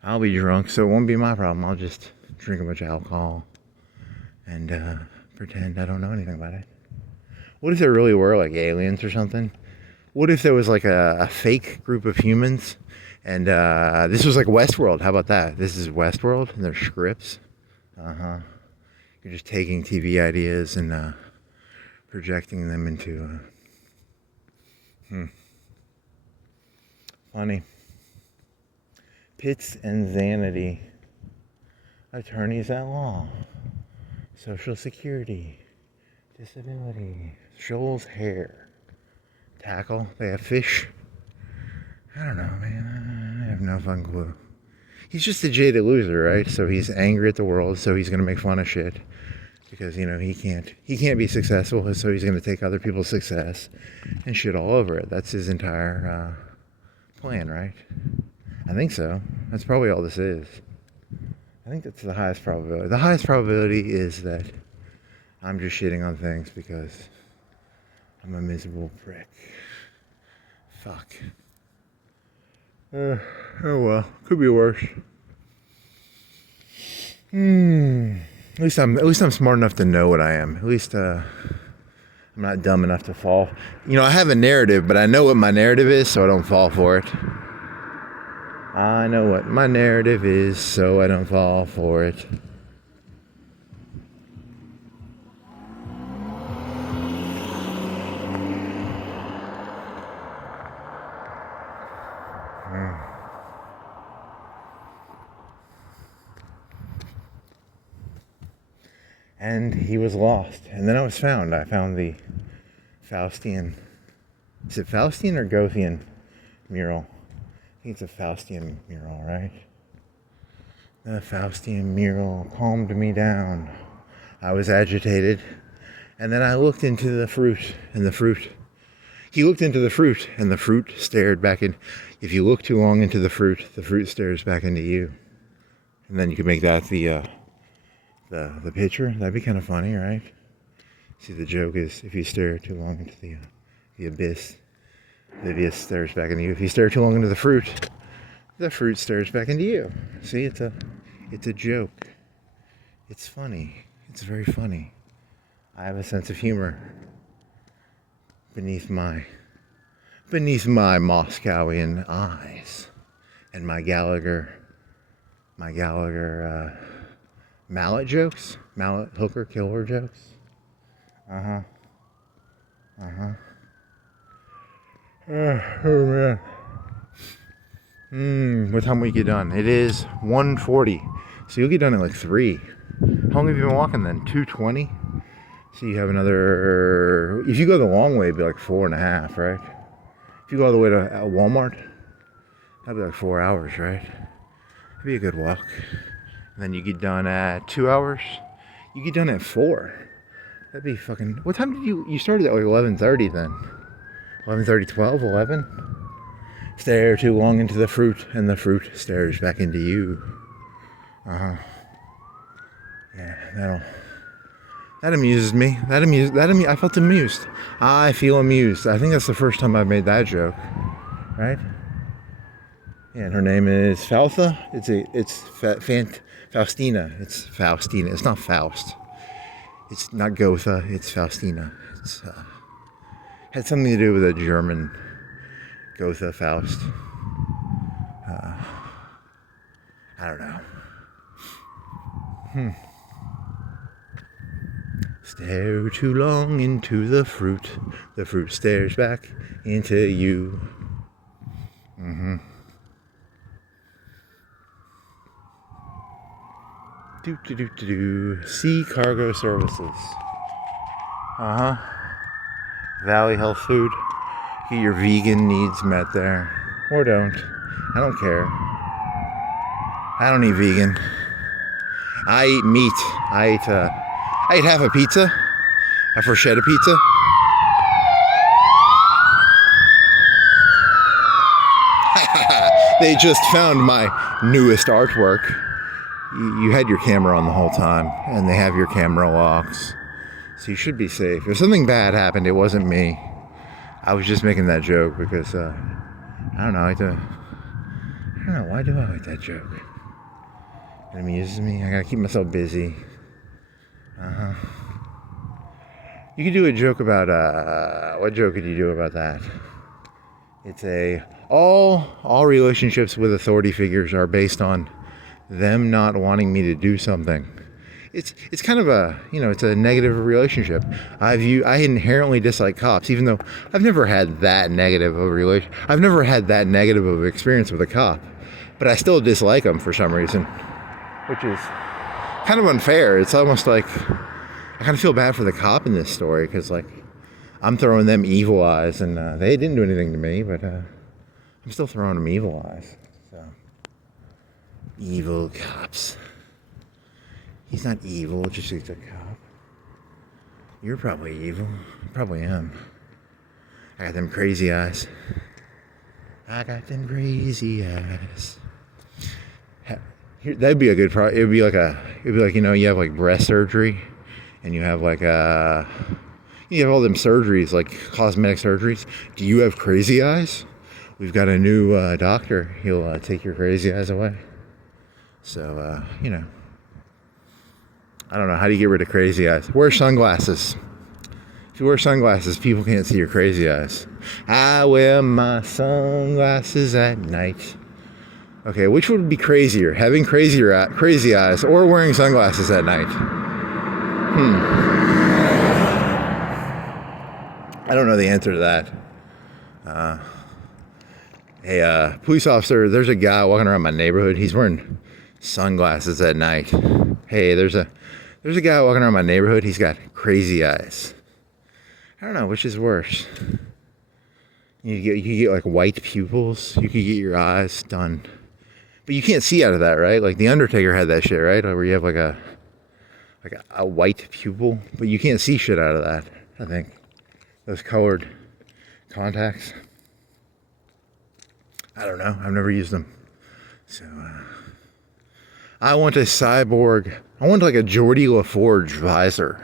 I'll be drunk, so it won't be my problem. I'll just drink a bunch of alcohol and pretend I don't know anything about it. What if there really were, like, aliens or something? What if there was like a fake group of humans and this was like Westworld? How about that? This is Westworld and there's scripts. You're just taking TV ideas and projecting them into funny. Pitts and Zanity, attorneys at law, Social Security, disability, Shoals hair. Tackle. They have fish. I don't know, man. I have no fucking clue. He's just a jaded loser, right? So he's angry at the world, so he's gonna make fun of shit because, you know, he can't be successful, so he's gonna take other people's success and shit all over it. That's his entire plan, right? I think so. That's probably all this is. I think that's the highest probability. The highest probability is that I'm just shitting on things because I'm a miserable prick. Fuck. Oh well, could be worse. At least I'm smart enough to know what I am. At least I'm not dumb enough to fall. You know, I have a narrative, but I know what my narrative is, so I don't fall for it. I know what my narrative is, so I don't fall for it. And he was lost. And then I was found. I found the Faustian. Is it Faustian or Gothian mural? I think it's a Faustian mural, right? The Faustian mural calmed me down. I was agitated. And then I looked into the fruit, and the fruit. He looked into the fruit, and the fruit stared back in. If you look too long into the fruit stares back into you. And then you could make that the picture. That'd be kind of funny, right? See, the joke is if you stare too long into the abyss stares back into you. If you stare too long into the fruit stares back into you. See, it's a joke. It's funny. It's very funny. I have a sense of humor beneath my Moscowian eyes and my Gallagher mallet jokes, mallet hooker killer jokes. Oh man. What time will you get done? It is 1:40. So you'll get done at like 3. How long have you been walking then? 2:20? So you have another, if you go the long way, it'd be like 4.5, right? If you go all the way to Walmart, that'd be like 4 hours, right? It'd be a good walk. And then you get done at 2 hours. You get done at 4. That'd be fucking... What time did you started at like 11:30 then? 11:30, 12, 11? Stare too long into the fruit, and the fruit stares back into you. Yeah, that amuses me. I felt amused. I feel amused. I think that's the first time I've made that joke, right? Yeah, and her name is Faustha. Faustina. It's Faustina. It's not Faust. It's not Gotha. It's Faustina. It's had something to do with a German Gotha Faust. I don't know. Stare too long into the fruit stares back into you. Sea Cargo Services. Valley Health Food. Get your vegan needs met there. Or don't. I don't care. I don't eat vegan. I eat meat. I ate half a pizza. A bruschetta pizza. They just found my newest artwork. You had your camera on the whole time, and they have your camera locks, so you should be safe. If something bad happened, it wasn't me. I was just making that joke because I don't know. I don't know, why do I like that joke? It amuses me. I gotta keep myself busy. You could do a joke about what joke could you do about that? It's all relationships with authority figures are based on them not wanting me to do something. It's kind of it's a negative relationship. I inherently dislike cops, even though I've never had that negative of a I've never had that negative of experience with a cop, but I still dislike them for some reason, which is kind of unfair. It's almost like I kind of feel bad for the cop in this story because like I'm throwing them evil eyes, and they didn't do anything to me, but I'm still throwing them evil eyes. So. Evil cops. He's not evil, just he's a cop. You're probably evil. I probably am. I got them crazy eyes. That'd be a good product. It'd be like you have like breast surgery, and you have like you have all them surgeries, like cosmetic surgeries. Do you have crazy eyes? We've got a new doctor. He'll take your crazy eyes away. So, I don't know. How do you get rid of crazy eyes? Wear sunglasses. If you wear sunglasses, people can't see your crazy eyes. I wear my sunglasses at night. Okay, which would be crazier? Having crazy eyes or wearing sunglasses at night? I don't know the answer to that. Hey, police officer, there's a guy walking around my neighborhood. He's wearing sunglasses at night. Hey, there's a guy walking around my neighborhood. He's got crazy eyes. I don't know which is worse. You could get like white pupils. You could get your eyes done, but you can't see out of that, right? Like the Undertaker had that shit, right? Where you have like a white pupil, but you can't see shit out of that. I think those colored contacts. I don't know. I've never used them. So, I want a cyborg. I want like a Geordie LaForge visor.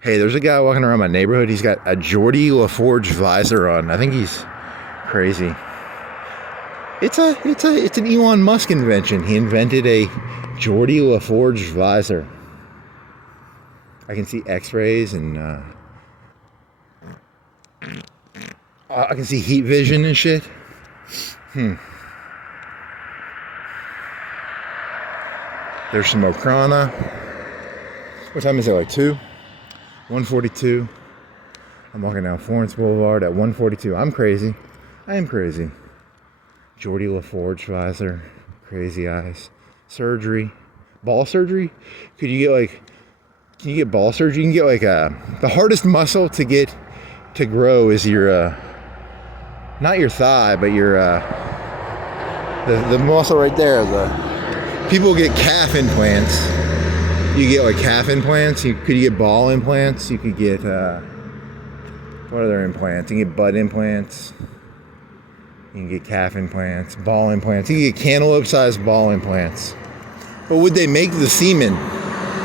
Hey, there's a guy walking around my neighborhood. He's got a Geordie LaForge visor on. I think he's crazy. It's an Elon Musk invention. He invented a Geordie LaForge visor. I can see X-rays and I can see heat vision and shit. There's some Okrana. What time is it? Like 2? 1:42. I'm walking down Florence Boulevard at 1:42. I'm crazy. I am crazy. Geordie LaForge visor. Crazy eyes. Surgery. Ball surgery? Can you get ball surgery? You can get like the hardest muscle to grow is your not your thigh, but your the muscle right there, the People get calf implants. You get like calf implants. You get ball implants. You could get what other implants? You can get butt implants. You can get calf implants, ball implants. You can get cantaloupe-sized ball implants. But would they make the semen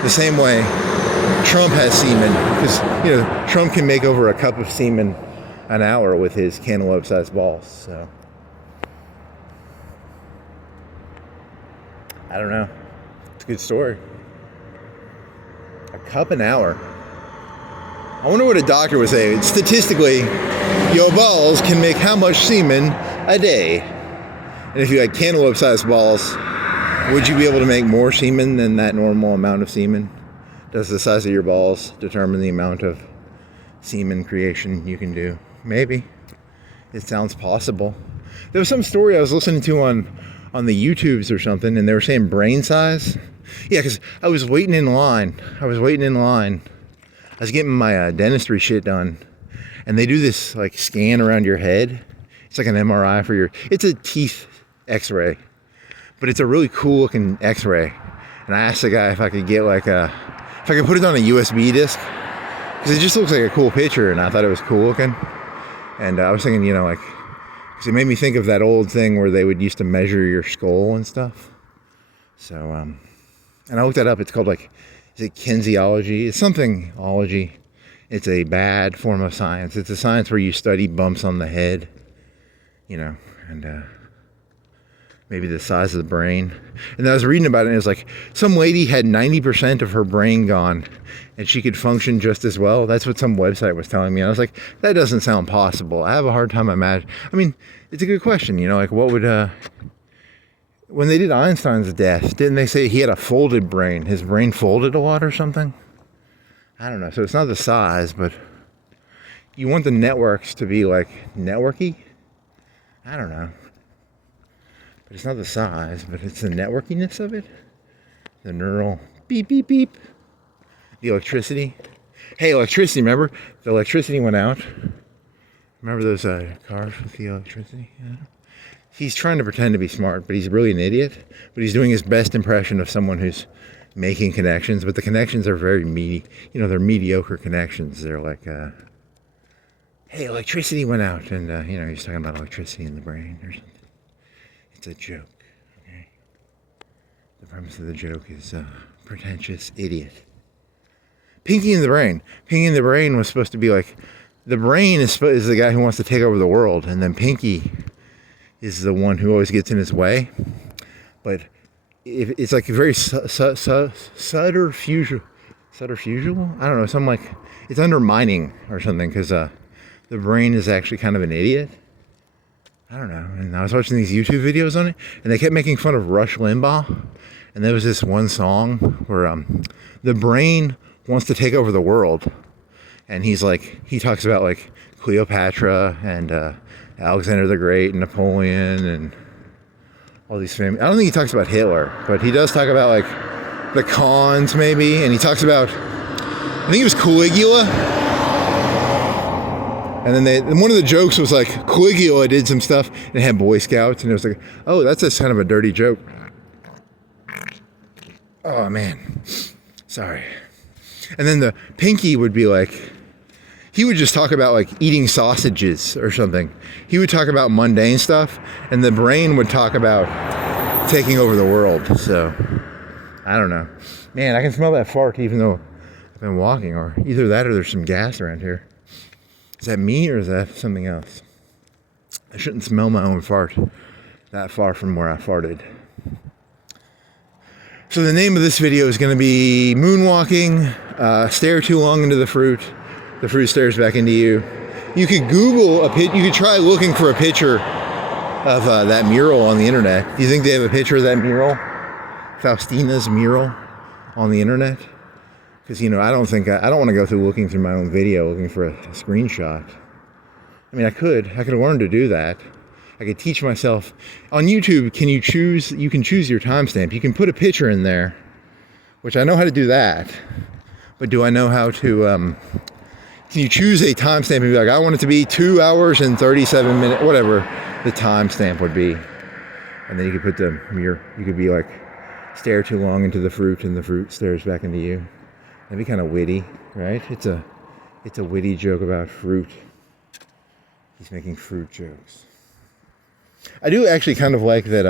the same way Trump has semen? Because Trump can make over a cup of semen an hour with his cantaloupe-sized balls. So I don't know. It's a good story. A cup an hour. I wonder what a doctor would say. Statistically, your balls can make how much semen a day? And if you had cantaloupe-sized balls, would you be able to make more semen than that normal amount of semen? Does the size of your balls determine the amount of semen creation you can do? Maybe. It sounds possible. There was some story I was listening to on the YouTubes or something, and they were saying brain size. Yeah, because I was waiting in line. I was getting my dentistry shit done, and they do this like scan around your head. It's like an MRI for it's a teeth x-ray, but it's a really cool looking x-ray. And I asked the guy if I could get if I could put it on a USB disc, because it just looks like a cool picture, and I thought it was cool looking. And I was thinking, because it made me think of that old thing where they would used to measure your skull and stuff. So, and I looked that up. It's called is it kinesiology? It's something ology. It's a bad form of science. It's a science where you study bumps on the head, and maybe the size of the brain. And I was reading about it, and it was like some lady had 90% of her brain gone, and she could function just as well. That's what some website was telling me. And I was like, that doesn't sound possible. I have a hard time imagining. I mean, it's a good question, what would, when they did Einstein's death, didn't they say he had a folded brain? His brain folded a lot or something? I don't know. So it's not the size, but you want the networks to be networky? I don't know. But it's not the size, but it's the networkiness of it. The neural beep, beep, beep. The electricity. Hey, electricity, remember? The electricity went out. Remember those cars with the electricity? Yeah. He's trying to pretend to be smart, but he's really an idiot. But he's doing his best impression of someone who's making connections, but the connections are very they're mediocre connections. They're like, hey, electricity went out, and he's talking about electricity in the brain or something. It's a joke, okay? The premise of the joke is pretentious idiot. Pinky in the brain. Pinky in the brain was supposed to be the brain is the guy who wants to take over the world, and then Pinky is the one who always gets in his way. But it's like a very subterfugal. I don't know, something it's undermining or something, because the brain is actually kind of an idiot. I don't know. And I was watching these YouTube videos on it, and they kept making fun of Rush Limbaugh. And there was this one song where the brain wants to take over the world, and he talks about Cleopatra and Alexander the Great and Napoleon and all these famous. I don't think he talks about Hitler, but he does talk about the cons maybe, and he talks about, I think it was Caligula. And then one of the jokes was Caligula did some stuff and had Boy Scouts, and it was oh, that's just kind of a dirty joke. Oh man, sorry. And then the Pinky would be he would just talk about eating sausages or something. He would talk about mundane stuff, and the brain would talk about taking over the world. So I don't know. Man, I can smell that fart even though I've been walking, or either that or there's some gas around here. Is that me or is that something else? I shouldn't smell my own fart that far from where I farted. So the name of this video is going to be Moonwalking. Stare too long into the fruit stares back into you. You could Google you could try looking for a picture of that mural on the internet. Do you think they have a picture of that mural? Faustina's mural on the internet? Because, I don't want to go through looking through my own video looking for a screenshot. I mean, I could learn to do that. I could teach myself. On YouTube, you can choose your timestamp. You can put a picture in there, which I know how to do that. But do I know how to, can you choose a timestamp and be I want it to be 2 hours and 37 minutes, whatever the timestamp would be. And then you could put you could be stare too long into the fruit and the fruit stares back into you. That'd be kind of witty, right? It's a witty joke about fruit. He's making fruit jokes. I do actually kind of like that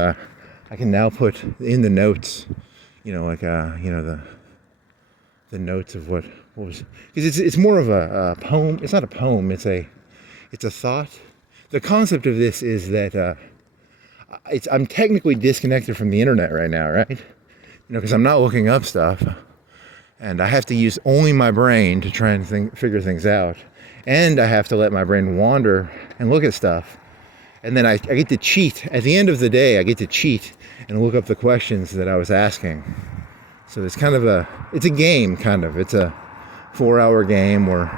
I can now put in the notes, the notes of what was, because it's more of a poem. It's not a poem. It's a thought. The concept of this is that I'm technically disconnected from the internet right now, right? Because I'm not looking up stuff, and I have to use only my brain to try and figure things out, and I have to let my brain wander and look at stuff, and then I get to cheat. At the end of the day, I get to cheat and look up the questions that I was asking. So it's kind of it's a game, kind of. It's a 4-hour game where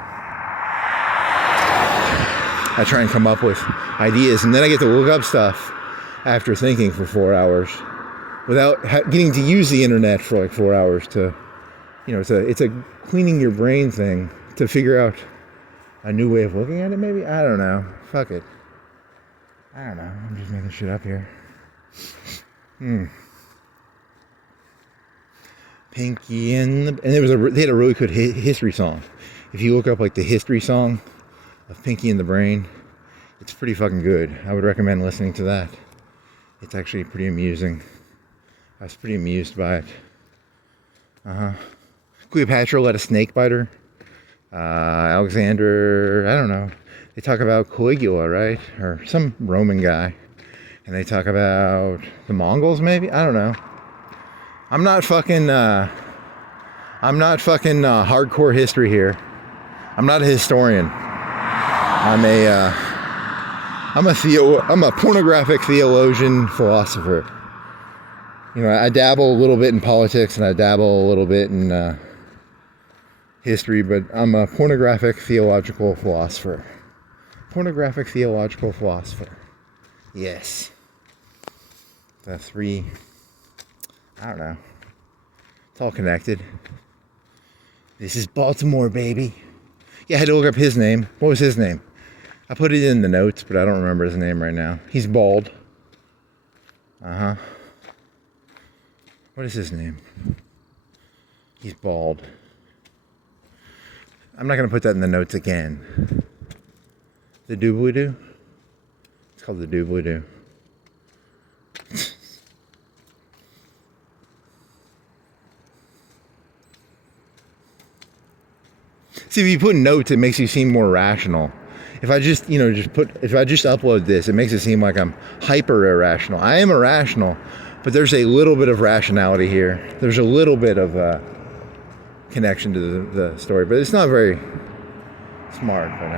I try and come up with ideas, and then I get to look up stuff after thinking for 4 hours without getting to use the internet for like 4 hours to, it's a cleaning your brain thing to figure out a new way of looking at it, maybe? I don't know. Fuck it. I don't know. I'm just making shit up here. Pinky and they had a really good history song. If you look up like the history song of Pinky and the Brain, it's pretty fucking good. I would recommend listening to that. It's actually pretty amusing. I was pretty amused by it. Cleopatra let a snake bite her. Alexander, I don't know. They talk about Caligula, right? Or some Roman guy. And they talk about the Mongols, maybe? I don't know. I'm not fucking hardcore history here. I'm not a historian. I'm a pornographic theologian philosopher. I dabble a little bit in politics and I dabble a little bit in history, but I'm a pornographic theological philosopher. Pornographic theological philosopher. Yes. The three, I don't know. It's all connected. This is Baltimore, baby. Yeah, I had to look up his name. What was his name? I put it in the notes, but I don't remember his name right now. He's bald. What is his name? He's bald. I'm not going to put that in the notes again. The doobly-doo? It's called the doobly-doo. See, if you put notes, it makes you seem more rational. If I just, if I just upload this, it makes it seem like I'm hyper irrational. I am irrational, but there's a little bit of rationality here. There's a little bit of connection to the story, but it's not very smart, but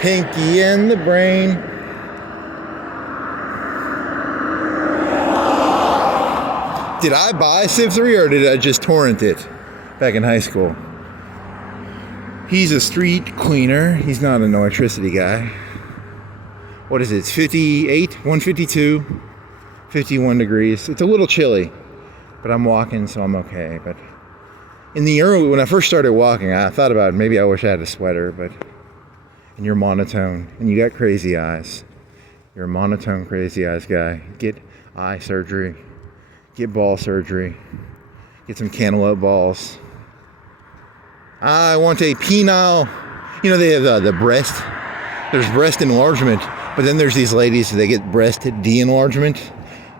Pinky and the Brain. Did I buy Civ 3 or did I just torrent it back in high school? He's a street cleaner. He's not an electricity guy. What is it? It's 58, 152, 51 degrees. It's a little chilly, but I'm walking, so I'm okay. But when I first started walking, I thought about maybe I wish I had a sweater, but. And you're monotone, and you got crazy eyes. You're a monotone, crazy eyes guy. Get eye surgery. Get ball surgery. Get some cantaloupe balls. I want a penile. They have the breast. There's breast enlargement, but then there's these ladies, they get breast de-enlargement.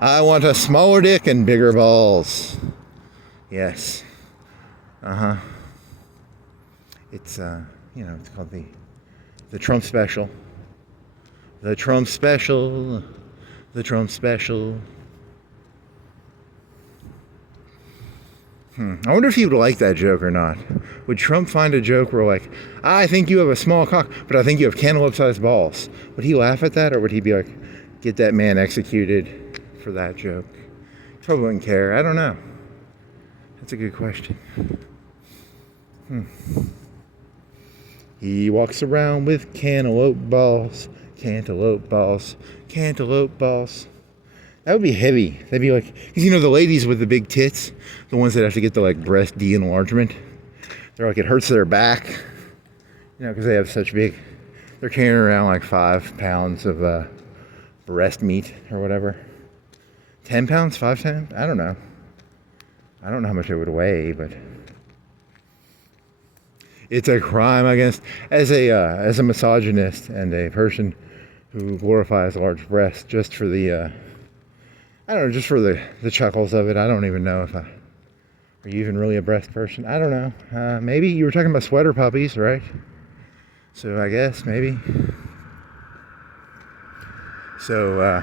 I want a smaller dick and bigger balls. Yes. It's, it's called the Trump special. The Trump special. The Trump special. I wonder if he would like that joke or not. Would Trump find a joke where like, I think you have a small cock, but I think you have cantaloupe-sized balls? Would he laugh at that, or would he be like, get that man executed for that joke? He probably wouldn't care. I don't know. That's a good question. He walks around with cantaloupe balls, cantaloupe balls, cantaloupe balls. That would be heavy. That'd be like, because you know the ladies with the big tits, the ones that have to get the like breast de-enlargement, they're like, it hurts their back, you know, because they have such big, they're carrying around like 5 pounds of breast meat or whatever. 10 pounds, 5 pounds? I don't know. I don't know how much it would weigh, but it's a crime against, as a misogynist and a person who glorifies large breasts just for the, I don't know, just for the chuckles of it. I don't even know if are you even really a breast person? I don't know. Maybe you were talking about sweater puppies, right? So I guess maybe. So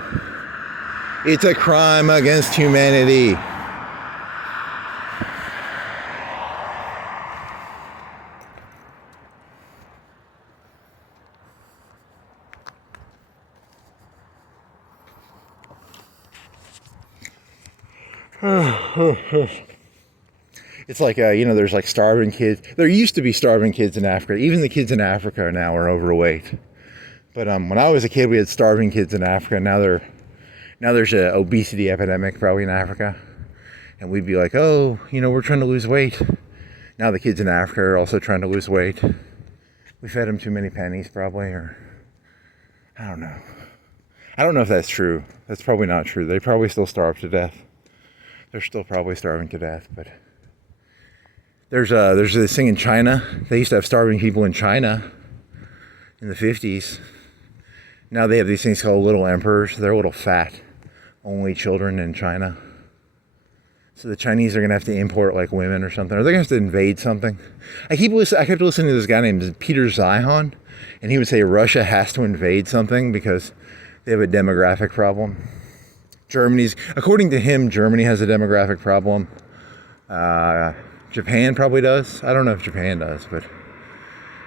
it's a crime against humanity. It's like, you know, there's like starving kids. There used to be starving kids in Africa. Even the kids in Africa now are overweight. But when I was a kid, we had starving kids in Africa. Now there's an obesity epidemic probably in Africa. And we'd be like, oh, you know, we're trying to lose weight. Now the kids in Africa are also trying to lose weight. We fed them too many pennies probably, or I don't know. I don't know if that's true. That's probably not true. They probably still starve to death. They're still probably starving to death, but there's this thing in China. They used to have starving people in China in the 50s. Now they have these things called little emperors. They're little fat, only children in China. So the Chinese are gonna have to import like women or something, or they're gonna have to invade something. I kept listening to this guy named Peter Zeihan, and he would say Russia has to invade something because they have a demographic problem. According to him, Germany has a demographic problem. Japan probably does. I don't know if Japan does, but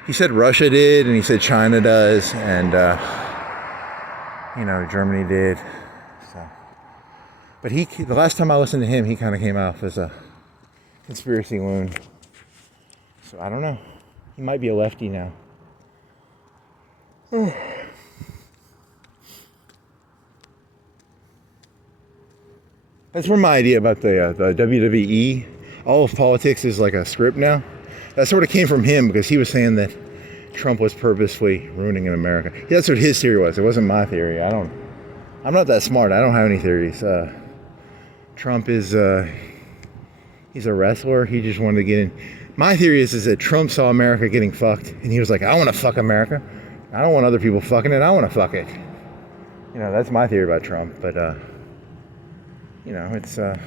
he said Russia did, and he said China does, and you know, Germany did. So, but the last time I listened to him, he kind of came off as a conspiracy loon. So I don't know. He might be a lefty now. That's where my idea about the WWE, all of politics is like a script now. That sort of came from him because he was saying that Trump was purposefully ruining in America. Yeah, that's what his theory was. It wasn't my theory. I'm not that smart. I don't have any theories. Trump is, he's a wrestler. He just wanted to get in. My theory is that Trump saw America getting fucked and he was like, I want to fuck America. I don't want other people fucking it. I want to fuck it. You know, that's my theory about Trump. But, you know, it's, I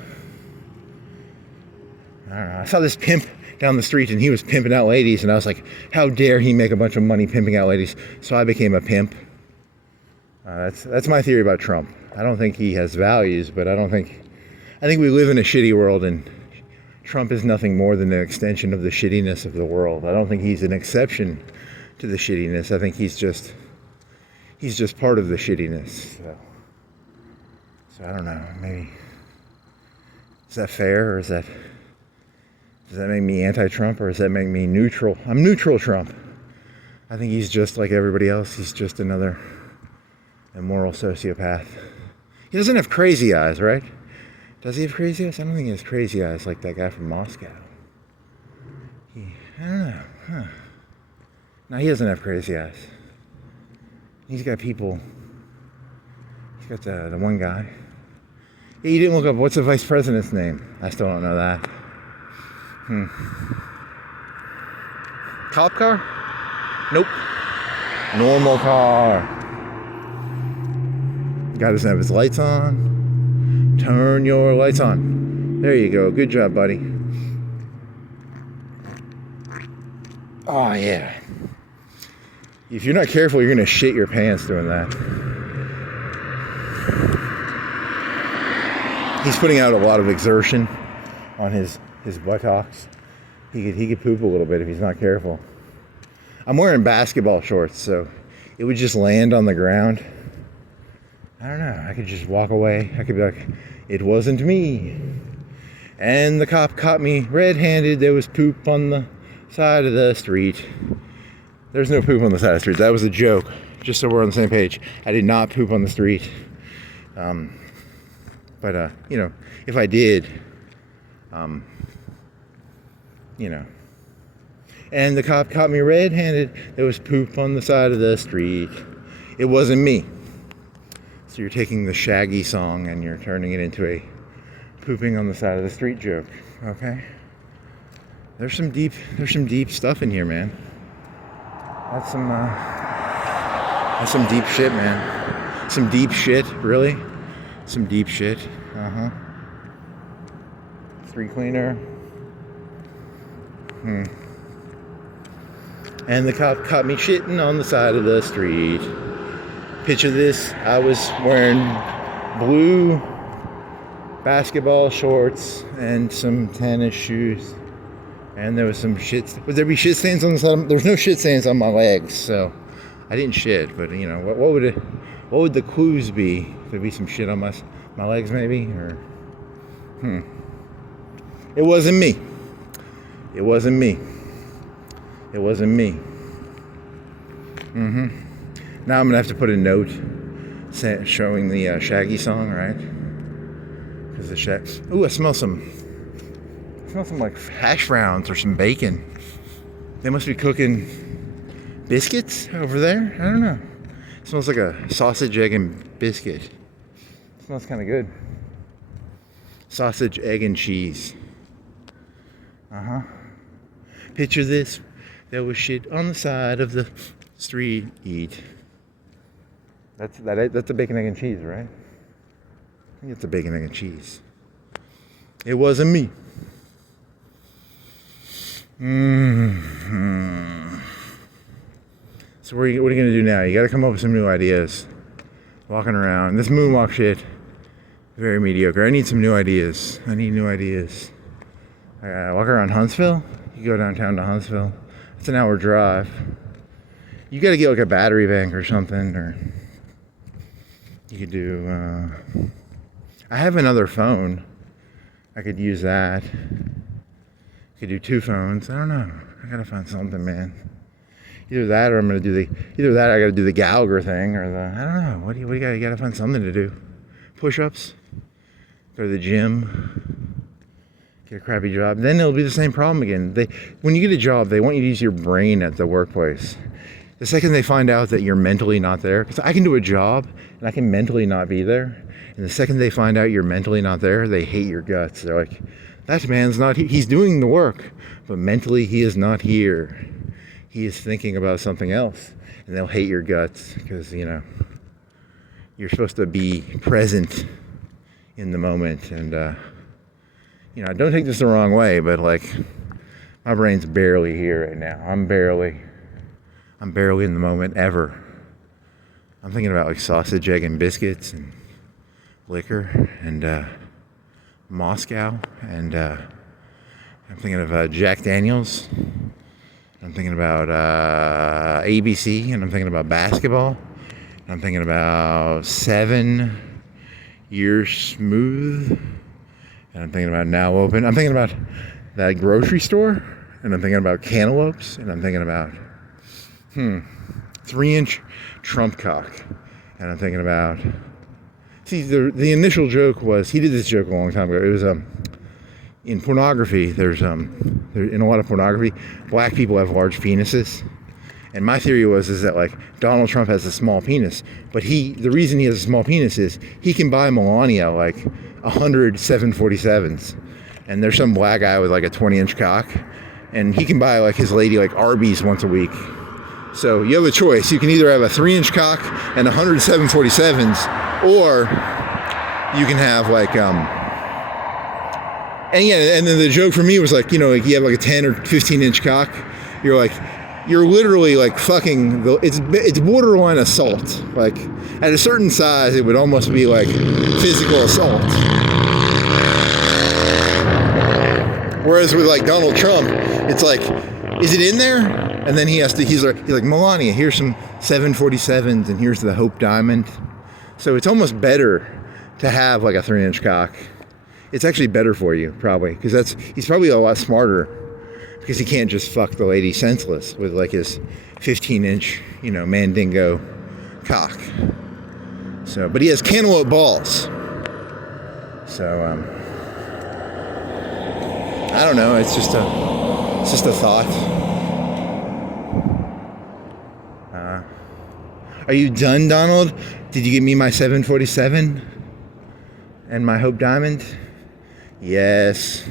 don't know. I saw this pimp down the street and he was pimping out ladies and I was like, how dare he make a bunch of money pimping out ladies? So I became a pimp. That's my theory about Trump. I don't think he has values, but I think we live in a shitty world and Trump is nothing more than an extension of the shittiness of the world. I don't think he's an exception to the shittiness. I think he's just part of the shittiness. So I don't know, maybe, is that fair, or does that make me anti-Trump, or does that make me neutral? I'm neutral Trump. I think he's just like everybody else. He's just another immoral sociopath. He doesn't have crazy eyes, right? Does he have crazy eyes? I don't think he has crazy eyes like that guy from Moscow. I don't know. Huh. No, he doesn't have crazy eyes. He's got people. He's got the one guy. Yeah, you didn't look up what's the vice president's name. I still don't know that. Cop car? Nope. Normal car. Guy doesn't have his lights on. Turn your lights on. There you go. Good job, buddy. Oh, yeah. If you're not careful, you're going to shit your pants doing that. He's putting out a lot of exertion on his buttocks. He could poop a little bit if he's not careful. I'm wearing basketball shorts, so it would just land on the ground. I don't know. I could just walk away. I could be like, it wasn't me. And the cop caught me red-handed. There was poop on the side of the street. There's no poop on the side of the street. That was a joke. Just so we're on the same page. I did not poop on the street. But, you know, if I did, you know. And the cop caught me red-handed. There was poop on the side of the street. It wasn't me. So you're taking the Shaggy song and you're turning it into a pooping on the side of the street joke, okay? There's some deep stuff in here, man. That's some deep shit, man. Some deep shit, really? Some deep shit. Street cleaner. And the cop caught me shitting on the side of the street. Picture this, I was wearing blue basketball shorts and some tennis shoes. And there was some shit. Would there be shit stains on the side? There's no shit stains on my legs, so I didn't shit. But you know, what would the clues be? There'd be some shit on my legs, maybe, or It wasn't me. It wasn't me. It wasn't me. Now I'm gonna have to put a note showing the Shaggy song, right? Because the ooh, I smell some like hash browns or some bacon. They must be cooking biscuits over there. I don't know. It smells like a sausage, egg, and biscuit. It smells kind of good. Sausage, egg, and cheese. Picture this. There was shit on the side of the street. That's a bacon, egg, and cheese, right? I think it's a bacon, egg, and cheese. It wasn't me. So what are you gonna do now? You gotta come up with some new ideas. Walking around. This moonwalk shit, very mediocre. I need some new ideas. I need new ideas. Walk around Huntsville. You go downtown to Huntsville. It's an hour drive. You gotta get like a battery bank or something, or you could do, I have another phone. I could use that. I could do 2 phones. I don't know. I gotta find something, man. Either that or I'm gonna do either that or I gotta do the Gallagher thing, or I don't know. What do you got? You gotta find something to do. Push-ups. Go to the gym. Get a crappy job. Then it'll be the same problem again. When you get a job, they want you to use your brain at the workplace. The second they find out that you're mentally not there, because I can do a job and I can mentally not be there. And the second they find out you're mentally not there, they hate your guts. They're like, that man's not here. He's doing the work, but mentally he is not here. He is thinking about something else. And they'll hate your guts because, you know, you're supposed to be present in the moment. And, you know, don't take this the wrong way, but like, my brain's barely here right now. I'm barely in the moment ever. I'm thinking about like sausage, egg, and biscuits, and liquor, and Moscow, and I'm thinking of Jack Daniels. I'm thinking about ABC, and I'm thinking about basketball. And I'm thinking about 7 Years Smooth, and I'm thinking about Now Open. I'm thinking about that grocery store, and I'm thinking about cantaloupes, and I'm thinking about 3-inch Trump cock, and I'm thinking about. See, the initial joke was, he did this joke a long time ago. It was in pornography. In a lot of pornography, black people have large penises, and my theory is that like Donald Trump has a small penis, but the reason he has a small penis is he can buy Melania like 100 747s, and there's some black guy with like a 20-inch cock, and he can buy like his lady like Arby's once a week. So you have a choice. You can either have a 3-inch cock and 100 747s, or you can have like and then the joke for me was like, you know, like you have like a 10 or 15-inch cock, you're literally like fucking it's borderline assault. Like at a certain size it would almost be like physical assault. Whereas with like Donald Trump, it's like, is it in there? And then he's like, Melania, here's some 747s, and here's the Hope Diamond. So it's almost better to have like a 3-inch cock. It's actually better for you, probably, because he's probably a lot smarter, because he can't just fuck the lady senseless with like his 15-inch, you know, mandingo cock. So, but he has cantaloupe balls. So I don't know. It's just a thought. Are you done, Donald? Did you get me my 747 and my Hope Diamond? Yes.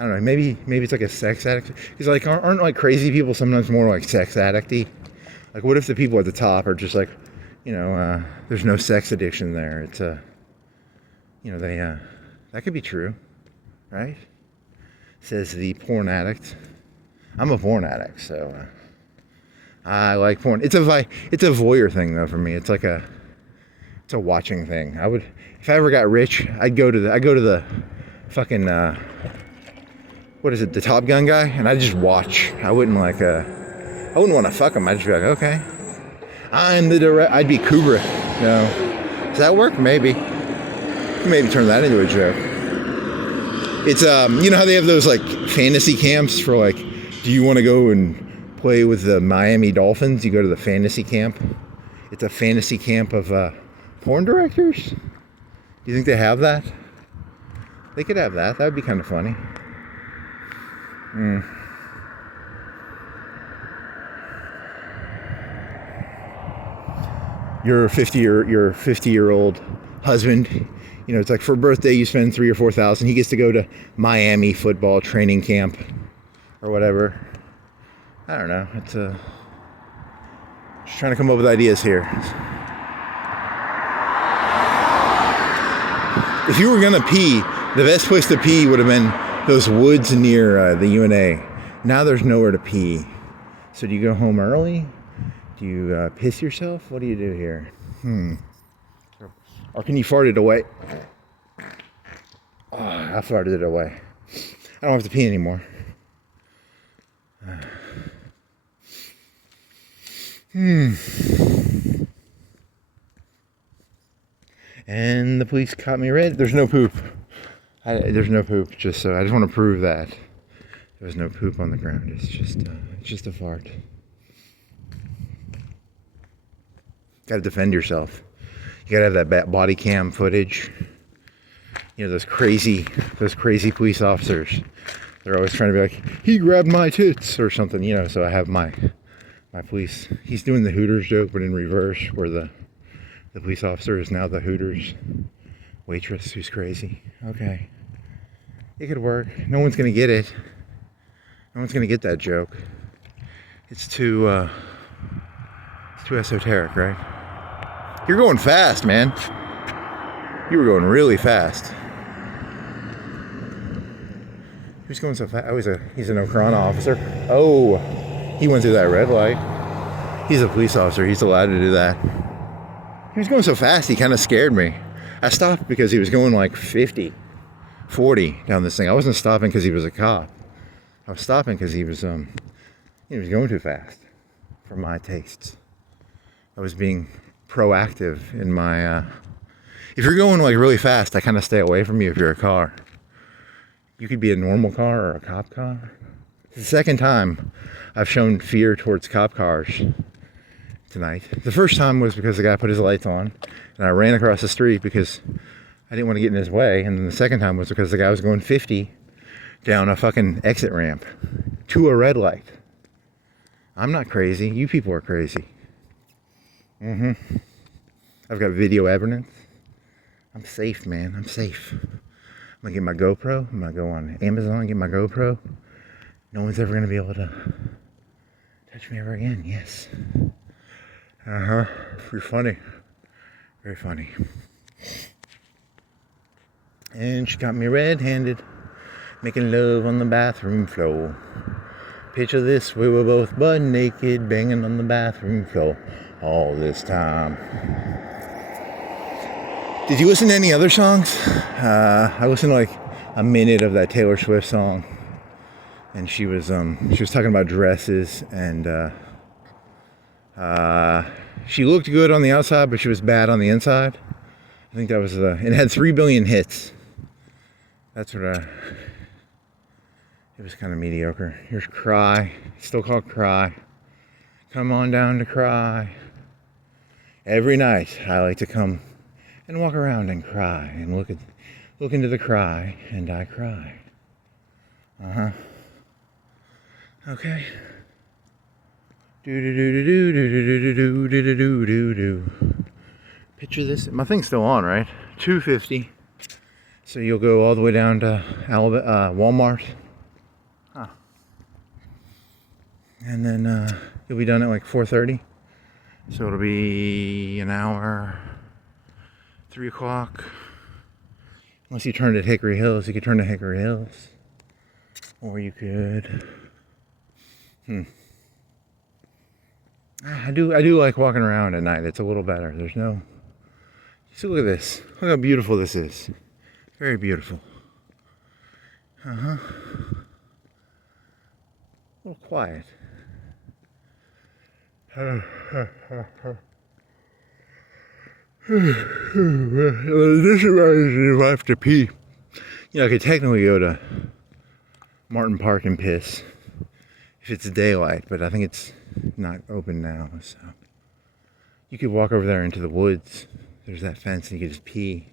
I don't know. Maybe it's like a sex addict. Because like aren't like crazy people sometimes more like sex addicty? Like what if the people at the top are just like, there's no sex addiction there. It's they that could be true, right? Says the porn addict. I'm a porn addict, so I like porn. It's a voyeur thing though for me. It's a watching thing. I would, if I ever got rich, I'd go to the fucking what is it, the Top Gun guy, and I'd just watch. I wouldn't want to fuck him. I'd just be like, okay, I'd be Kubrick. Does that work? Maybe turn that into a joke. It's you know how they have those like fantasy camps for like, do you want to go and play with the Miami Dolphins? You go to the fantasy camp. It's a fantasy camp of porn directors. Do you think they have that? They could have that. That would be kind of funny. Your 50-year-old husband, it's like for a birthday you spend $3,000 or $4,000. He gets to go to Miami football training camp or whatever. I don't know. It's just trying to come up with ideas here. If you were gonna pee, the best place to pee would have been those woods near the UNA. Now there's nowhere to pee. So do you go home early? Do you piss yourself? What do you do here? Or can you fart it away? Oh, I farted it away. I don't have to pee anymore. And the police caught me red. There's no poop. There's no poop. Just so I just want to prove that there's no poop on the ground. It's just a fart. Got to defend yourself. You got to have that body cam footage. Those crazy police officers. They're always trying to be like, he grabbed my tits or something. So I have my police. He's doing the Hooters joke, but in reverse, where the police officer is now the Hooters waitress who's crazy. Okay. It could work. No one's going to get it. No one's going to get that joke. It's too esoteric, right? You're going fast, man. You were going really fast. Who's going so fast? Oh, he's an Okran officer. Oh, he went through that red light. He's a police officer. He's allowed to do that. He was going so fast, he kind of scared me. I stopped because he was going like 50, 40 down this thing. I wasn't stopping because he was a cop. I was stopping because he was going too fast for my tastes. I was being proactive in my, if you're going like really fast, I kind of stay away from you if you're a car. You could be a normal car or a cop car. It's the second time I've shown fear towards cop cars tonight. The first time was because the guy put his lights on and I ran across the street because I didn't want to get in his way. And then the second time was because the guy was going 50 down a fucking exit ramp to a red light. I'm not crazy. You people are crazy. I've got video evidence. I'm safe, man. I'm safe. I'm gonna get my GoPro. I'm gonna go on Amazon and get my GoPro. No one's ever gonna be able to touch me ever again. Yes. You're funny. Very funny. And she got me red-handed, making love on the bathroom floor. Picture this, we were both butt naked, banging on the bathroom floor all this time. Did you listen to any other songs? I listened to like a minute of that Taylor Swift song, and she was talking about dresses, and she looked good on the outside, but she was bad on the inside. I think that was it had 3 billion hits. That's what it was kind of mediocre. Here's Cry, still called Cry. Come on down to Cry. Every night I like to come and walk around and cry and look Look into the cry, and I cry. Okay. Do. Picture this. My thing's still on, right? 250. So you'll go all the way down to Walmart. And then you'll be done at like 4:30. So it'll be an hour, 3 o'clock. Unless you turned at Hickory Hills, you could turn to Hickory Hills. Or you could... I do like walking around at night. It's a little better. There's no... See, look at this. Look how beautiful this is. Very beautiful. A little quiet. This reminds me if I have to pee. You know, I could technically go to Martin Park and piss if it's daylight, but I think it's not open now, so you could walk over there into the woods. There's that fence and you could just pee.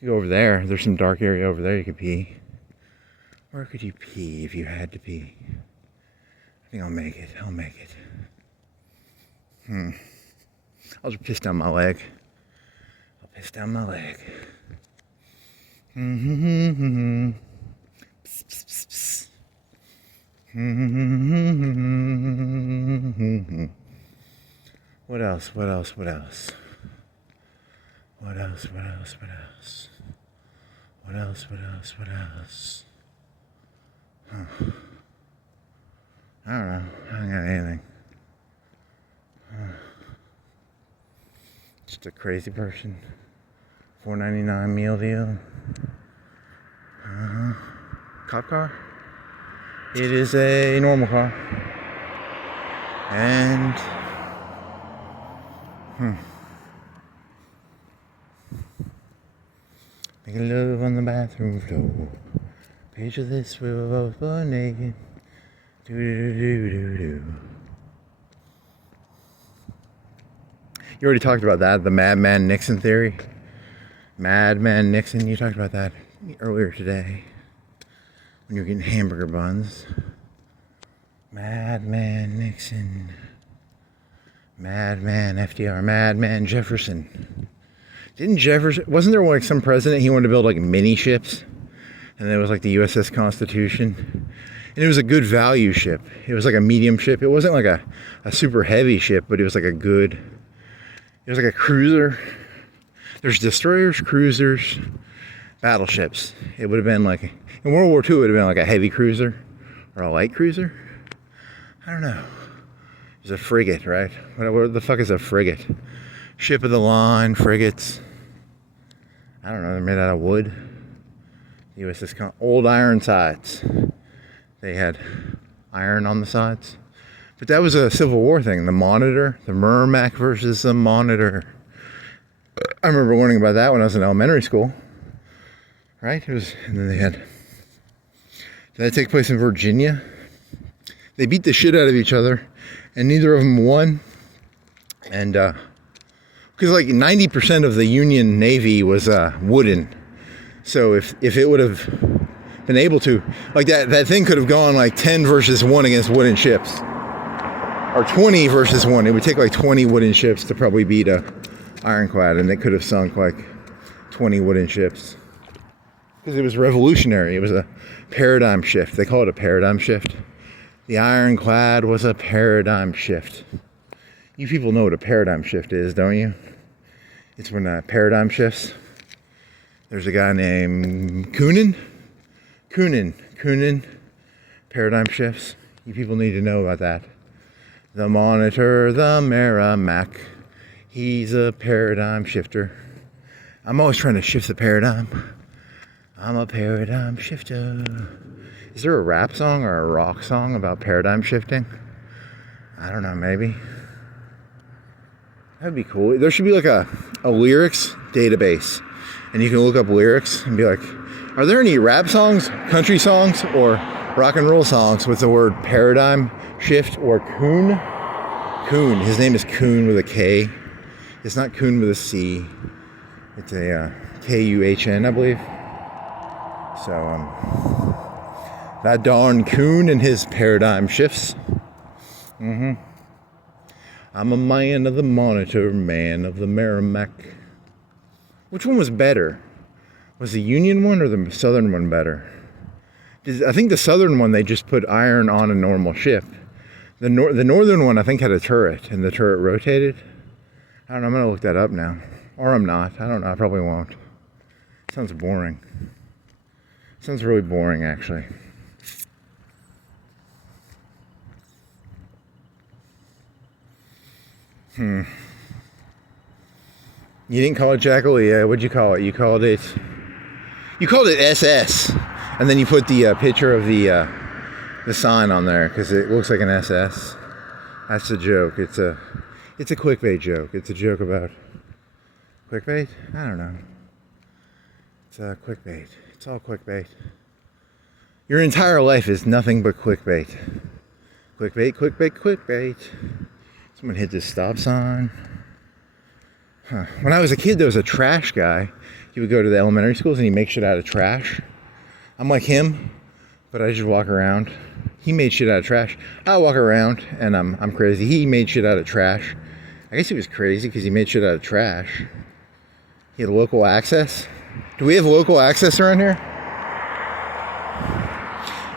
You go over there, there's some dark area over there you could pee. Where could you pee if you had to pee? I think I'll make it. I'll just piss down my leg. Pss, pss, pss, pss. What else? I don't know. I don't got anything. Just a crazy person. $4.99 meal deal. Cop car? It is a normal car. And making love on the bathroom floor. Picture this, we were both butt naked. Do. You already talked about that, the Madman Nixon theory. Madman Nixon, you talked about that earlier today when you were getting hamburger buns. Madman Nixon. Madman FDR. Madman Jefferson. Wasn't there like some president, he wanted to build like mini ships? And there was like the USS Constitution. And it was a good value ship. It was like a medium ship. It wasn't like a super heavy ship, but it was like it was like a cruiser. There's destroyers, cruisers, battleships. It would have been like, in World War II, it would have been like a heavy cruiser or a light cruiser. I don't know. It's a frigate, right? What the fuck is a frigate? Ship of the line, frigates. I don't know, they're made out of wood. USS old iron sides. They had iron on the sides. But that was a Civil War thing. The Monitor, the Merrimack versus the Monitor. I remember learning about that when I was in elementary school. Right? And then did that take place in Virginia? They beat the shit out of each other, and neither of them won. And, because like 90% of the Union Navy was wooden. So if it would have been able to, like that thing could have gone like 10 versus 1 against wooden ships. Or 20 versus 1. It would take like 20 wooden ships to probably beat a ironclad, and they could have sunk like 20 wooden ships. Because it was revolutionary. It was a paradigm shift. They call it a paradigm shift. The ironclad was a paradigm shift. You people know what a paradigm shift is, don't you? It's when paradigm shifts. There's a guy named Kunin. Paradigm shifts. You people need to know about that. The Monitor, the Merrimack. He's a paradigm shifter. I'm always trying to shift the paradigm. I'm a paradigm shifter. Is there a rap song or a rock song about paradigm shifting? I don't know, maybe. That'd be cool. There should be like a lyrics database. And you can look up lyrics and be like, are there any rap songs, country songs, or rock and roll songs with the word paradigm shift or Coon? Coon. His name is Coon with a K. It's not Coon with a C. It's a Kuhn, I believe. So, that darn Kuhn and his paradigm shifts. I'm a man of the monitor, man of the Merrimack. Which one was better? Was the Union one or the Southern one better? I think the Southern one, they just put iron on a normal ship. The Northern one, I think, had a turret, and the turret rotated. I don't know, I'm going to look that up now. Or I'm not. I don't know, I probably won't. Sounds boring. Sounds really boring, actually. You didn't call it Jackal? Yeah, what'd you call it? You called it SS. And then you put the picture of the sign on there because it looks like an SS. That's the joke. It's a clickbait joke. It's a joke about clickbait? I don't know. It's clickbait. It's all clickbait. Your entire life is nothing but clickbait. Clickbait, clickbait, clickbait. Someone hit this stop sign. When I was a kid, there was a trash guy. He would go to the elementary schools and he'd make shit out of trash. I'm like him, but I just walk around. He made shit out of trash. I walk around and I'm crazy. He made shit out of trash. I guess he was crazy because he made shit out of trash. He had local access. Do we have local access around here?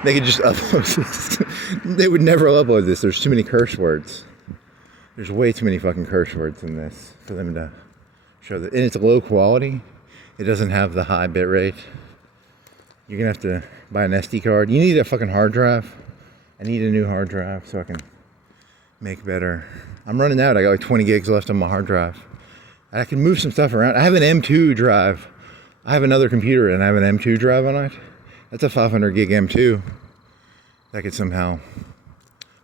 They could just upload this. They would never upload this. There's too many curse words. There's way too many fucking curse words in this for them to show that. And it's low quality. It doesn't have the high bit rate. You're gonna have to buy an SD card. You need a fucking hard drive. I need a new hard drive so I can make better. I'm running out. I got like 20 gigs left on my hard drive. I can move some stuff around. I have an M2 drive. I have another computer and I have an M2 drive on it. That's a 500 gig M2. That could somehow...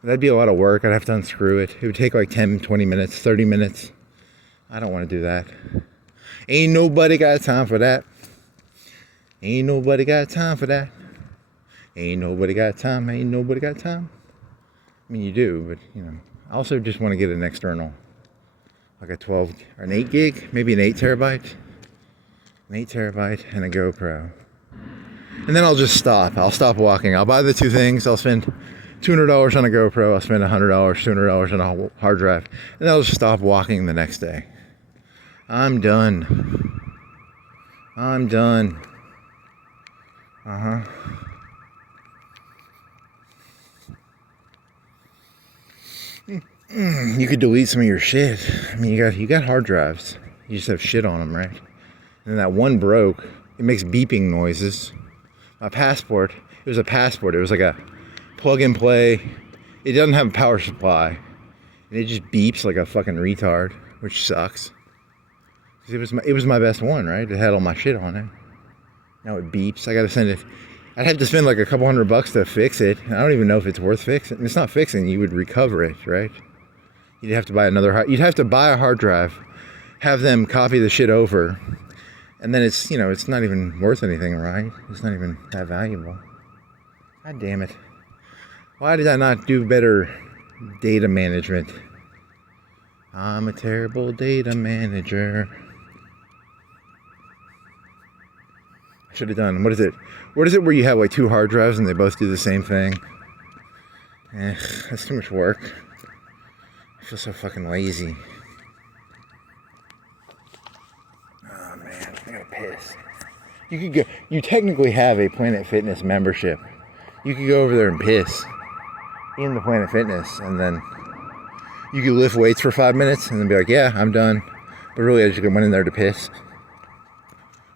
That'd be a lot of work. I'd have to unscrew it. It would take like 10, 20 minutes, 30 minutes. I don't want to do that. Ain't nobody got time for that. Ain't nobody got time for that. Ain't nobody got time. Ain't nobody got time. I mean, you do, but, you know. I also just want to get an external. Like a 12 or an 8 gig, maybe an 8 terabyte. An 8 terabyte and a GoPro. And then I'll just stop. I'll stop walking. I'll buy the two things. I'll spend $200 on a GoPro. I'll spend $100, $200 on a hard drive. And then I'll just stop walking the next day. I'm done. I'm done. You could delete some of your shit. I mean, you got hard drives. You just have shit on them, right? And then that one broke. It makes beeping noises. My passport. It was a passport. It was like a plug and play. It doesn't have a power supply. And it just beeps like a fucking retard, which sucks. It was my best one, right? It had all my shit on it. Now it beeps. I gotta send it. I'd have to spend like a couple $100 to fix it. I don't even know if it's worth fixing. It's not fixing. You would recover it, right? You'd have to buy you'd have to buy a hard drive, have them copy the shit over, and then it's, you know, it's not even worth anything, right? It's not even that valuable. God damn it. Why did I not do better data management? I'm a terrible data manager. I should have done, what is it where you have like two hard drives and they both do the same thing? That's too much work. I feel so fucking lazy. Oh man, I gotta piss. You technically have a Planet Fitness membership. You could go over there and piss in the Planet Fitness, and then you could lift weights for 5 minutes and then be like, yeah, I'm done. But really, I just went in there to piss.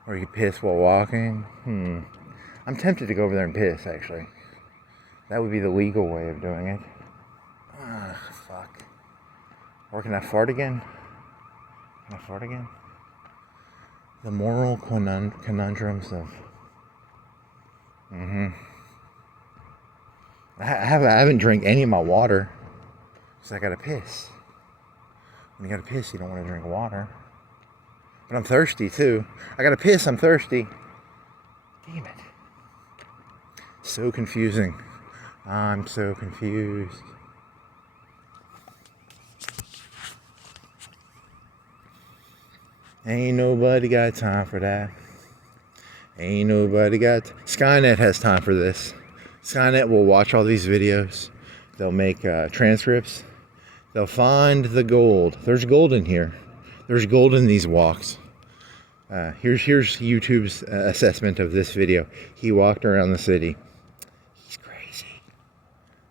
Or you could piss while walking. I'm tempted to go over there and piss, actually. That would be the legal way of doing it. Fuck. Or can I fart again? Can I fart again? The moral conundrums of... I haven't drank any of my water. So I gotta piss. When you gotta piss, you don't want to drink water. But I'm thirsty too. I gotta piss, I'm thirsty. Damn it. So confusing. I'm so confused. Ain't nobody got time for that. Ain't nobody got... Skynet has time for this. Skynet will watch all these videos. They'll make transcripts. They'll find the gold. There's gold in here. There's gold in these walks. Here's YouTube's assessment of this video. He walked around the city. He's crazy.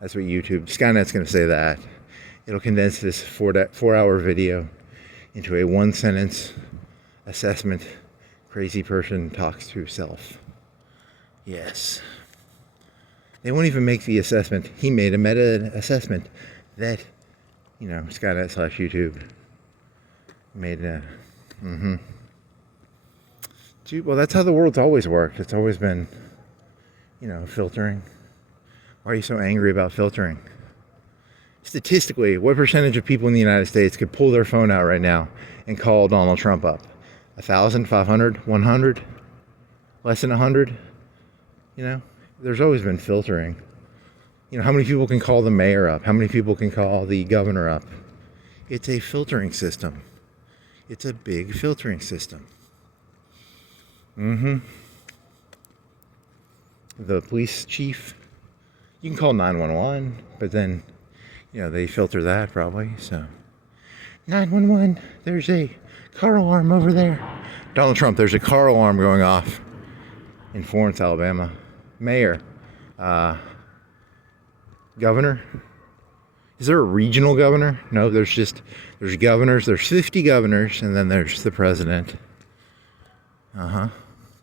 That's what YouTube... Skynet's going to say that. It'll condense this 4-hour video into a 1-sentence assessment. Crazy person talks to self. Yes. They won't even make the assessment. He made a meta assessment that, you know, Skynet/YouTube made a... Dude, well, that's how the world's always worked. It's always been, you know, filtering. Why are you so angry about filtering? Statistically, what percentage of people in the United States could pull their phone out right now and call Donald Trump up? 1,000, 500, 100? Less than 100? You know, there's always been filtering. You know, how many people can call the mayor up? How many people can call the governor up? It's a filtering system. It's a big filtering system. The police chief, you can call 911, but then, you know, they filter that probably, so. 911, there's a car alarm over there. Donald Trump, there's a car alarm going off in Florence, Alabama. Mayor, governor. Is there a regional governor? No, there's governors. There's 50 governors, and then there's the president.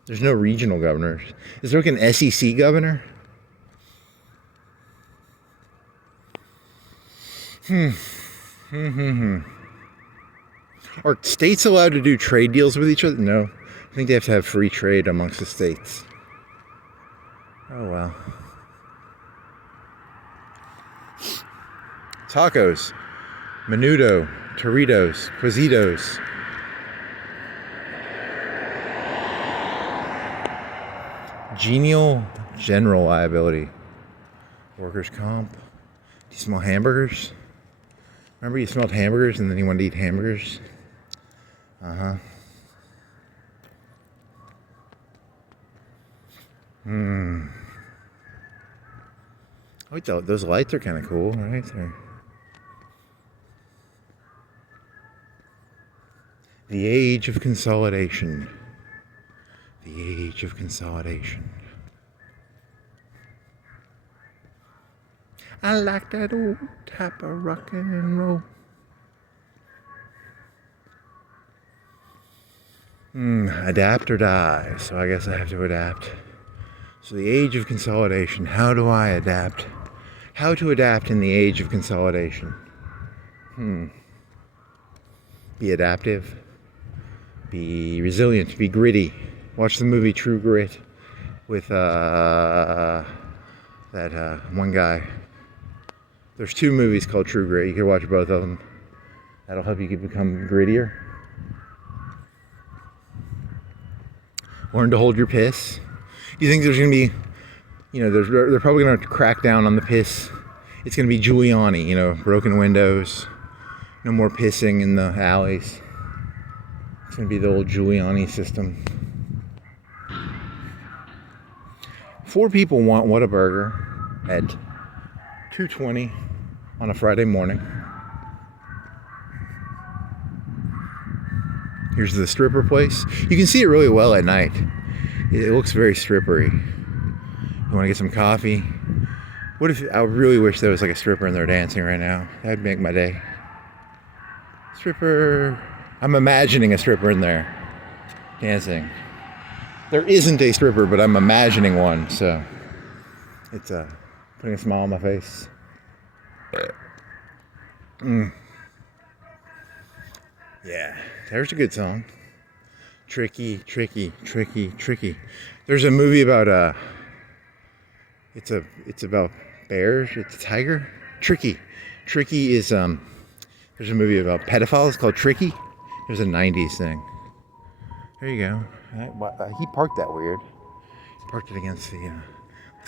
There's no regional governors. Is there like an SEC governor? Are states allowed to do trade deals with each other? No. I think they have to have free trade amongst the states. Oh, well. Tacos. Menudo. Doritos. Quesitos. Genial general liability. Workers' comp. Do you smell hamburgers? Remember you smelled hamburgers and then you wanted to eat hamburgers? Oh, those lights are kind of cool, right? The age of consolidation. The age of consolidation. I like that old type of rock and roll. Adapt or die. So I guess I have to adapt. So the age of consolidation. How do I adapt? How to adapt in the age of consolidation? Be adaptive. Be resilient. Be gritty. Watch the movie True Grit with that one guy. There's 2 movies called True Grit. You can watch both of them. That'll help you become grittier. Learn to hold your piss. Do you think there's going to be, you know, they're probably going to crack down on the piss. It's going to be Giuliani, you know, broken windows. No more pissing in the alleys. It's going to be the old Giuliani system. 4 people want Whataburger at $2.20 on a Friday morning. Here's the stripper place. You can see it really well at night. It looks very strippery. You want to get some coffee? What if I really wish there was like a stripper in there dancing right now? That'd make my day. Stripper. I'm imagining a stripper in there dancing. There isn't a stripper, but I'm imagining one, so it's putting a smile on my face. Yeah, there's a good song. Tricky, tricky, tricky, tricky. There's a movie about it's about bears. It's a tiger. Tricky. Tricky is there's a movie about pedophiles called Tricky. There's a 90s thing. There you go. He parked that weird. He parked it against the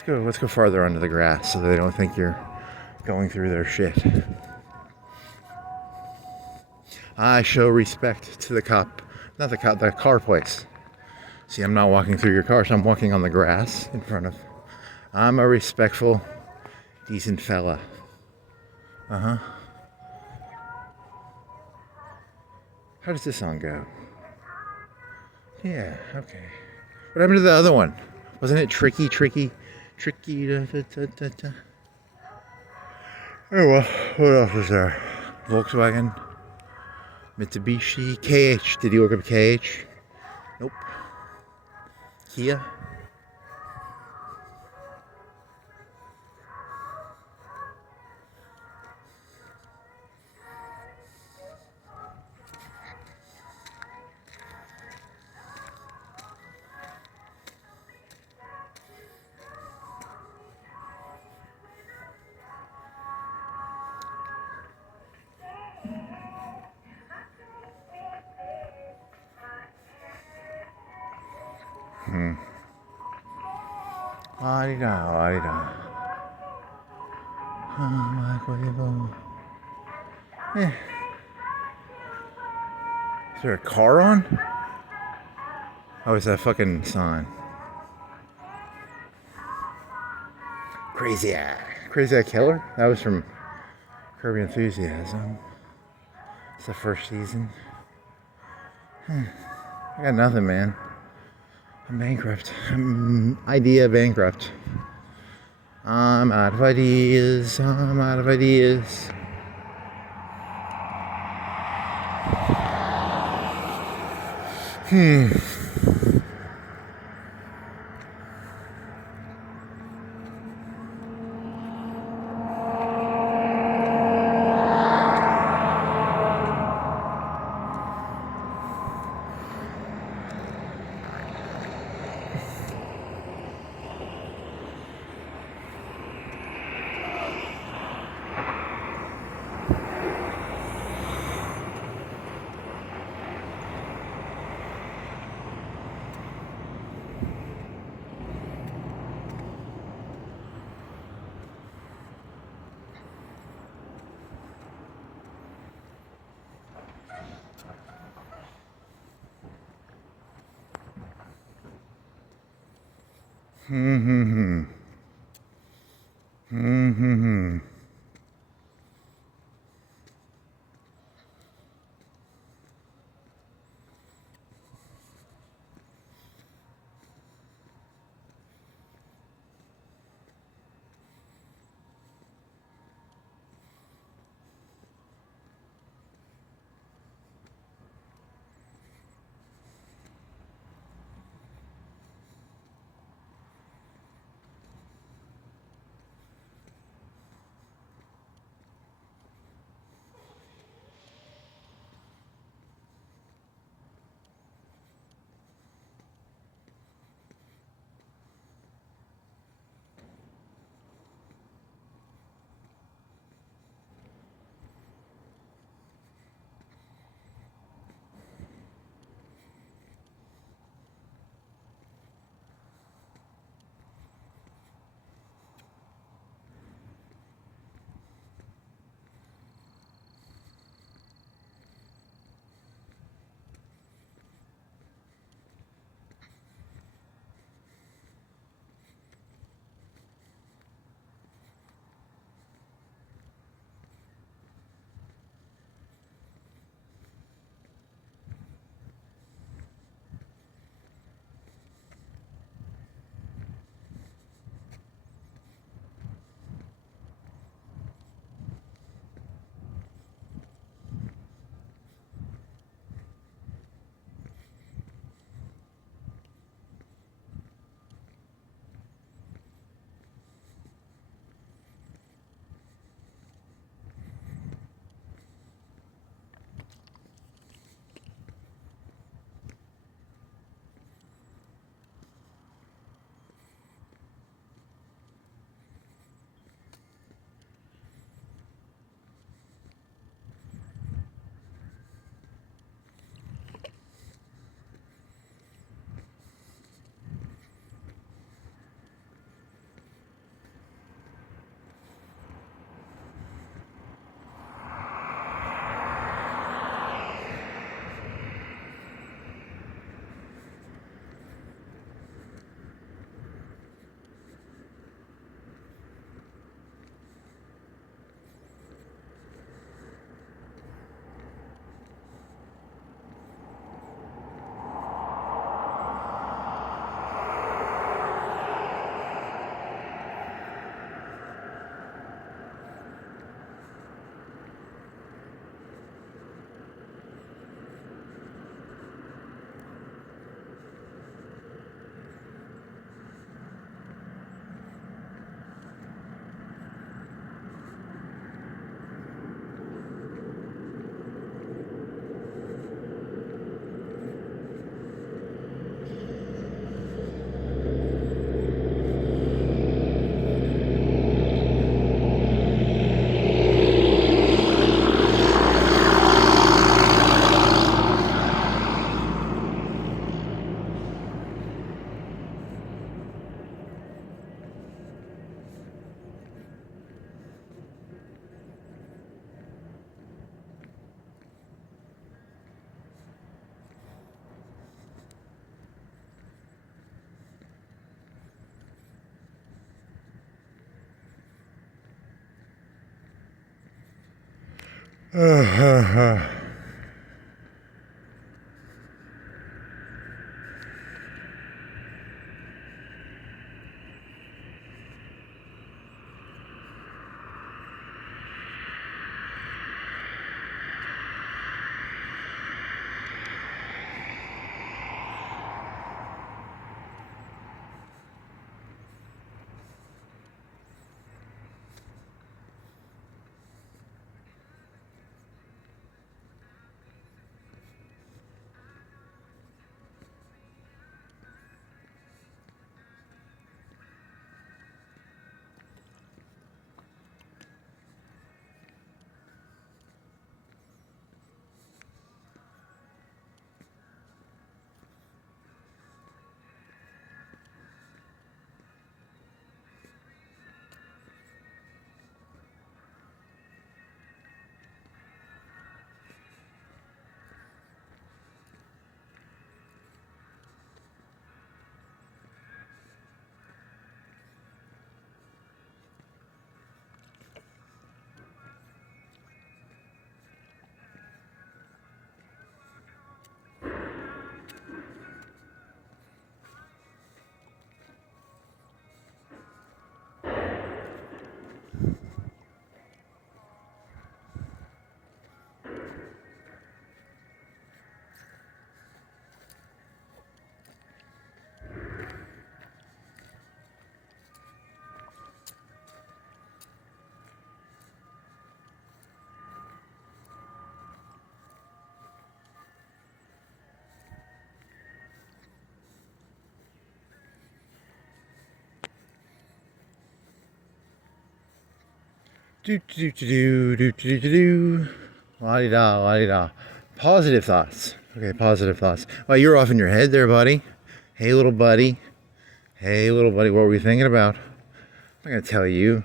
let's go farther onto the grass so they don't think you're going through their shit. I show respect to the cop Not the car place. See, I'm not walking through your car, so I'm walking on the grass in front of. I'm a respectful, decent fella. How does this song go? Yeah, okay. What happened to the other one? Wasn't it tricky? Da, da, da, da, da. Oh well, what else was there? Volkswagen, Mitsubishi, KH. Did you look up KH? Nope. Kia. La-di-da. Eh. Is there a car on? Oh, it's that fucking sign. Crazy Eye Killer? That was from Curb Your Enthusiasm. It's the first season. I got nothing, man. I'm bankrupt. I'm idea bankrupt. I'm out of ideas. I'm out of ideas. Do do do do do do do. La-di-da, la-di-da. Positive thoughts. Okay, positive thoughts. Well, you're off in your head there, buddy. Hey, little buddy. Hey, little buddy. What were you thinking about? I'm not gonna tell you.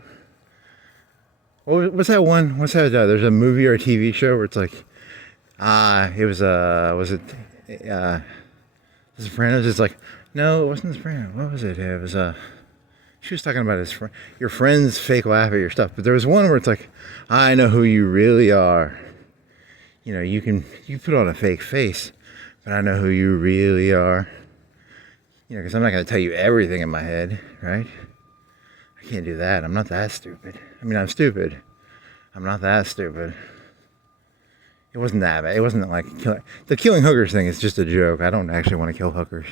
What's that one? What's that? There's a movie or a TV show where it's like, it was The Sopranos. It's like, no, it wasn't The Sopranos. What was it? It was she was talking about your friends fake laugh at your stuff. But there was one where it's like, I know who you really are. You know, you put on a fake face, but I know who you really are. You know, because I'm not going to tell you everything in my head, right? I can't do that. I'm not that stupid. I mean, I'm stupid. I'm not that stupid. It wasn't that bad. It wasn't like the killing hookers thing is just a joke. I don't actually want to kill hookers.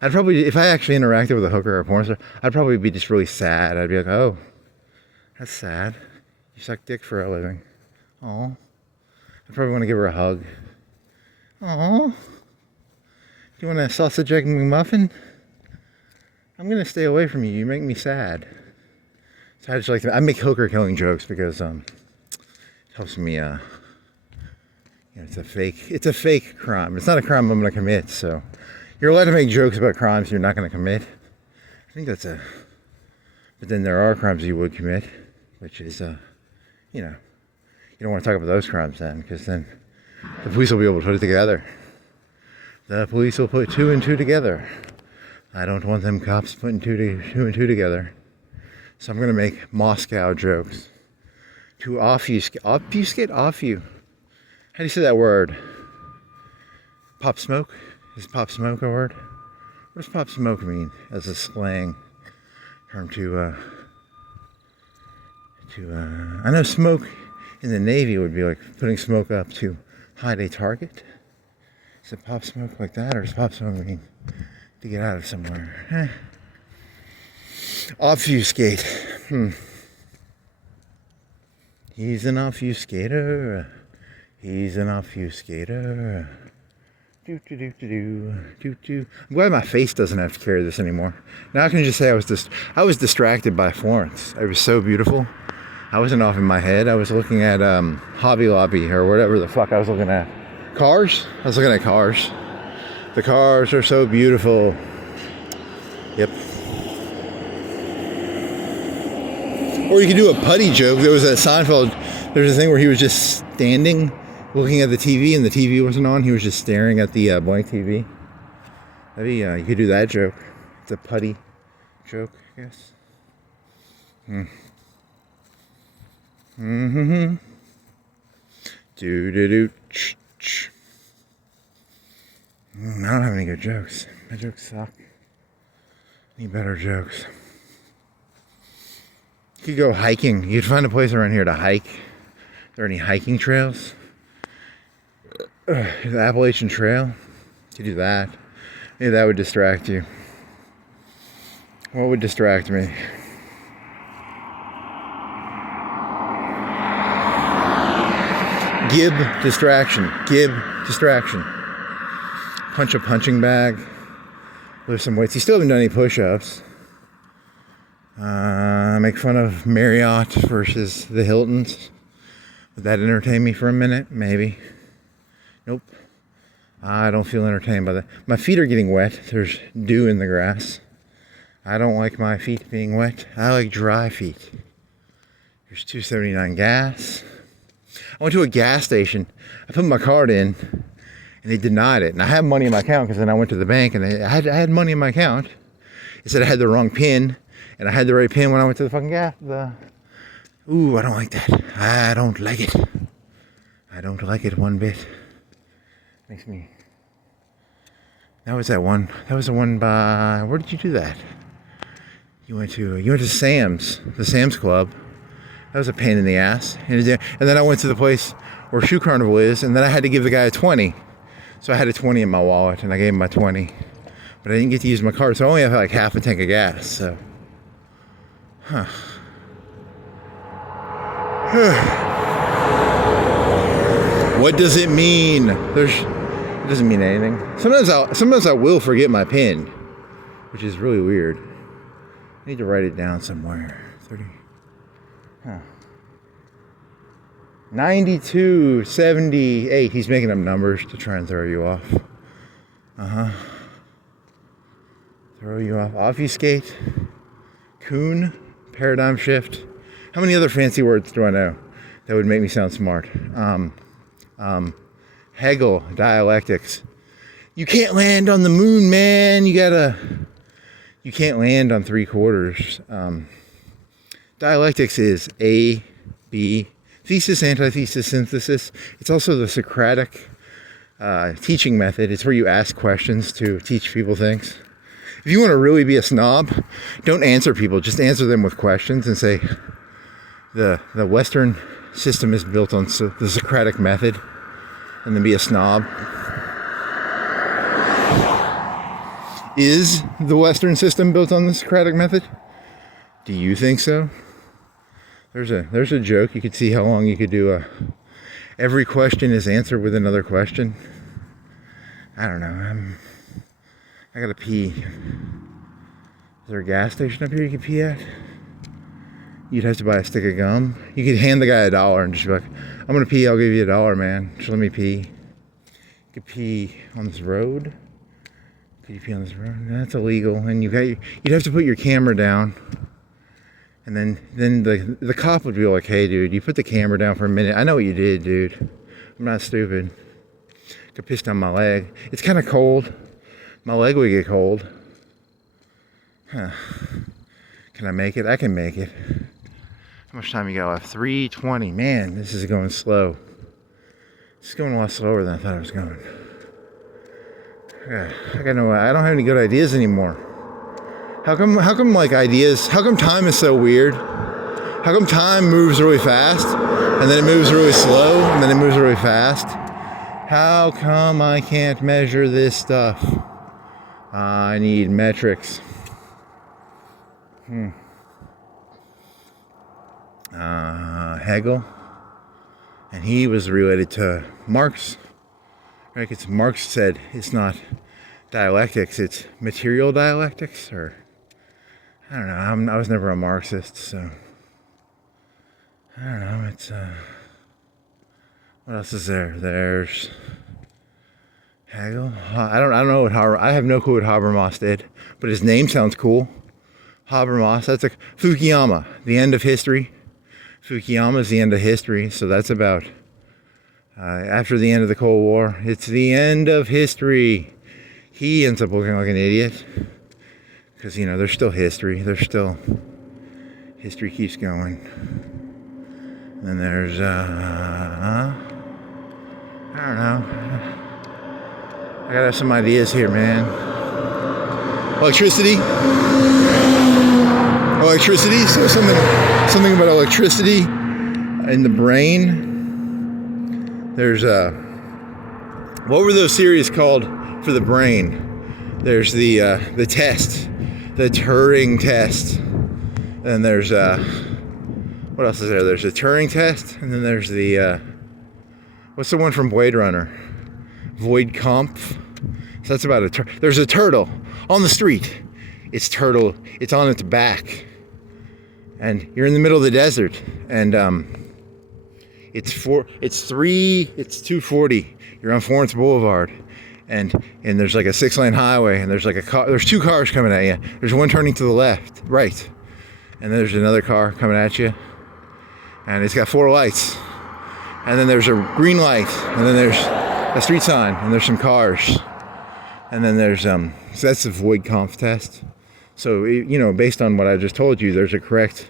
I'd probably, if I actually interacted with a hooker or a porn star, I'd probably be just really sad. I'd be like, oh, that's sad. You suck dick for a living. Aw. I'd probably want to give her a hug. Aw. Do you want a sausage egg McMuffin? I'm going to stay away from you. You make me sad. So I just like I make hooker killing jokes because it helps me, it's a fake crime. It's not a crime I'm going to commit, so you're allowed to make jokes about crimes you're not going to commit. I think but then there are crimes you would commit, which is, you don't want to talk about those crimes then, because then the police will be able to put it together. The police will put two and two together. I don't want them cops putting two and two together. So I'm going to make Moscow jokes to obfuscate off you. How do you say that word? Pop smoke? Is pop smoke a word? What does pop smoke mean as a slang term I know smoke in the Navy would be like putting smoke up to hide a target. Is it pop smoke like that, or does pop smoke mean to get out of somewhere? Obfuscate. He's an obfuscator. He's an obfuscator. I'm glad my face doesn't have to carry this anymore. Now I can just say I was distracted by Florence. It was so beautiful. I wasn't off in my head. I was looking at Hobby Lobby or whatever the fuck I was looking at. Cars? I was looking at cars. The cars are so beautiful. Yep. Or you could do a putty joke. There was a Seinfeld. There's a thing where he was just standing, looking at the TV, and the TV wasn't on. He was just staring at the blank TV. Maybe you could do that joke. It's a putty joke, I guess. Do do do. I don't have any good jokes. My jokes suck. Need better jokes. You could go hiking. You'd find a place around here to hike. Are there any hiking trails? The Appalachian Trail. To do that. Maybe that would distract you. What would distract me? Gib distraction. Gib distraction. Punch a punching bag. Lift some weights. You still haven't done any push-ups. Make fun of Marriott versus the Hiltons. Would that entertain me for a minute? Maybe. Nope. I don't feel entertained by that. My feet are getting wet. There's dew in the grass. I don't like my feet being wet. I like dry feet. There's $2.79 gas. I went to a gas station. I put my card in, and they denied it. And I had money in my account because then I went to the bank, and I had money in my account. It said I had the wrong PIN, and I had the right PIN when I went to the fucking gas. Ooh, I don't like that. I don't like it. I don't like it one bit. Makes me... That was the one by... Where did you do that? You went to Sam's, the Sam's Club. That was a pain in the ass. And then I went to the place where Shoe Carnival is, and then I had to give the guy a 20. So I had a 20 in my wallet, and I gave him my 20. But I didn't get to use my card, so I only have like half a tank of gas, so... Huh. What does it mean? It doesn't mean anything. Sometimes I will forget my PIN, which is really weird. I need to write it down somewhere. 30. Huh. 9278. He's making up numbers to try and throw you off. Throw you off. Obfuscate. Coon. Paradigm shift. How many other fancy words do I know that would make me sound smart? Hegel. Dialectics. You can't land on the moon, man. You can't land on 3/4. Dialectics is A, B, thesis, antithesis, synthesis. It's also the Socratic teaching method. It's where you ask questions to teach people things. If you want to really be a snob, don't answer people. Just answer them with questions and say, the Western system is built on the Socratic method, and then be a snob. Is the Western system built on the Socratic method? Do you think so? There's a joke. You could see how long you could do every question is answered with another question. I don't know. I gotta pee. Is there a gas station up here you could pee at? You'd have to buy a stick of gum. You could hand the guy $1 and just be like, I'm gonna pee, I'll give you $1, man. Just let me pee. You could pee on this road. Could you pee on this road? That's illegal. And you'd have to put your camera down. And then the cop would be like, hey dude, you put the camera down for a minute. I know what you did, dude. I'm not stupid. Could piss down my leg. It's kind of cold. My leg would get cold. Huh. Can I make it? I can make it. How much time you got left? 3:20. Man, this is going slow. It's going a lot slower than I thought it was going. I don't have any good ideas anymore. How come time is so weird? How come time moves really fast, and then it moves really slow, and then it moves really fast? How come I can't measure this stuff? I need metrics. Hegel, and he was related to Marx. Right? Because Marx said it's not dialectics, it's material dialectics, or I don't know. I was never a Marxist, so I don't know. It's what else is there? There's Hegel. I don't know what I have no clue what Habermas did, but his name sounds cool. Habermas. That's like Fukuyama, the end of history. Fukuyama is the end of history, so that's about after the end of the Cold War. It's the end of history. He ends up looking like an idiot because there's still history. History keeps going. And then there's don't know. I gotta have some ideas here, man. Electricity. So something about electricity in the brain. There's what were those series called for the brain? There's the test, the Turing test, and there's what else is there? There's the Turing test, and then there's the what's the one from Blade Runner? Void Kampf. So that's about there's a turtle on the street. It's on its back, and you're in the middle of the desert, and it's 2:40. You're on Florence Boulevard, and there's like a 6-lane highway, and there's like a car. There's 2 cars coming at you. There's one turning to the right, and then there's another car coming at you, and it's got 4 lights, and then there's a green light, and then there's a street sign, and there's some cars, and then there's so that's the Void Kampf test. So based on what I just told you, there's a correct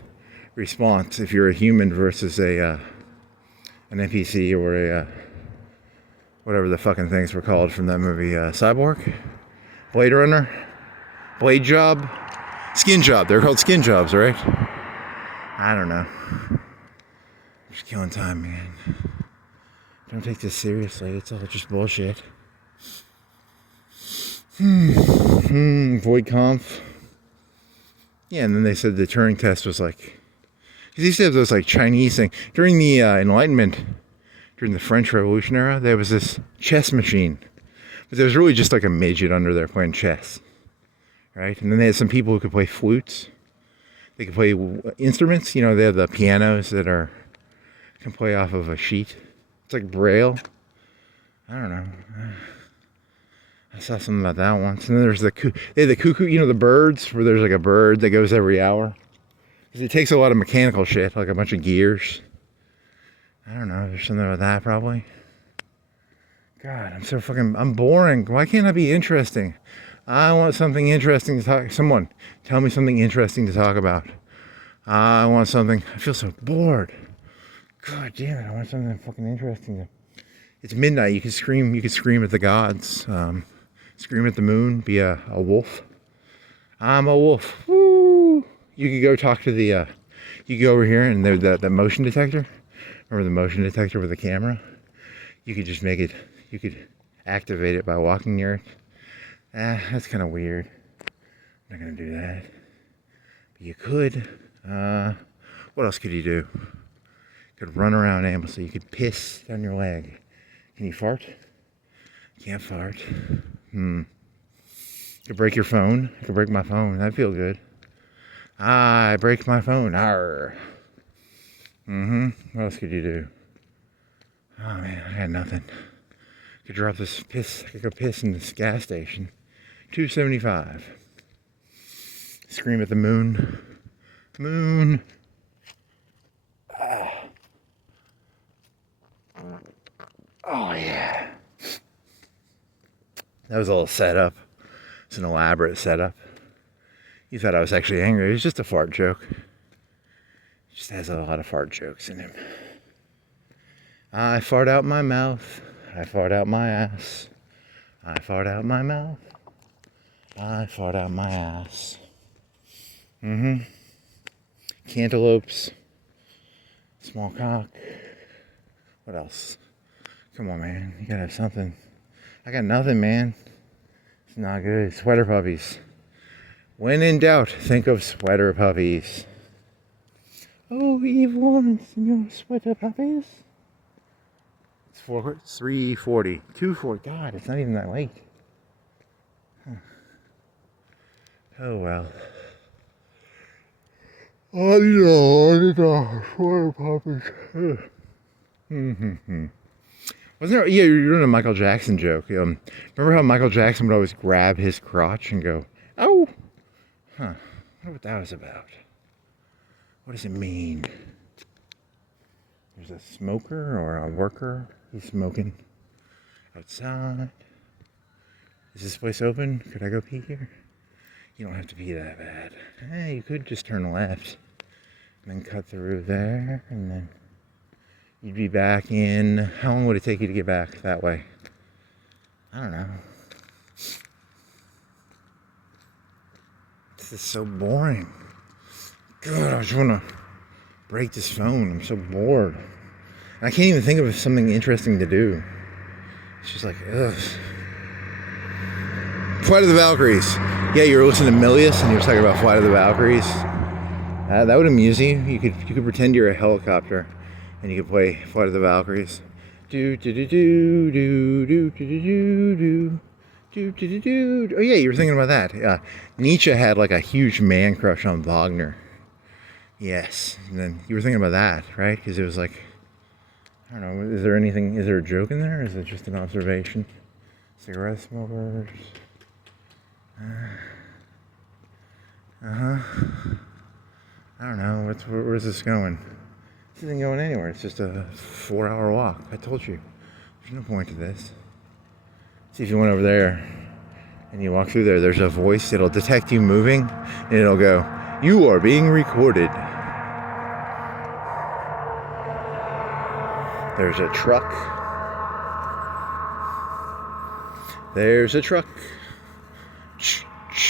response if you're a human versus an NPC or a whatever the fucking things were called from that movie, Cyborg, Blade Runner, Blade Job, Skin Job. They're called skin jobs, right? I don't know. Just killing time, man. Don't take this seriously. It's all just bullshit. Void Kampf. Yeah, and then they said the Turing test was like, because they used to have those like Chinese thing during the Enlightenment, during the French Revolution era. There was this chess machine, but there was really just like a midget under there playing chess, right? And then they had some people who could play flutes. They could play instruments. They have the pianos that can play off of a sheet. It's like Braille. I don't know. I saw something about that once. And then there's they had the cuckoo, the birds, where there's like a bird that goes every hour. Because it takes a lot of mechanical shit, like a bunch of gears. I don't know, there's something about that probably. God, I'm boring. Why can't I be interesting? I want something interesting to talk. Someone, tell me something interesting to talk about. I want something. I feel so bored. God damn it, I want something fucking interesting. It's midnight, you can scream at the gods. Scream at the moon, be a wolf. I'm a wolf. Woo! You could go talk to you could go over here and there's that motion detector. Remember the motion detector with the camera? You could just you could activate it by walking near it. That's kind of weird. I'm not gonna do that. But you could. What else could you do? You could run around aimlessly. You could piss down your leg. Can you fart? Can't fart. You could break your phone. I could break my phone. That'd feel good. I break my phone. Arr. What else could you do? Oh man, I got nothing. I could drop this piss. I could go piss in this gas station. $2.75. Scream at the moon. Moon. Oh yeah. That was a little setup. It's an elaborate setup. You thought I was actually angry. It was just a fart joke. It just has a lot of fart jokes in him. I fart out my mouth. I fart out my ass. I fart out my mouth. I fart out my ass. Cantaloupes. Small cock. What else? Come on, man. You gotta have something. I got nothing, man. It's not good. Sweater puppies. When in doubt, think of sweater puppies. Oh, evil and your sweater puppies. It's 3:40. 2:40. God, it's not even that late. Oh, well. Oh, sweater puppies. Wasn't there? Yeah, you're doing a Michael Jackson joke. Remember how Michael Jackson would always grab his crotch and go, "Oh, I wonder what that was about. What does it mean?" There's a smoker or a worker. He's smoking outside. Is this place open? Could I go pee here? You don't have to pee that bad. Hey, you could just turn left and then cut through there, and then You'd be back in, how long would it take you to get back that way? I don't know. This is so boring. God, I just want to break this phone. I'm so bored. And I can't even think of something interesting to do. It's just like, ugh. Flight of the Valkyries. Yeah, you were listening to Milius and you were talking about Flight of the Valkyries. That would amuse you. You could pretend you're a helicopter and you could play Flight of the Valkyries. Do do do do do do do do do do do. Oh yeah, you were thinking about that. Nietzsche had like a huge man crush on Wagner. Yes, and then you were thinking about that, right? Because it was like, I don't know. Is there a joke in there? Or is it just an observation? Cigarette smokers. I don't know. Where's this going? This isn't going anywhere. It's just a 4-hour walk. I told you. There's no point to this. See, if you went over there and you walk through there, there's a voice. It'll detect you moving and it'll go, "You are being recorded." There's a truck. There's a truck.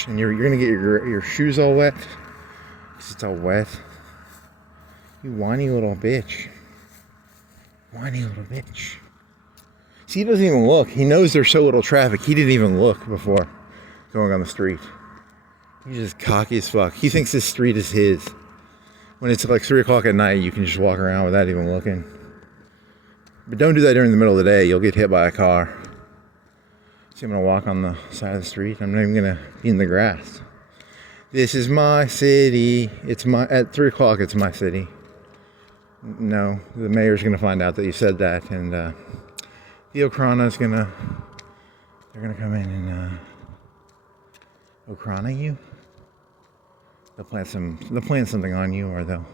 And you're gonna get your shoes all wet. 'Cause it's all wet. You whiny little bitch. Whiny little bitch. See, he doesn't even look. He knows there's so little traffic. He didn't even look before going on the street. He's just cocky as fuck. He thinks this street is his. When it's like 3 o'clock at night, you can just walk around without even looking. But don't do that during the middle of the day. You'll get hit by a car. See, I'm going to walk on the side of the street. I'm not even going to be in the grass. This is my city. At 3 o'clock, it's my city. No, the mayor's going to find out that you said that. And the Okrana's they're going to come in and Okrana you? They'll plant something on you, or they'll, I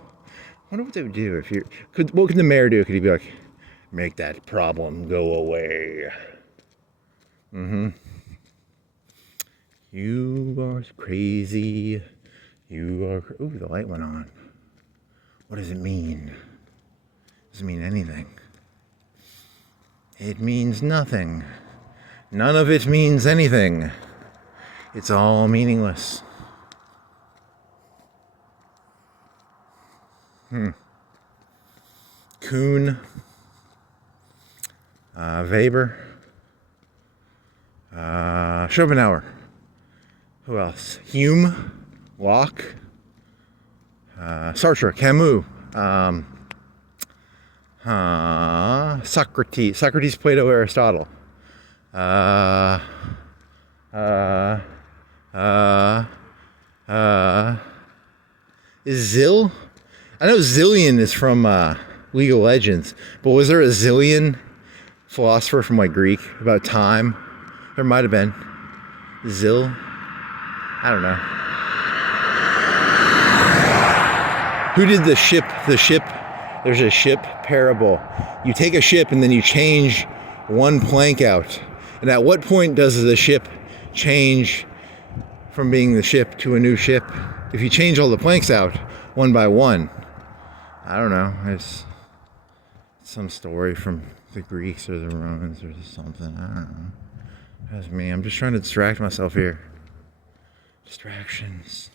wonder what they would do if what could the mayor do? Could he be like, make that problem go away? You are crazy. Ooh, the light went on. What does it mean? Doesn't mean anything. It means nothing. None of it means anything. It's all meaningless. Kuhn. Weber. Schopenhauer. Who else? Hume. Locke. Sartre. Camus. Socrates, Plato, Aristotle. Is Zill? I know Zillion is from League of Legends, but was there a Zillion philosopher from like Greek about time? There might have been. Zill? I don't know. Who did the ship? There's a ship parable. You take a ship and then you change one plank out. And at what point does the ship change from being the ship to a new ship? If you change all the planks out one by one. I don't know. It's some story from the Greeks or the Romans or something. I don't know. That's me. I'm just trying to distract myself here. Distractions.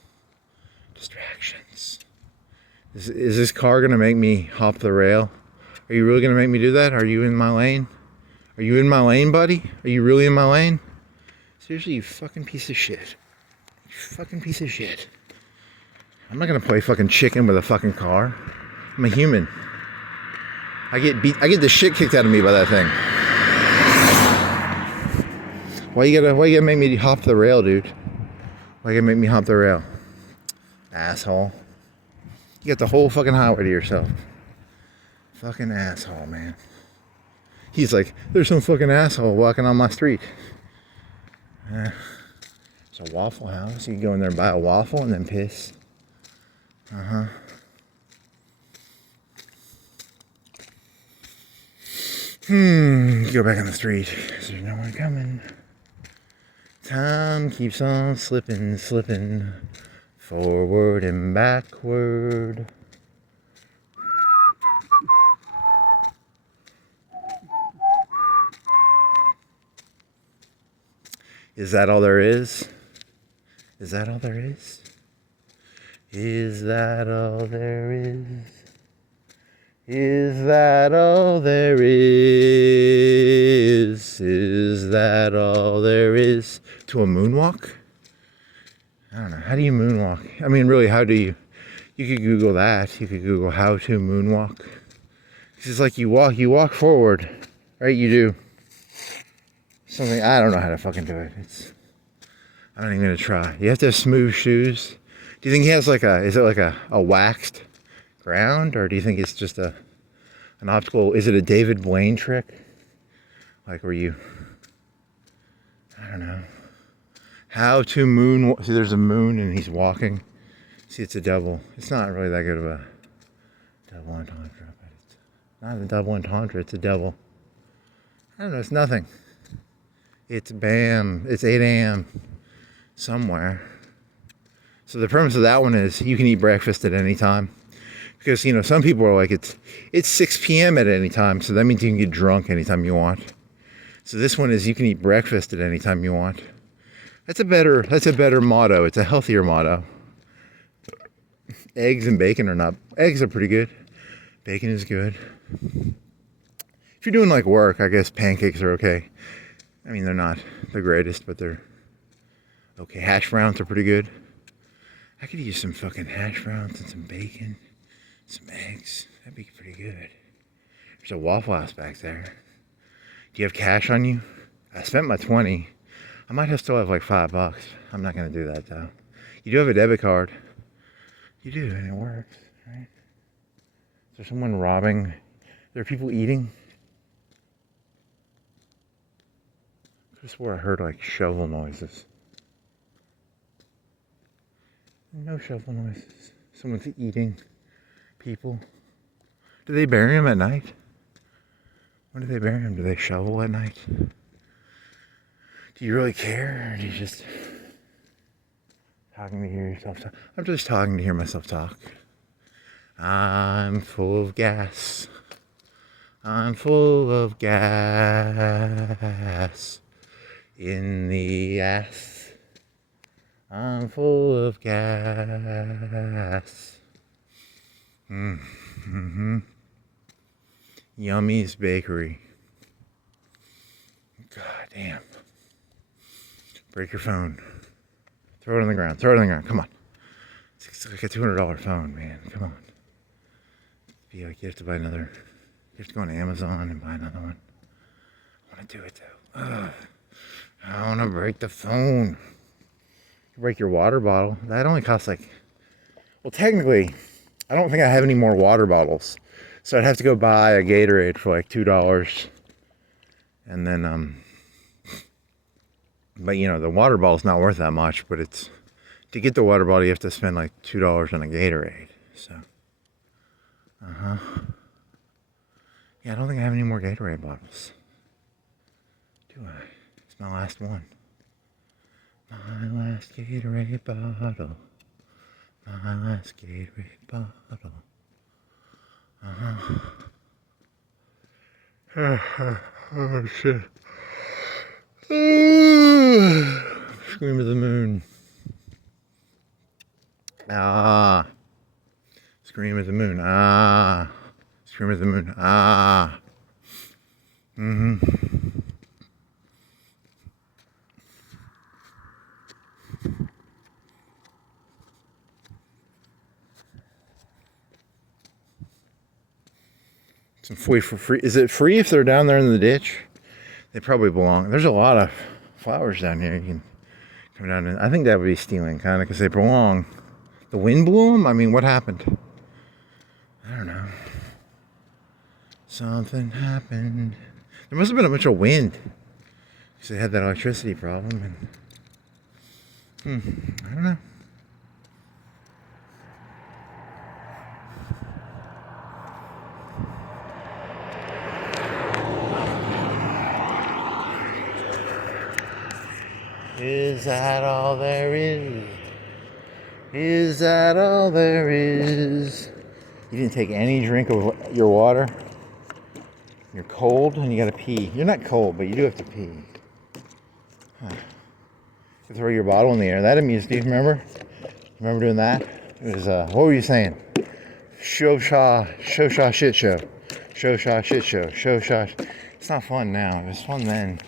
Is this car going to make me hop the rail? Are you really going to make me do that? Are you in my lane? Are you in my lane, buddy? Are you really in my lane? Seriously, you fucking piece of shit. You fucking piece of shit. I'm not going to play fucking chicken with a fucking car. I'm a human. I get the shit kicked out of me by that thing. Why you gotta make me hop the rail, dude? Why you gotta make me hop the rail? Asshole. You got the whole fucking highway to yourself. Fucking asshole, man. He's like, there's some fucking asshole walking on my street. It's a Waffle House. You can go in there and buy a waffle and then piss. Go back on the street. There's no one coming. Time keeps on slipping, forward and backward. Is that all there is? Is that all there is? Is that all there is? Is that all there is? Is that all there is to a moonwalk? I don't know. How do you moonwalk? I mean, really, how do you? You could Google that. You could Google how to moonwalk. It's just like you walk forward, right? You do something. I don't know how to fucking do it. I'm not even gonna try. You have to have smooth shoes. Do you think he has like is it like a waxed ground, or do you think it's just an optical? Is it a David Blaine trick? Like where you? I don't know. How to moon? See, there's a moon and he's walking. See, it's a double. It's not really that good of a double entendre, but it's not a double entendre. It's a double. I don't know. It's nothing. It's bam. It's 8 a.m. somewhere. So the premise of that one is you can eat breakfast at any time, because you know some people are like it's 6 p.m. at any time, so that means you can get drunk anytime you want. So this one is you can eat breakfast at any time you want. That's a better motto. It's a healthier motto. Eggs and bacon are not. Eggs are pretty good. Bacon is good. If you're doing like work, I guess pancakes are okay. I mean, they're not the greatest, but they're okay. Hash browns are pretty good. I could use some fucking hash browns and some bacon, some eggs. That'd be pretty good. There's a Waffle House back there. Do you have cash on you? I spent my 20. I might still have like $5. I'm not gonna do that though. You do have a debit card. You do, and it works, right? Is there someone robbing? There are people eating. I could swore I heard like shovel noises. No shovel noises. Someone's eating. People. Do they bury them at night? When do they bury them? Do they shovel at night? Do you really care, or do you just talking to hear yourself talk? I'm just talking to hear myself talk. I'm full of gas. I'm full of gas in the ass. I'm full of gas. Mm-hmm. Yummy's Bakery. God damn. Break your phone. Throw it on the ground. Throw it on the ground. Come on. It's like a $200 phone, man. Come on. Be like you have to buy another. You have to go on Amazon and buy another one. I want to do it though. Ugh. I want to break the phone. You break your water bottle. That only costs like. Well, technically, I don't think I have any more water bottles, so I'd have to go buy a Gatorade for like $2, and then But you know, the water bottle's not worth that much, but it's, to get the water bottle, you have to spend like $2 on a Gatorade, so. Yeah, I don't think I have any more Gatorade bottles. Do I? It's my last one. My last Gatorade bottle. My last Gatorade bottle. Oh, shit. Scream of the moon. Ah. Scream of the moon. Ah. Scream of the moon. Ah. Mm-hmm. Some free for free. Is it free if they're down there in the ditch? They probably belong. There's a lot of flowers down here. You can come down and I think that would be stealing, kind of, because they belong. The wind blew them? I mean, what happened? I don't know. Something happened. There must have been a bunch of wind, because they had that electricity problem. And I don't know. Is that all there is? Is that all there is? You didn't take any drink of your water? You're cold and you gotta pee. You're not cold, but you do have to pee. Huh. You throw your bottle in the air. That amused you, remember? Remember doing that? It was, what were you saying? Show shaw shit show. Show shaw shit show. Show shaw. It's not fun now. It was fun then.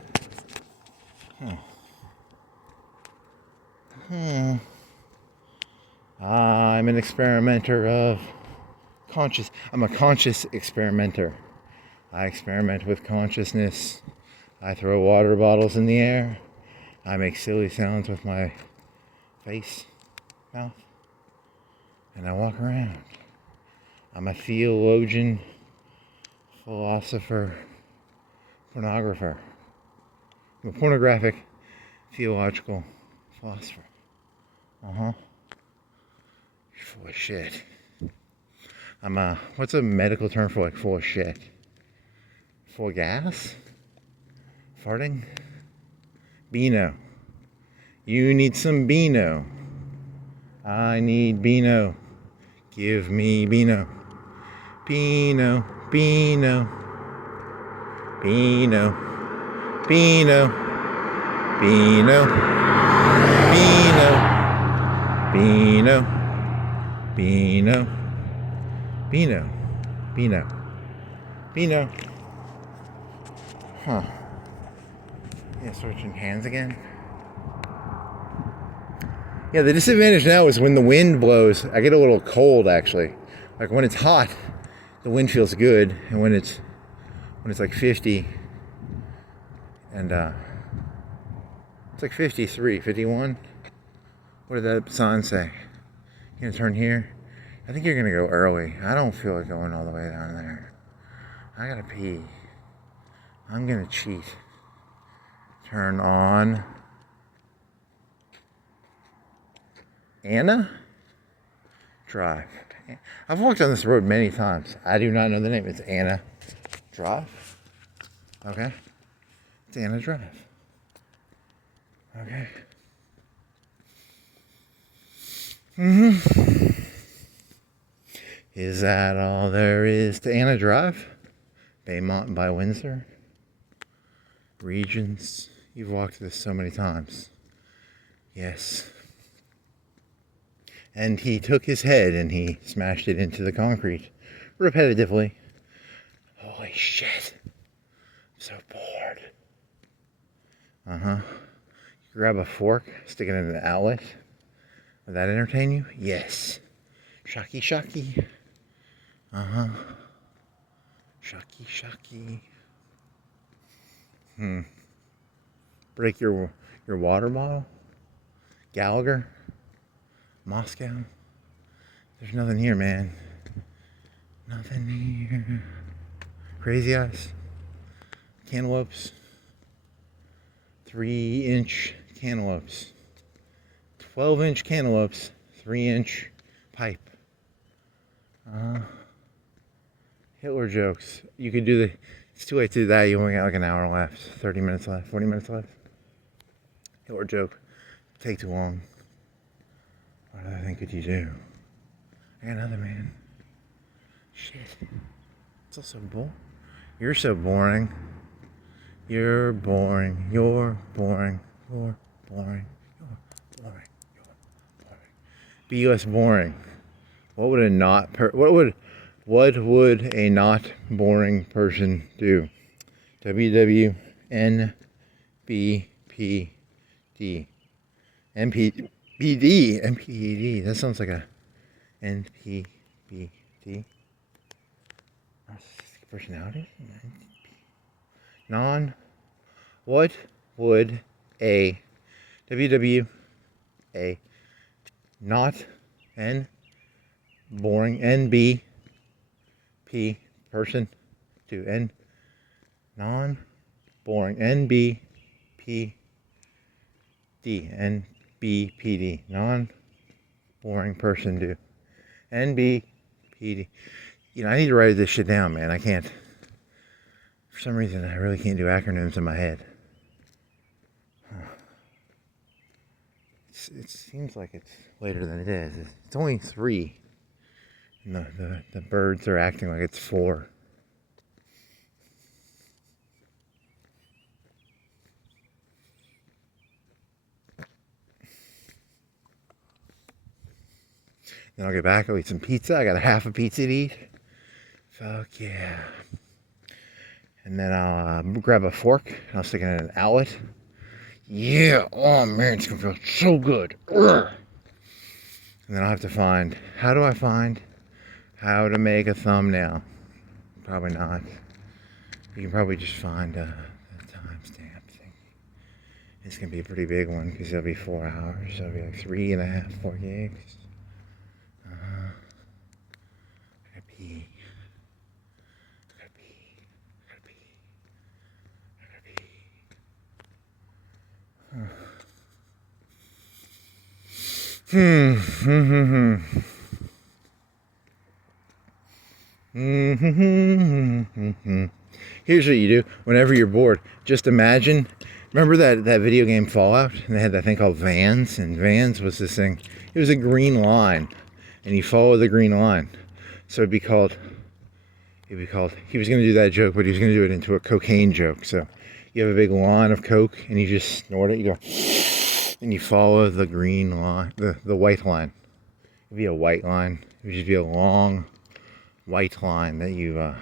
I'm an experimenter of conscious. I'm a conscious experimenter. I experiment with consciousness. I throw water bottles in the air. I make silly sounds with my face, mouth, and I walk around. I'm a theologian, philosopher, pornographer. I'm a pornographic, theological philosopher. You're full of shit. What's a medical term for like full of shit? Full of gas? Farting? Beano. You need some Beano. I need Beano. Give me Beano. Beano. Beano. Beano. Beano. Beano. Beano. Beano. Beano. Beano. Beano. Beano. Huh. Yeah, switching hands again. Yeah, the disadvantage now is when the wind blows, I get a little cold actually. Like when it's hot, the wind feels good, and when it's like 50 and it's like 53, 51. What did that sign say? You gonna turn here? I think you're gonna go early. I don't feel like going all the way down there. I gotta pee. I'm gonna cheat. Turn on Anna Drive. I've walked on this road many times. I do not know the name. It's Anna Drive. Okay. It's Anna Drive. Okay. Is that all there is to Anna Drive? Baymont by Windsor. Regions. You've walked this so many times. Yes. And he took his head and he smashed it into the concrete repetitively. Holy shit. I'm so bored. You grab a fork, stick it in an outlet. Would that entertain you? Yes. Shaggy, Shaggy. Shaggy, Shaggy. Break your water bottle? Gallagher? Moscow? There's nothing here, man. Nothing here. Crazy eyes. Cantaloupes. 3-inch cantaloupes. 12-inch cantaloupes. 3-inch pipe. Hitler jokes. You could do it's too late to do that. You only got like an hour left. 30 minutes left. 40 minutes left. Hitler joke. Take too long. What other thing could you do? I got another, man. Shit. It's also boring. You're so boring. You're boring. You're boring. You're boring. You're boring. You're boring. Be less boring. What would a not boring person do? WWNBPD. MPD. That sounds like a NPBD. Narcissistic personality? What would a WWA not N boring NBP person do? N non boring NBPD NBPD non boring person do? NBPD. You know, I need to write this shit down, man. I can't. For some reason, I really can't do acronyms in my head. It seems like it's later than it is. It's only 3. And the birds are acting like it's 4. Then I'll get back, I'll eat some pizza. I got a half a pizza to eat. Fuck yeah. And then I'll grab a fork and I'll stick it in an outlet. Yeah, oh man, it's gonna feel so good. Urgh. And then I'll have to find, how do I find how to make a thumbnail? Probably not. You can probably just find the timestamp thing. It's gonna be a pretty big one because it'll be 4 hours. So it'll be like 3.5, 4 gigs. I gotta pee. I gotta pee. I gotta pee. I gotta pee. Here's what you do whenever you're bored. Just imagine, remember that video game Fallout? And they had that thing called Vans, and Vans was this thing, it was a green line, and you follow the green line. So it'd be called, he was going to do that joke, but he was going to do it into a cocaine joke. So you have a big line of coke, and you just snort it, you go, and you follow the green line, the white line. It'd be a white line. It would just be a long white line that you,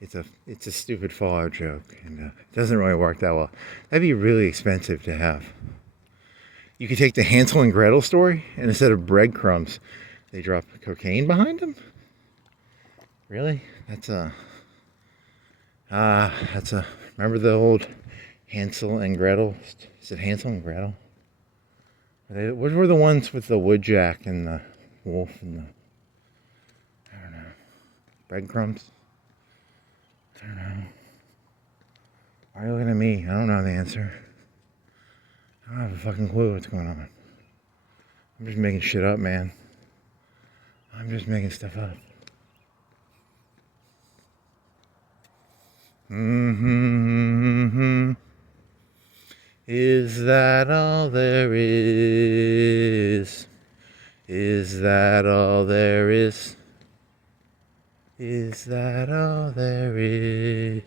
it's a stupid Fallout joke, and it doesn't really work that well. That'd be really expensive to have. You could take the Hansel and Gretel story, and instead of breadcrumbs, they drop cocaine behind them? Really? Remember the old Hansel and Gretel? Is it Hansel and Gretel? What were the ones with the woodjack and the wolf and the, I don't know, breadcrumbs? I don't know. Why are you looking at me? I don't know the answer. I don't have a fucking clue what's going on. I'm just making shit up, man. I'm just making stuff up. Is that all there is? Is that all there is? Is that all there is?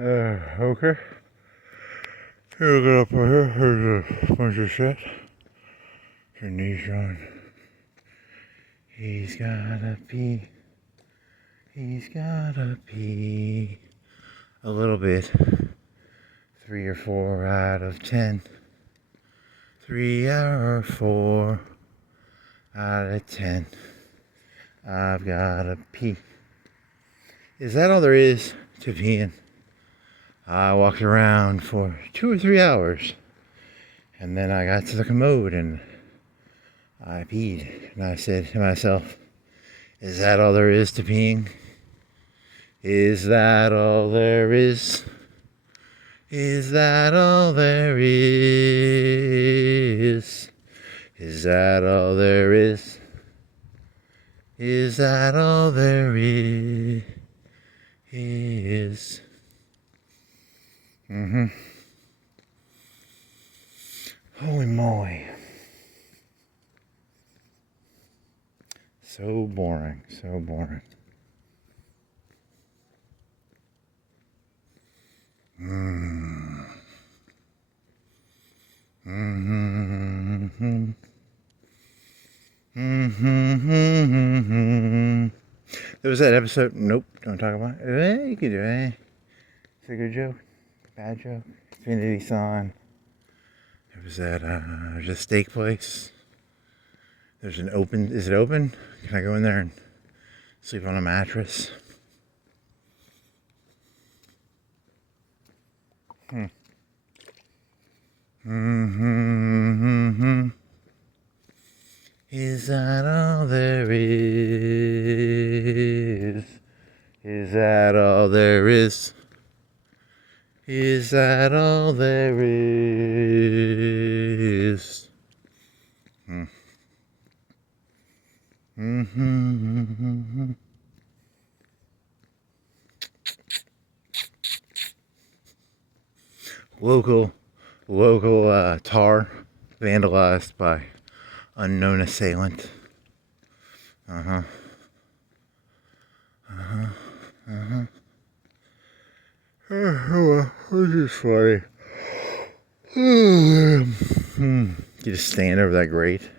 Okay. Here, get up right here. Here's a bunch of shit. Your knees on. He's gotta pee. He's gotta pee. A little bit. 3 or 4 out of 10. 3 or 4 out of 10. I've gotta pee. Is that all there is to peeing? I walked around for 2 or 3 hours, and then I got to the commode and I peed, and I said to myself, is that all there is to peeing? Is that all there is? Is that all there is? Is that all there is? Is that all there is? Holy moly. So boring, so boring. There was that episode. Nope, don't talk about it. You can do it. It's a good joke, bad joke. Infinity Sign. There was that. There's a steak place. There's an open. Is it open? Can I go in there and sleep on a mattress? Is that all there is? Is that all there is? Is that all there is? Local tar vandalized by unknown assailant. This is funny. You just stand over that grate, and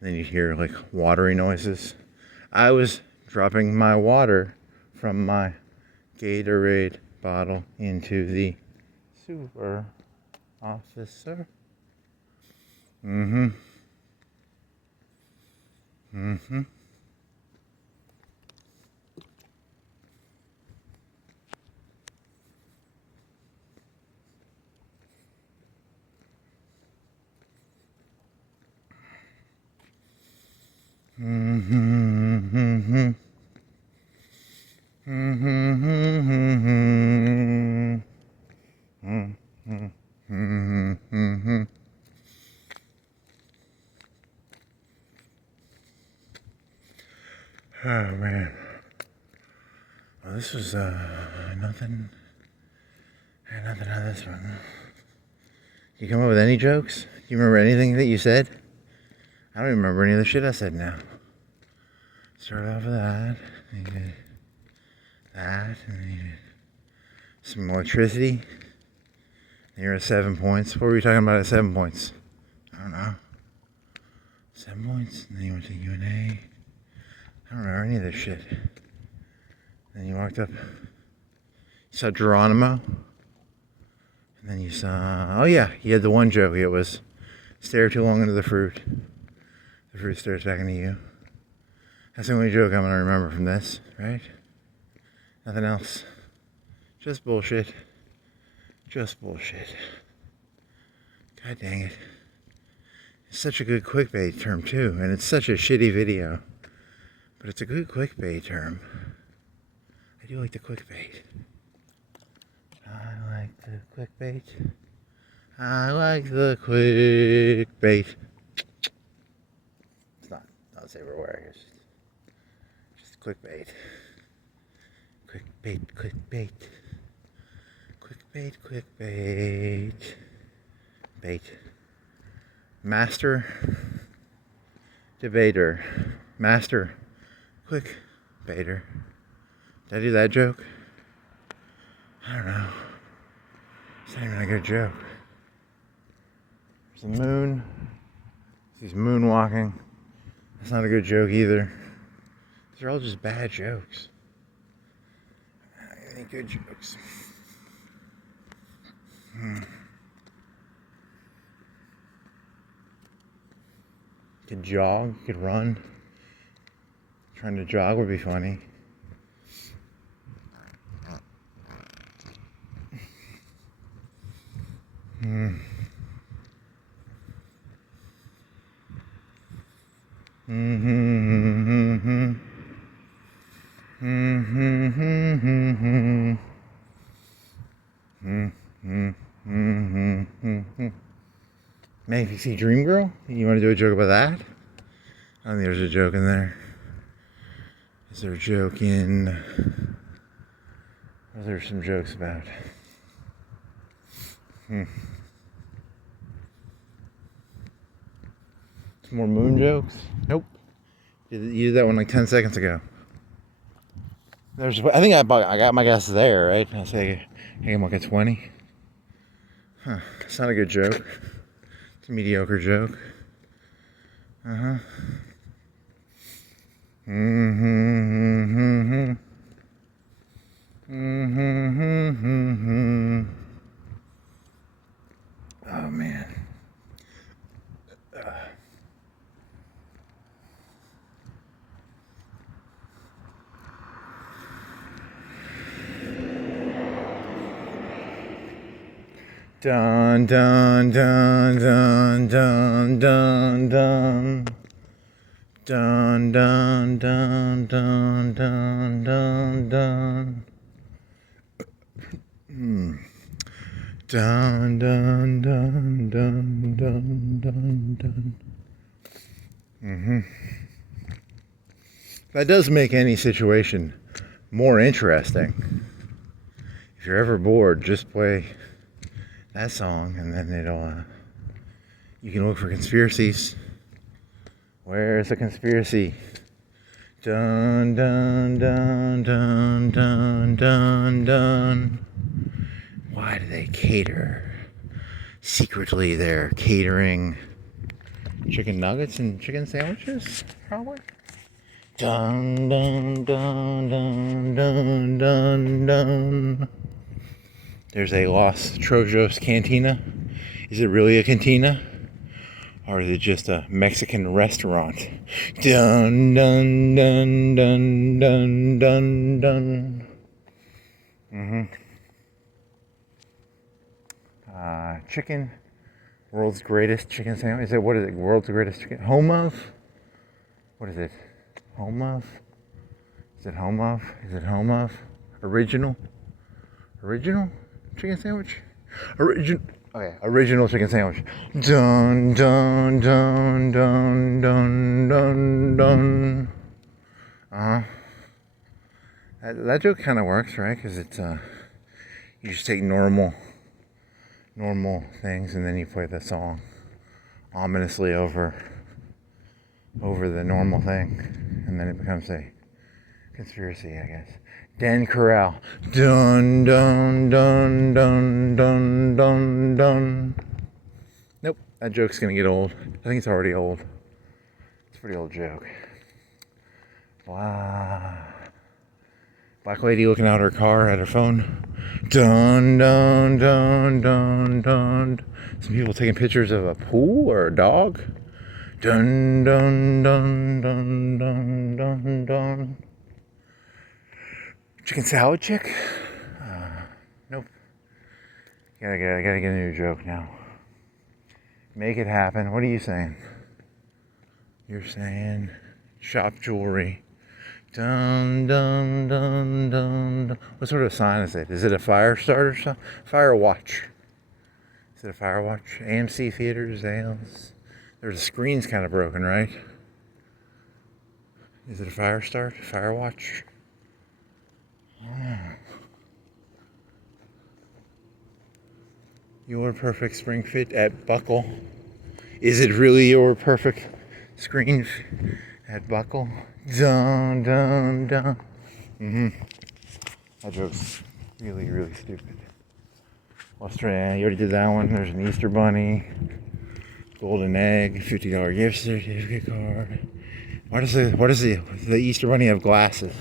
then you hear like watery noises. I was dropping my water from my Gatorade bottle into the sewer, officer. Oh man. Well, this was nothing. I had nothing on this one. You come up with any jokes? Do you remember anything that you said? I don't even remember any of the shit I said now. Started off with that, and you did that, and then you did some electricity. And you're at 7 points. What were you talking about at 7 points? I don't know. 7 points, and then you went to UNA. I don't remember any of this shit. Then you walked up. You saw Geronimo. And then you saw, oh yeah, you had the one joke. It was stare too long into the fruit. The fruit stares back into you. That's the only joke I'm going to remember from this, right? Nothing else. Just bullshit. Just bullshit. God dang it. It's such a good clickbait term too, and it's such a shitty video. But it's a good clickbait term. I do like the clickbait. I like the clickbait. I like the clickbait. It's not safe for work. It's just clickbait. Clickbait, clickbait. Clickbait, clickbait. Bait. Master debater. Master clickbaiter. Did I do that joke? I don't know. It's not even a good joke. There's the moon. He's moonwalking. That's not a good joke either. These are all just bad jokes. Any good jokes? You could jog, you could run. Trying to jog would be funny. Man, if you see Dream Girl, you want to do a joke about that? I don't think there's a joke in there. Is there a joke in... What are there some jokes about? Some more moon jokes? Nope. You did that one like 10 seconds ago. I think I got my guess there, right? I'll say I gave him like a 20. Huh. It's not a good joke. It's a mediocre joke. Oh man. Dun dun dun dun dun dun dun. Dun dun dun dun dun dun dun. Dun dun dun dun dun dun dun. That does make any situation more interesting. If you're ever bored, just play that song, and then it'll. You can look for conspiracies. Where's the conspiracy? Dun dun dun dun dun dun dun. Why do they cater? Secretly, they're catering chicken nuggets and chicken sandwiches, probably. Dun dun dun dun dun dun dun. There's a Los Trojos cantina. Is it really a cantina? Or is it just a Mexican restaurant? Dun dun dun dun dun dun dun. Chicken. World's greatest chicken sandwich. What is it? World's greatest chicken. Home of? What is it? Home of? Is it home of? Is it home of? Original? Original chicken sandwich? Original chicken sandwich. Dun dun dun dun dun dun dun. That joke kind of works, right? Because it's you just take normal things and then you play the song ominously over the normal thing, and then it becomes a conspiracy, I guess. Dan Corral. Dun dun dun dun dun dun dun. Nope, that joke's gonna get old. I think it's already old. It's a pretty old joke. Wow. Black lady looking out her car at her phone. Dun dun dun dun dun. Some people taking pictures of a pool or a dog. Dun dun dun dun dun dun dun. Chicken salad chick? Nope. Gotta get a new joke now. Make it happen. What are you saying? You're saying shop jewelry. Dun dun dun dun dun. What sort of sign is it? Is it a fire starter? Fire watch. Is it a fire watch? AMC theaters, Zales. There's a screen's kind of broken, right? Is it a fire start? Fire watch? Your perfect spring fit at Buckle. Is it really your perfect screen at Buckle? Dun dun dun. That joke's Really, really stupid. Australia, you already did that one. There's an Easter bunny, golden egg, $50 gift certificate card. What is the Easter bunny have glasses?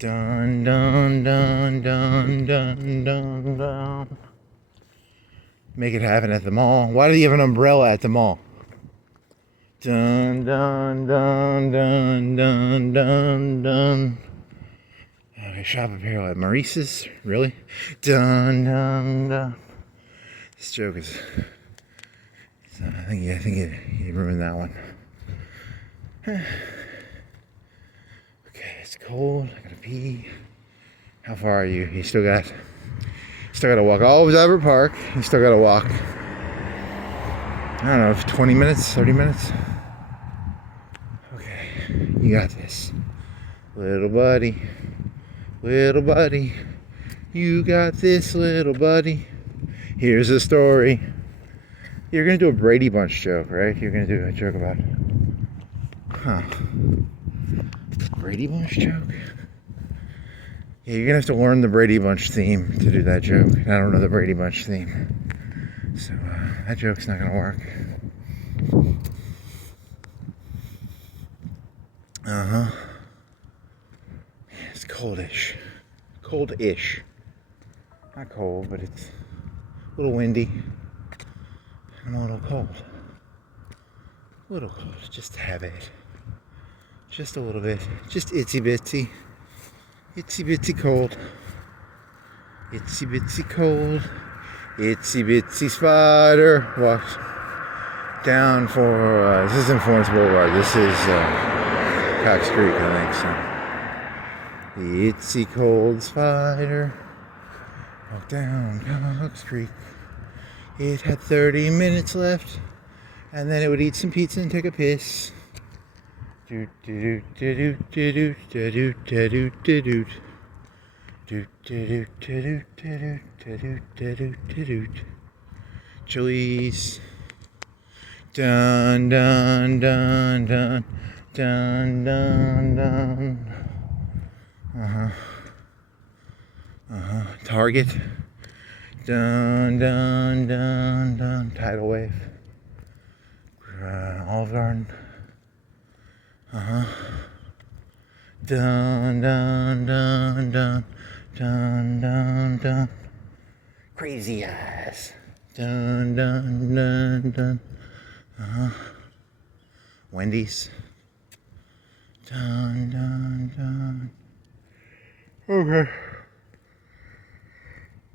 Dun dun dun dun dun dun dun. Make it happen at the mall. Why do you have an umbrella at the mall? Dun dun dun dun dun dun dun. Okay, shop apparel at Maurice's. Really? Dun dun dun. This joke is. I think you ruined that one. Okay, it's cold. I gotta pee. How far are you? You still gotta walk all of Everett Park. You still gotta walk. I don't know, 20 minutes, 30 minutes. Okay, you got this, little buddy. Little buddy, you got this, little buddy. Here's a story. You're gonna do a Brady Bunch joke, right? You're gonna do a joke about, Brady Bunch joke? Yeah, you're gonna have to learn the Brady Bunch theme to do that joke. I don't know the Brady Bunch theme. So, that joke's not gonna work. It's coldish. Cold-ish. Not cold, but it's a little windy. I'm a little cold. A little cold, just a habit. Just a little bit. Just itsy bitsy. Itsy bitsy cold. Itsy bitsy cold. Itsy bitsy spider walks down for, this isn't Florence Boulevard, this is Cox Creek, I think so. The itsy cold spider walked down Cox Creek. It had 30 minutes left, and then it would eat some pizza and take a piss. Doot doot doot doot doot doot doot doot. Chili's. Dun dun dun dun dun dun dun. Target. Dun dun dun dun. Tidal wave. Olive Garden. Dun dun dun dun dun dun dun. Crazy eyes. Dun dun dun dun. Wendy's. Dun dun dun. Okay.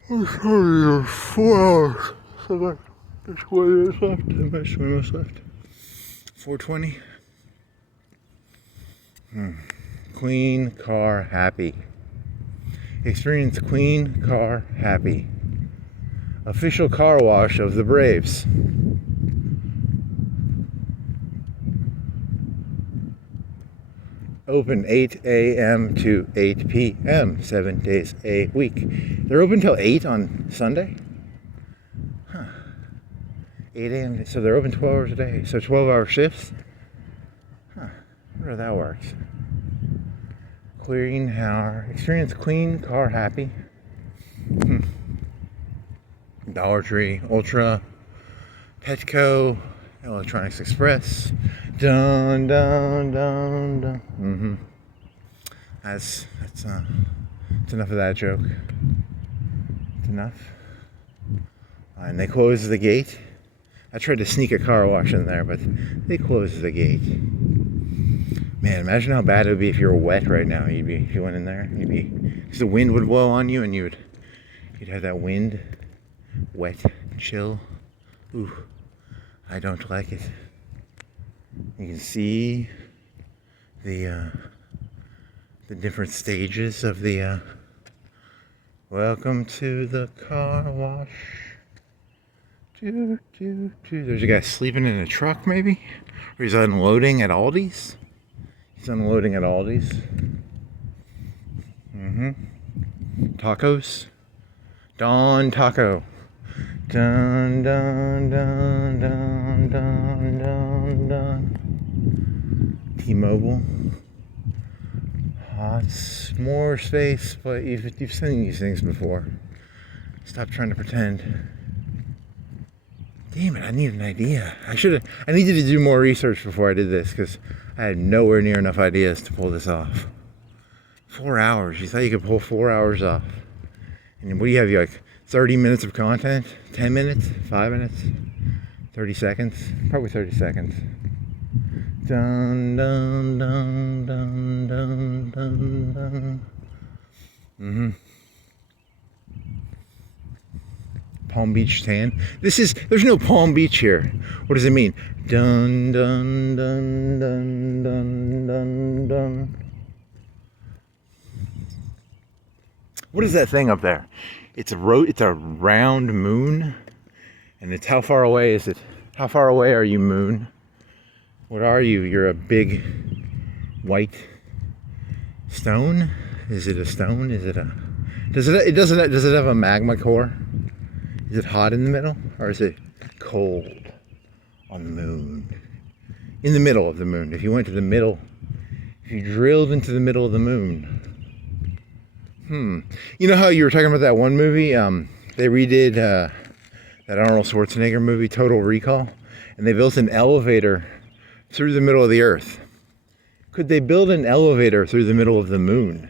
I'm sorry, 4 hours. So there's 20 minutes left. 10 minutes left. 4:20. Clean car happy. Experience clean car happy. Official car wash of the Braves. Open 8 a.m. to 8 p.m. 7 days a week. They're open till 8 on Sunday? 8 a.m. So they're open 12 hours a day. So 12-hour shifts? I wonder how that works. Clean car. Experience clean car happy. Dollar Tree, Ultra, Petco, Electronics Express. Dun dun dun dun. That's enough of that joke. It's enough. And they close the gate. I tried to sneak a car wash in there, but they closed the gate. Man, imagine how bad it would be if you were wet right now. If you went in there, because the wind would blow on you, and you'd have that wind, wet, chill. Ooh, I don't like it. You can see the different stages of the welcome to the car wash. There's a guy sleeping in a truck, maybe? Or he's unloading at Aldi's? He's unloading at Aldi's. Tacos. Don Taco. Dun dun dun dun dun dun dun. T-Mobile. lots more space, but you've seen these things before. Stop trying to pretend. Damn it, I need an idea. I needed to do more research before I did this, because I had nowhere near enough ideas to pull this off. 4 hours, you thought you could pull 4 hours off. And what do you have, you like 30 minutes of content? 10 minutes? 5 minutes? 30 seconds? Probably 30 seconds. Dun, dun, dun, dun, dun, dun, dun. Palm Beach tan. There's no Palm Beach here. What does it mean? Dun, dun, dun, dun, dun, dun, dun. What is that thing up there? It's a round moon, and it's how far away is it? How far away are you, moon? What are you? You're a big white stone? Is it a stone? Is it a... Does it have a magma core? Is it hot in the middle, or is it cold on the moon? In the middle of the moon. If you went to the middle, if you drilled into the middle of the moon. You know how you were talking about that one movie? They redid that Arnold Schwarzenegger movie, Total Recall, and they built an elevator through the middle of the Earth. Could they build an elevator through the middle of the moon?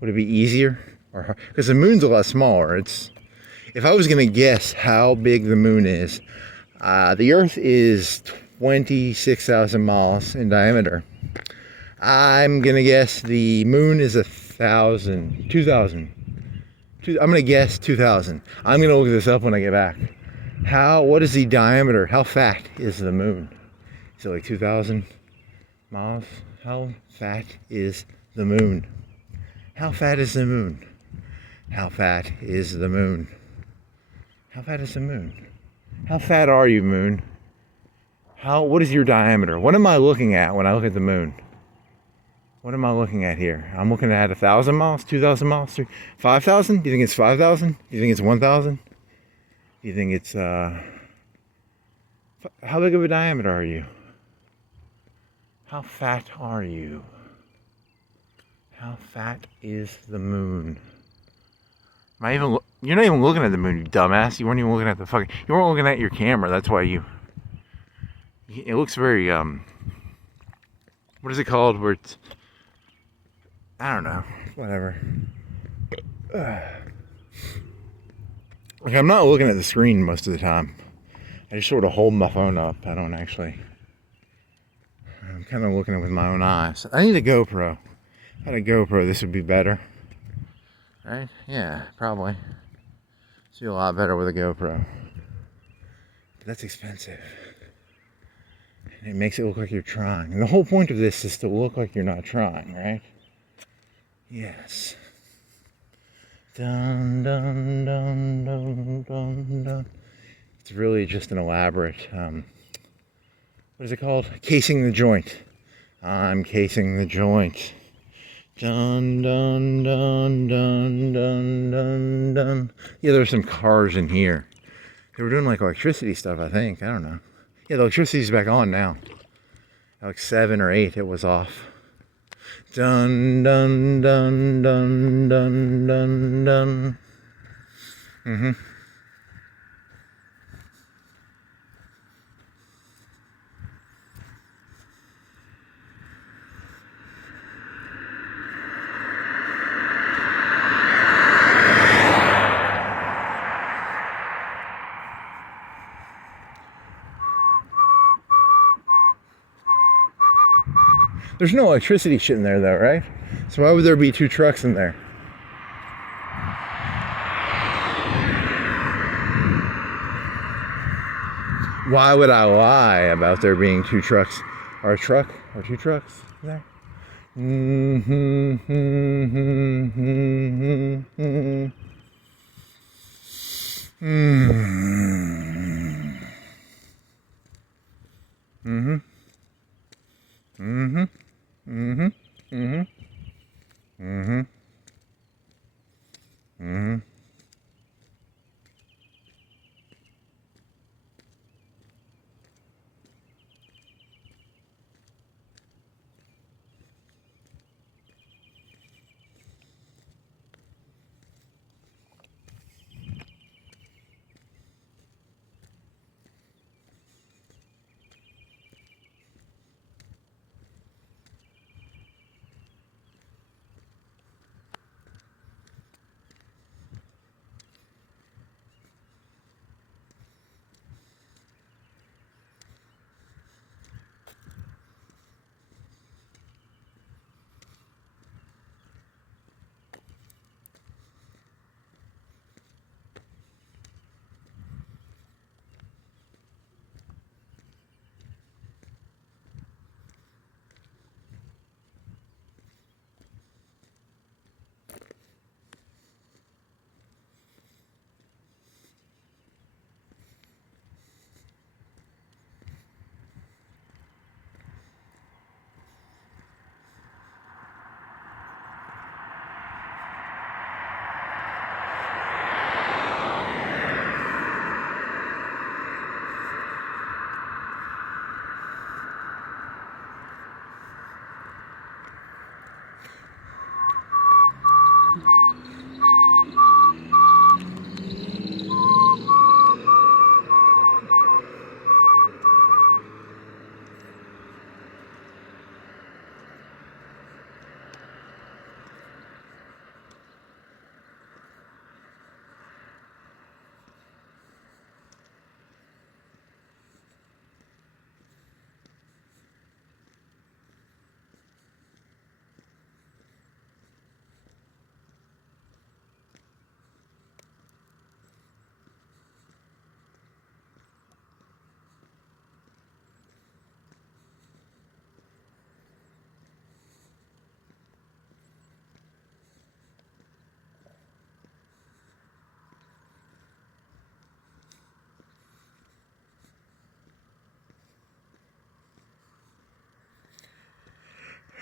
Would it be easier? Or because the moon's a lot smaller. If I was going to guess how big the moon is, the Earth is 26,000 miles in diameter. I'm going to guess the moon is 2,000. I'm going to guess 2,000. I'm going to look this up when I get back. What is the diameter? How fat is the moon? Is it like 2,000 miles? How fat is the moon? How fat is the moon? How fat is the moon? How fat is the moon? How fat are you, moon? What is your diameter? What am I looking at when I look at the moon? What am I looking at here? I'm looking at 1,000 miles, 2,000 miles, 5,000? Do you think it's 5,000? Do you think it's 1,000? Do you think it's, how big of a diameter are you? How fat are you? How fat is the moon? You're not even looking at the moon, you dumbass. You weren't even looking at you weren't looking at your camera. That's why it looks very, what is it called? Where it's, I don't know, whatever. Like, I'm not looking at the screen most of the time. I just sort of hold my phone up. I don't actually, I'm kind of looking at it with my own eyes. I need a GoPro. If I had a GoPro, this would be better. Right? Yeah, probably. See a lot better with a GoPro. But that's expensive. And it makes it look like you're trying. And the whole point of this is to look like you're not trying, right? Yes. Dun, dun, dun, dun, dun, dun. It's really just an elaborate, what is it called? Casing the joint. I'm casing the joint. Dun, dun, dun, dun, dun, dun, dun. Yeah, there's some cars in here. They were doing like electricity stuff, I think. I don't know. Yeah, the electricity's back on now. At like 7 or 8, it was off. Dun, dun, dun, dun, dun, dun, dun. There's no electricity shit in there though, right? So why would there be 2 trucks in there? Why would I lie about there being 2 trucks? Or a truck? Or 2 trucks there?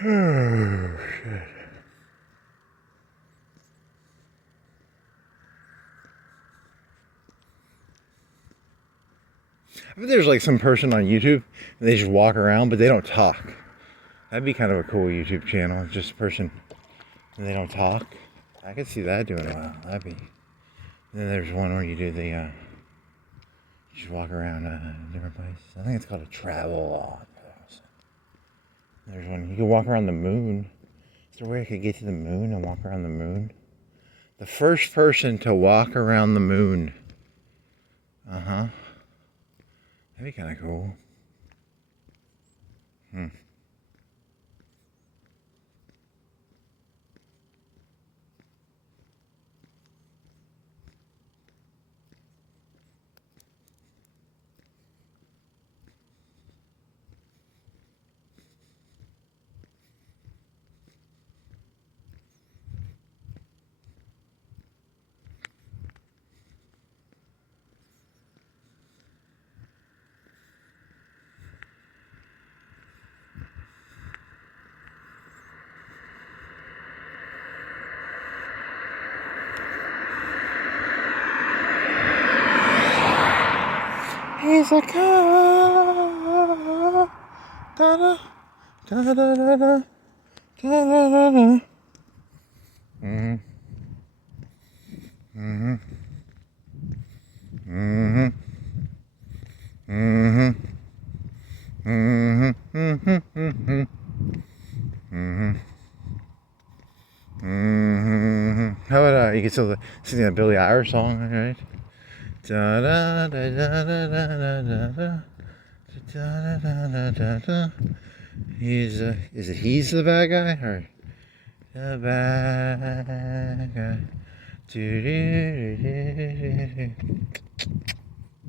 Oh, shit. I bet there's like some person on YouTube and they just walk around, but they don't talk. That'd be kind of a cool YouTube channel. Just a person and they don't talk. I could see that doing well. That'd be. And then there's one where you do the, you just walk around different places. I think it's called a travel log. There's one, you can walk around the moon. Is there a way I could get to the moon and walk around the moon? The first person to walk around the moon. Uh-huh. That'd be kind of cool. He's a car. Da da da da da da da da da da. Mhm. Mhm. Mhm. Mhm. Mhm. Mhm. Mhm. Mhm. Mhm. How about you can still sing that Billie Eilish song, right? Da da da da da da da da da da da. He's is it he's the bad guy or the bad guy? Do do do do do.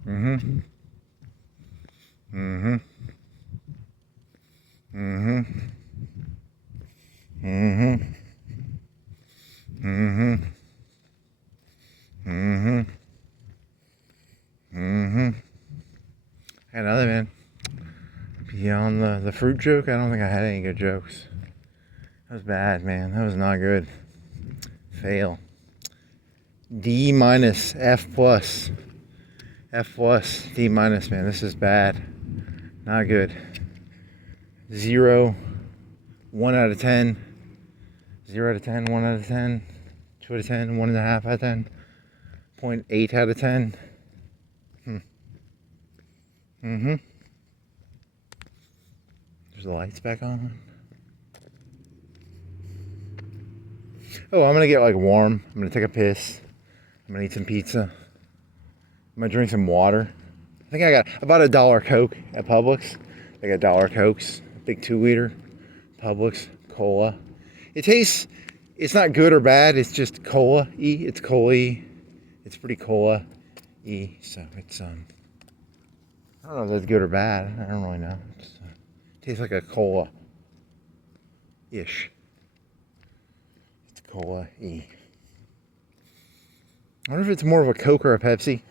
Mhm. Mhm. Mhm. Mhm. Mhm. Mhm. Mhm. Another man. Beyond the fruit joke, I don't think I had any good jokes. That was bad, man. That was not good. Fail. D minus, F plus. F plus, D minus, man. This is bad. Not good. 0, 1 out of 10. 0 out of 10, 1 out of 10. 2 out of 10, 1.5 out of 10. 0.8 out of 10. Mm-hmm. There's the lights back on. Oh, I'm gonna get like warm. I'm gonna take a piss. I'm gonna eat some pizza. I'm gonna drink some water. I think I bought $1 Coke at Publix. They got $1 Cokes, big 2-liter. Publix cola. It tastes. It's not good or bad. It's just cola-y. It's cola-y. It's pretty cola-y. So it's I don't know if that's good or bad. I don't really know. It tastes like a cola-ish. It's cola-y. I wonder if it's more of a Coke or a Pepsi.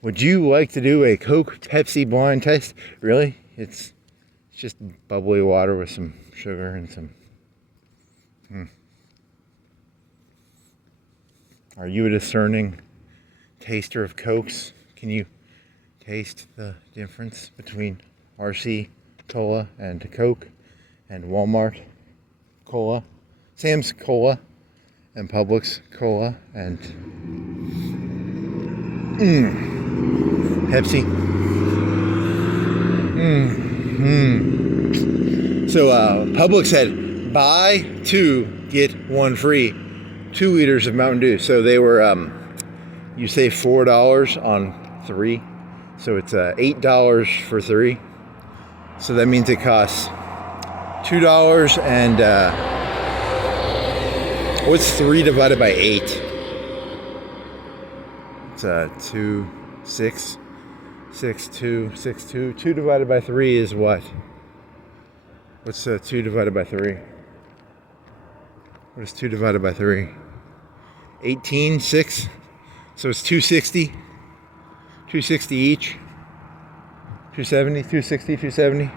Would you like to do a Coke Pepsi blind test? Really? It's just bubbly water with some sugar and some. Are you a discerning taster of Cokes? Can you taste the difference between RC Cola and Coke and Walmart Cola, Sam's Cola and Publix Cola and Pepsi? So Publix said buy 2 get 1 free, 2 liters of Mountain Dew. So they were you save $4 on 3, so it's $8 for 3. So that means it costs $2 and what's 3 divided by 8? It's 2, 6, 6, 2, 6, 2. 2 divided by 3 is what? What's 2 divided by 3? What is 2 divided by 3? 18, 6. So it's 260. 260 each. 270, 260, 270.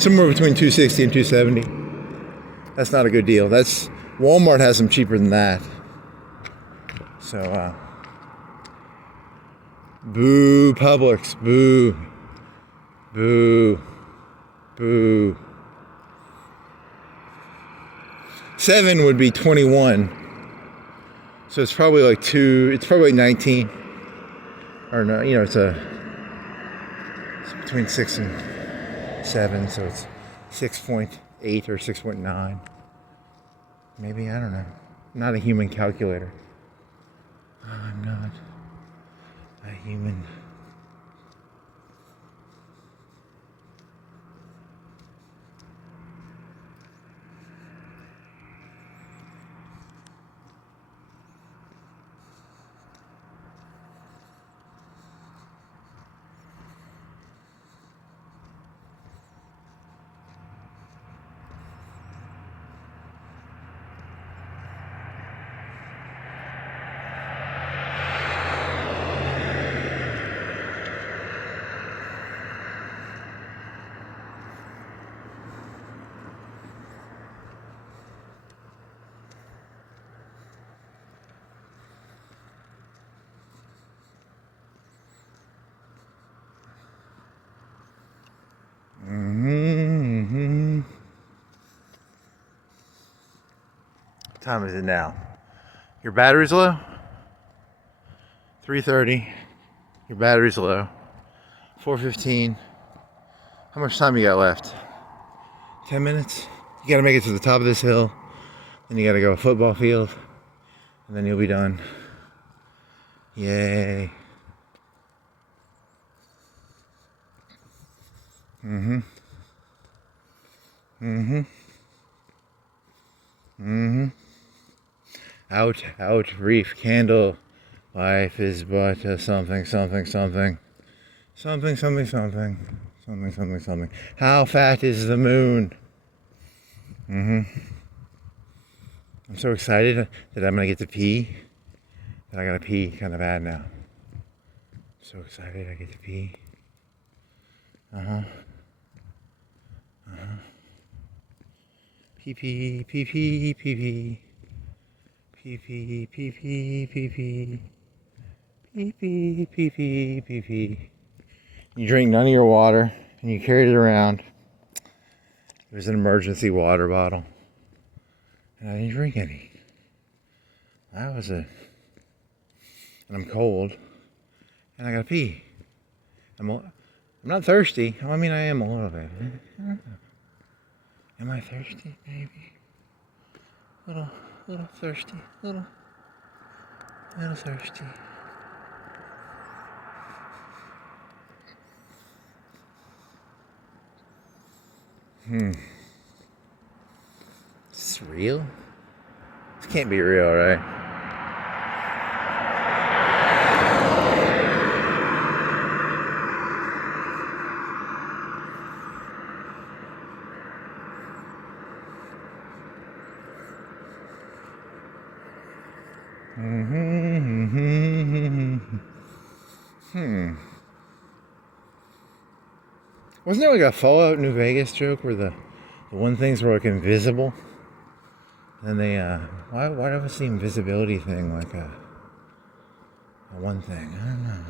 somewhere between $260 and $270. That's not a good deal. That's Walmart has them cheaper than that. So, boo, Publix, boo, boo, boo. 7 would be 21. So it's probably like it's probably 19. Or no, it's between 6 and 7, so it's 6.8 or 6.9. Maybe, I don't know. I'm not a human calculator. I'm not a human. What time is it now? Your battery's low? 3:30. Your battery's low. 4:15. How much time you got left? 10 minutes? You gotta make it to the top of this hill. Then you gotta go a football field. And then you'll be done. Yay. Out, reef, candle. Life is but a something. How fat is the moon? I'm so excited that I'm gonna get to pee. That I gotta pee kind of bad now. I'm so excited I get to pee. Pee pee. You drink none of your water and you carried it around. It was an emergency water bottle. And I didn't drink any. And I'm cold. And I gotta pee. I'm not thirsty. I mean, I am a little bit. Am I thirsty? Maybe. Little thirsty. Little thirsty. Is this real? This can't be real, right? Wasn't there like a Fallout New Vegas joke where the one things were like invisible? And they, why was the invisibility thing like a one thing? I don't know.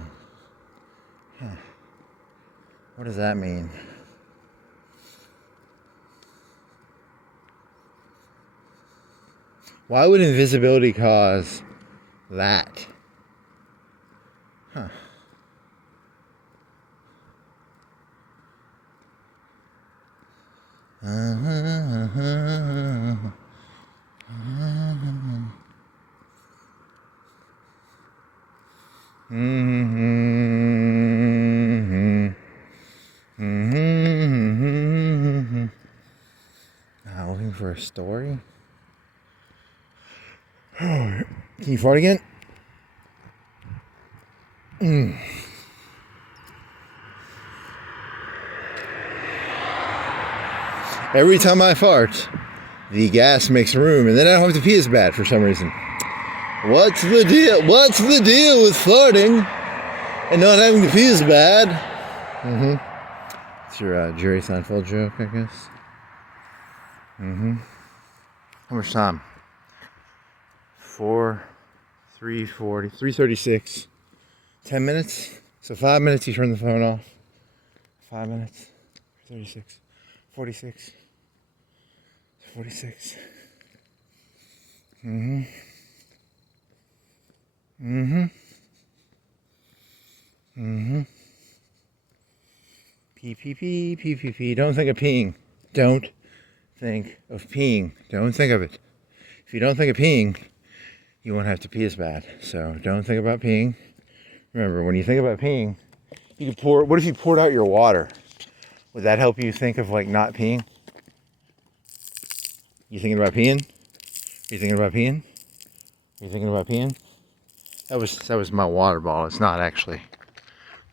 Huh. What does that mean? Why would invisibility cause that? Huh. Looking for a story? Can you fart again? Every time I fart, the gas makes room, and then I don't have to pee as bad for some reason. What's the deal? What's the deal with farting and not having to pee as bad? It's It's your Jerry Seinfeld joke, I guess. How much time? 3:40, 3:36. 10 minutes? So 5 minutes you turn the phone off. 5 minutes. 36. 46. 46. P. Don't think of peeing. Don't think of peeing. Don't think of it. If you don't think of peeing, you won't have to pee as bad. So don't think about peeing. Remember, when you think about peeing, you can pour. What if you poured out your water? Would that help you think of like not peeing? You thinking about peeing? You thinking about peeing? You thinking about peeing? That was my water bottle. It's not actually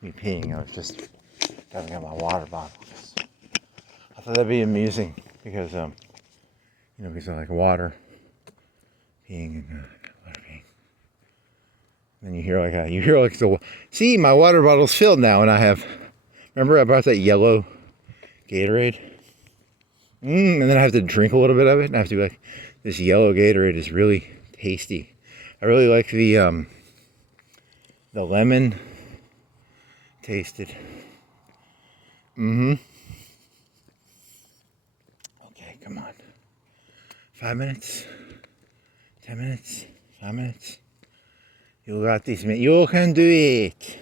me peeing. I was just having out my water bottle. I thought that'd be amusing because because I like water peeing and water peeing. And then you hear like the see, my water bottle's filled now, and I have. Remember I brought that yellow Gatorade? And then I have to drink a little bit of it, and I have to be like, this yellow Gatorade is really tasty. I really like the lemon tasted. Okay, come on. 5 minutes. 10 minutes. 5 minutes. You got this, man. You can do it.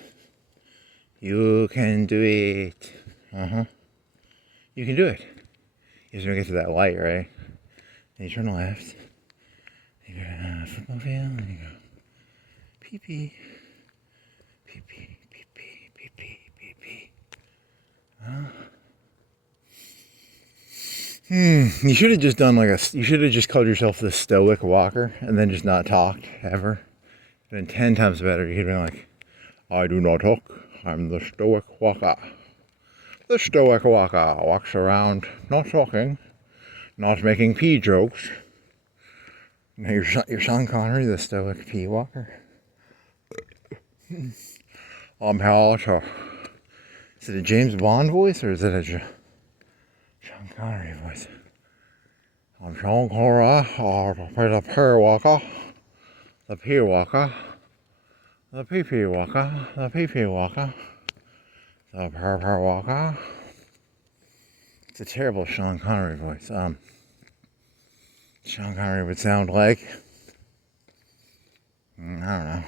You can do it. You can do it. You just want to get to that light, right? Then you turn left. You go to a football field, and you go pee pee. Pee pee, pee pee, pee pee, pee pee. You should have just done you should have just called yourself the Stoic Walker and then just not talked ever. Been 10 times better. You could have been like, I do not talk. I'm the Stoic Walker. The Stoic Walker walks around not talking, not making pee jokes. Now you're Sean Connery, the Stoic Pee Walker. I'm here to... Is it a James Bond voice or is it a Sean Connery voice? I'm Sean Connery, the Pee Walker. The Pee Walker. The Pee Walker. The Pee Walker. The Pee Walker. It's a terrible Sean Connery voice. Sean Connery would sound like, I don't know,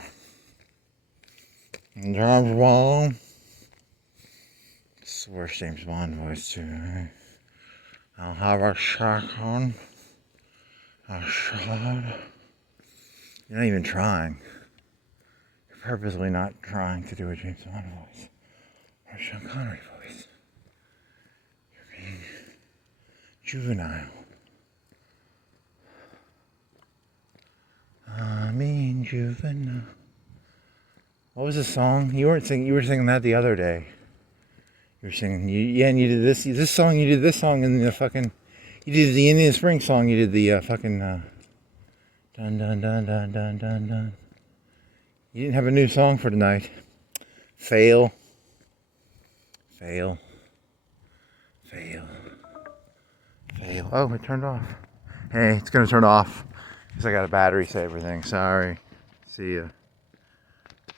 James Bond. It's the worst James Bond voice too. Right? I'll have a shotgun. A shot. You're not even trying. You're purposely not trying to do a James Bond voice or a Sean Connery voice. You're being juvenile. I mean juvenile. What was the song? You were singing that the other day. You were singing, and you did this song, you did this song, and you did the Indian Spring song, you did the dun dun dun dun dun dun dun. You didn't have a new song for tonight. Fail. Fail. Fail. Fail. Oh, it turned off. Hey, it's gonna turn off because I got a battery saver thing. Sorry. See ya.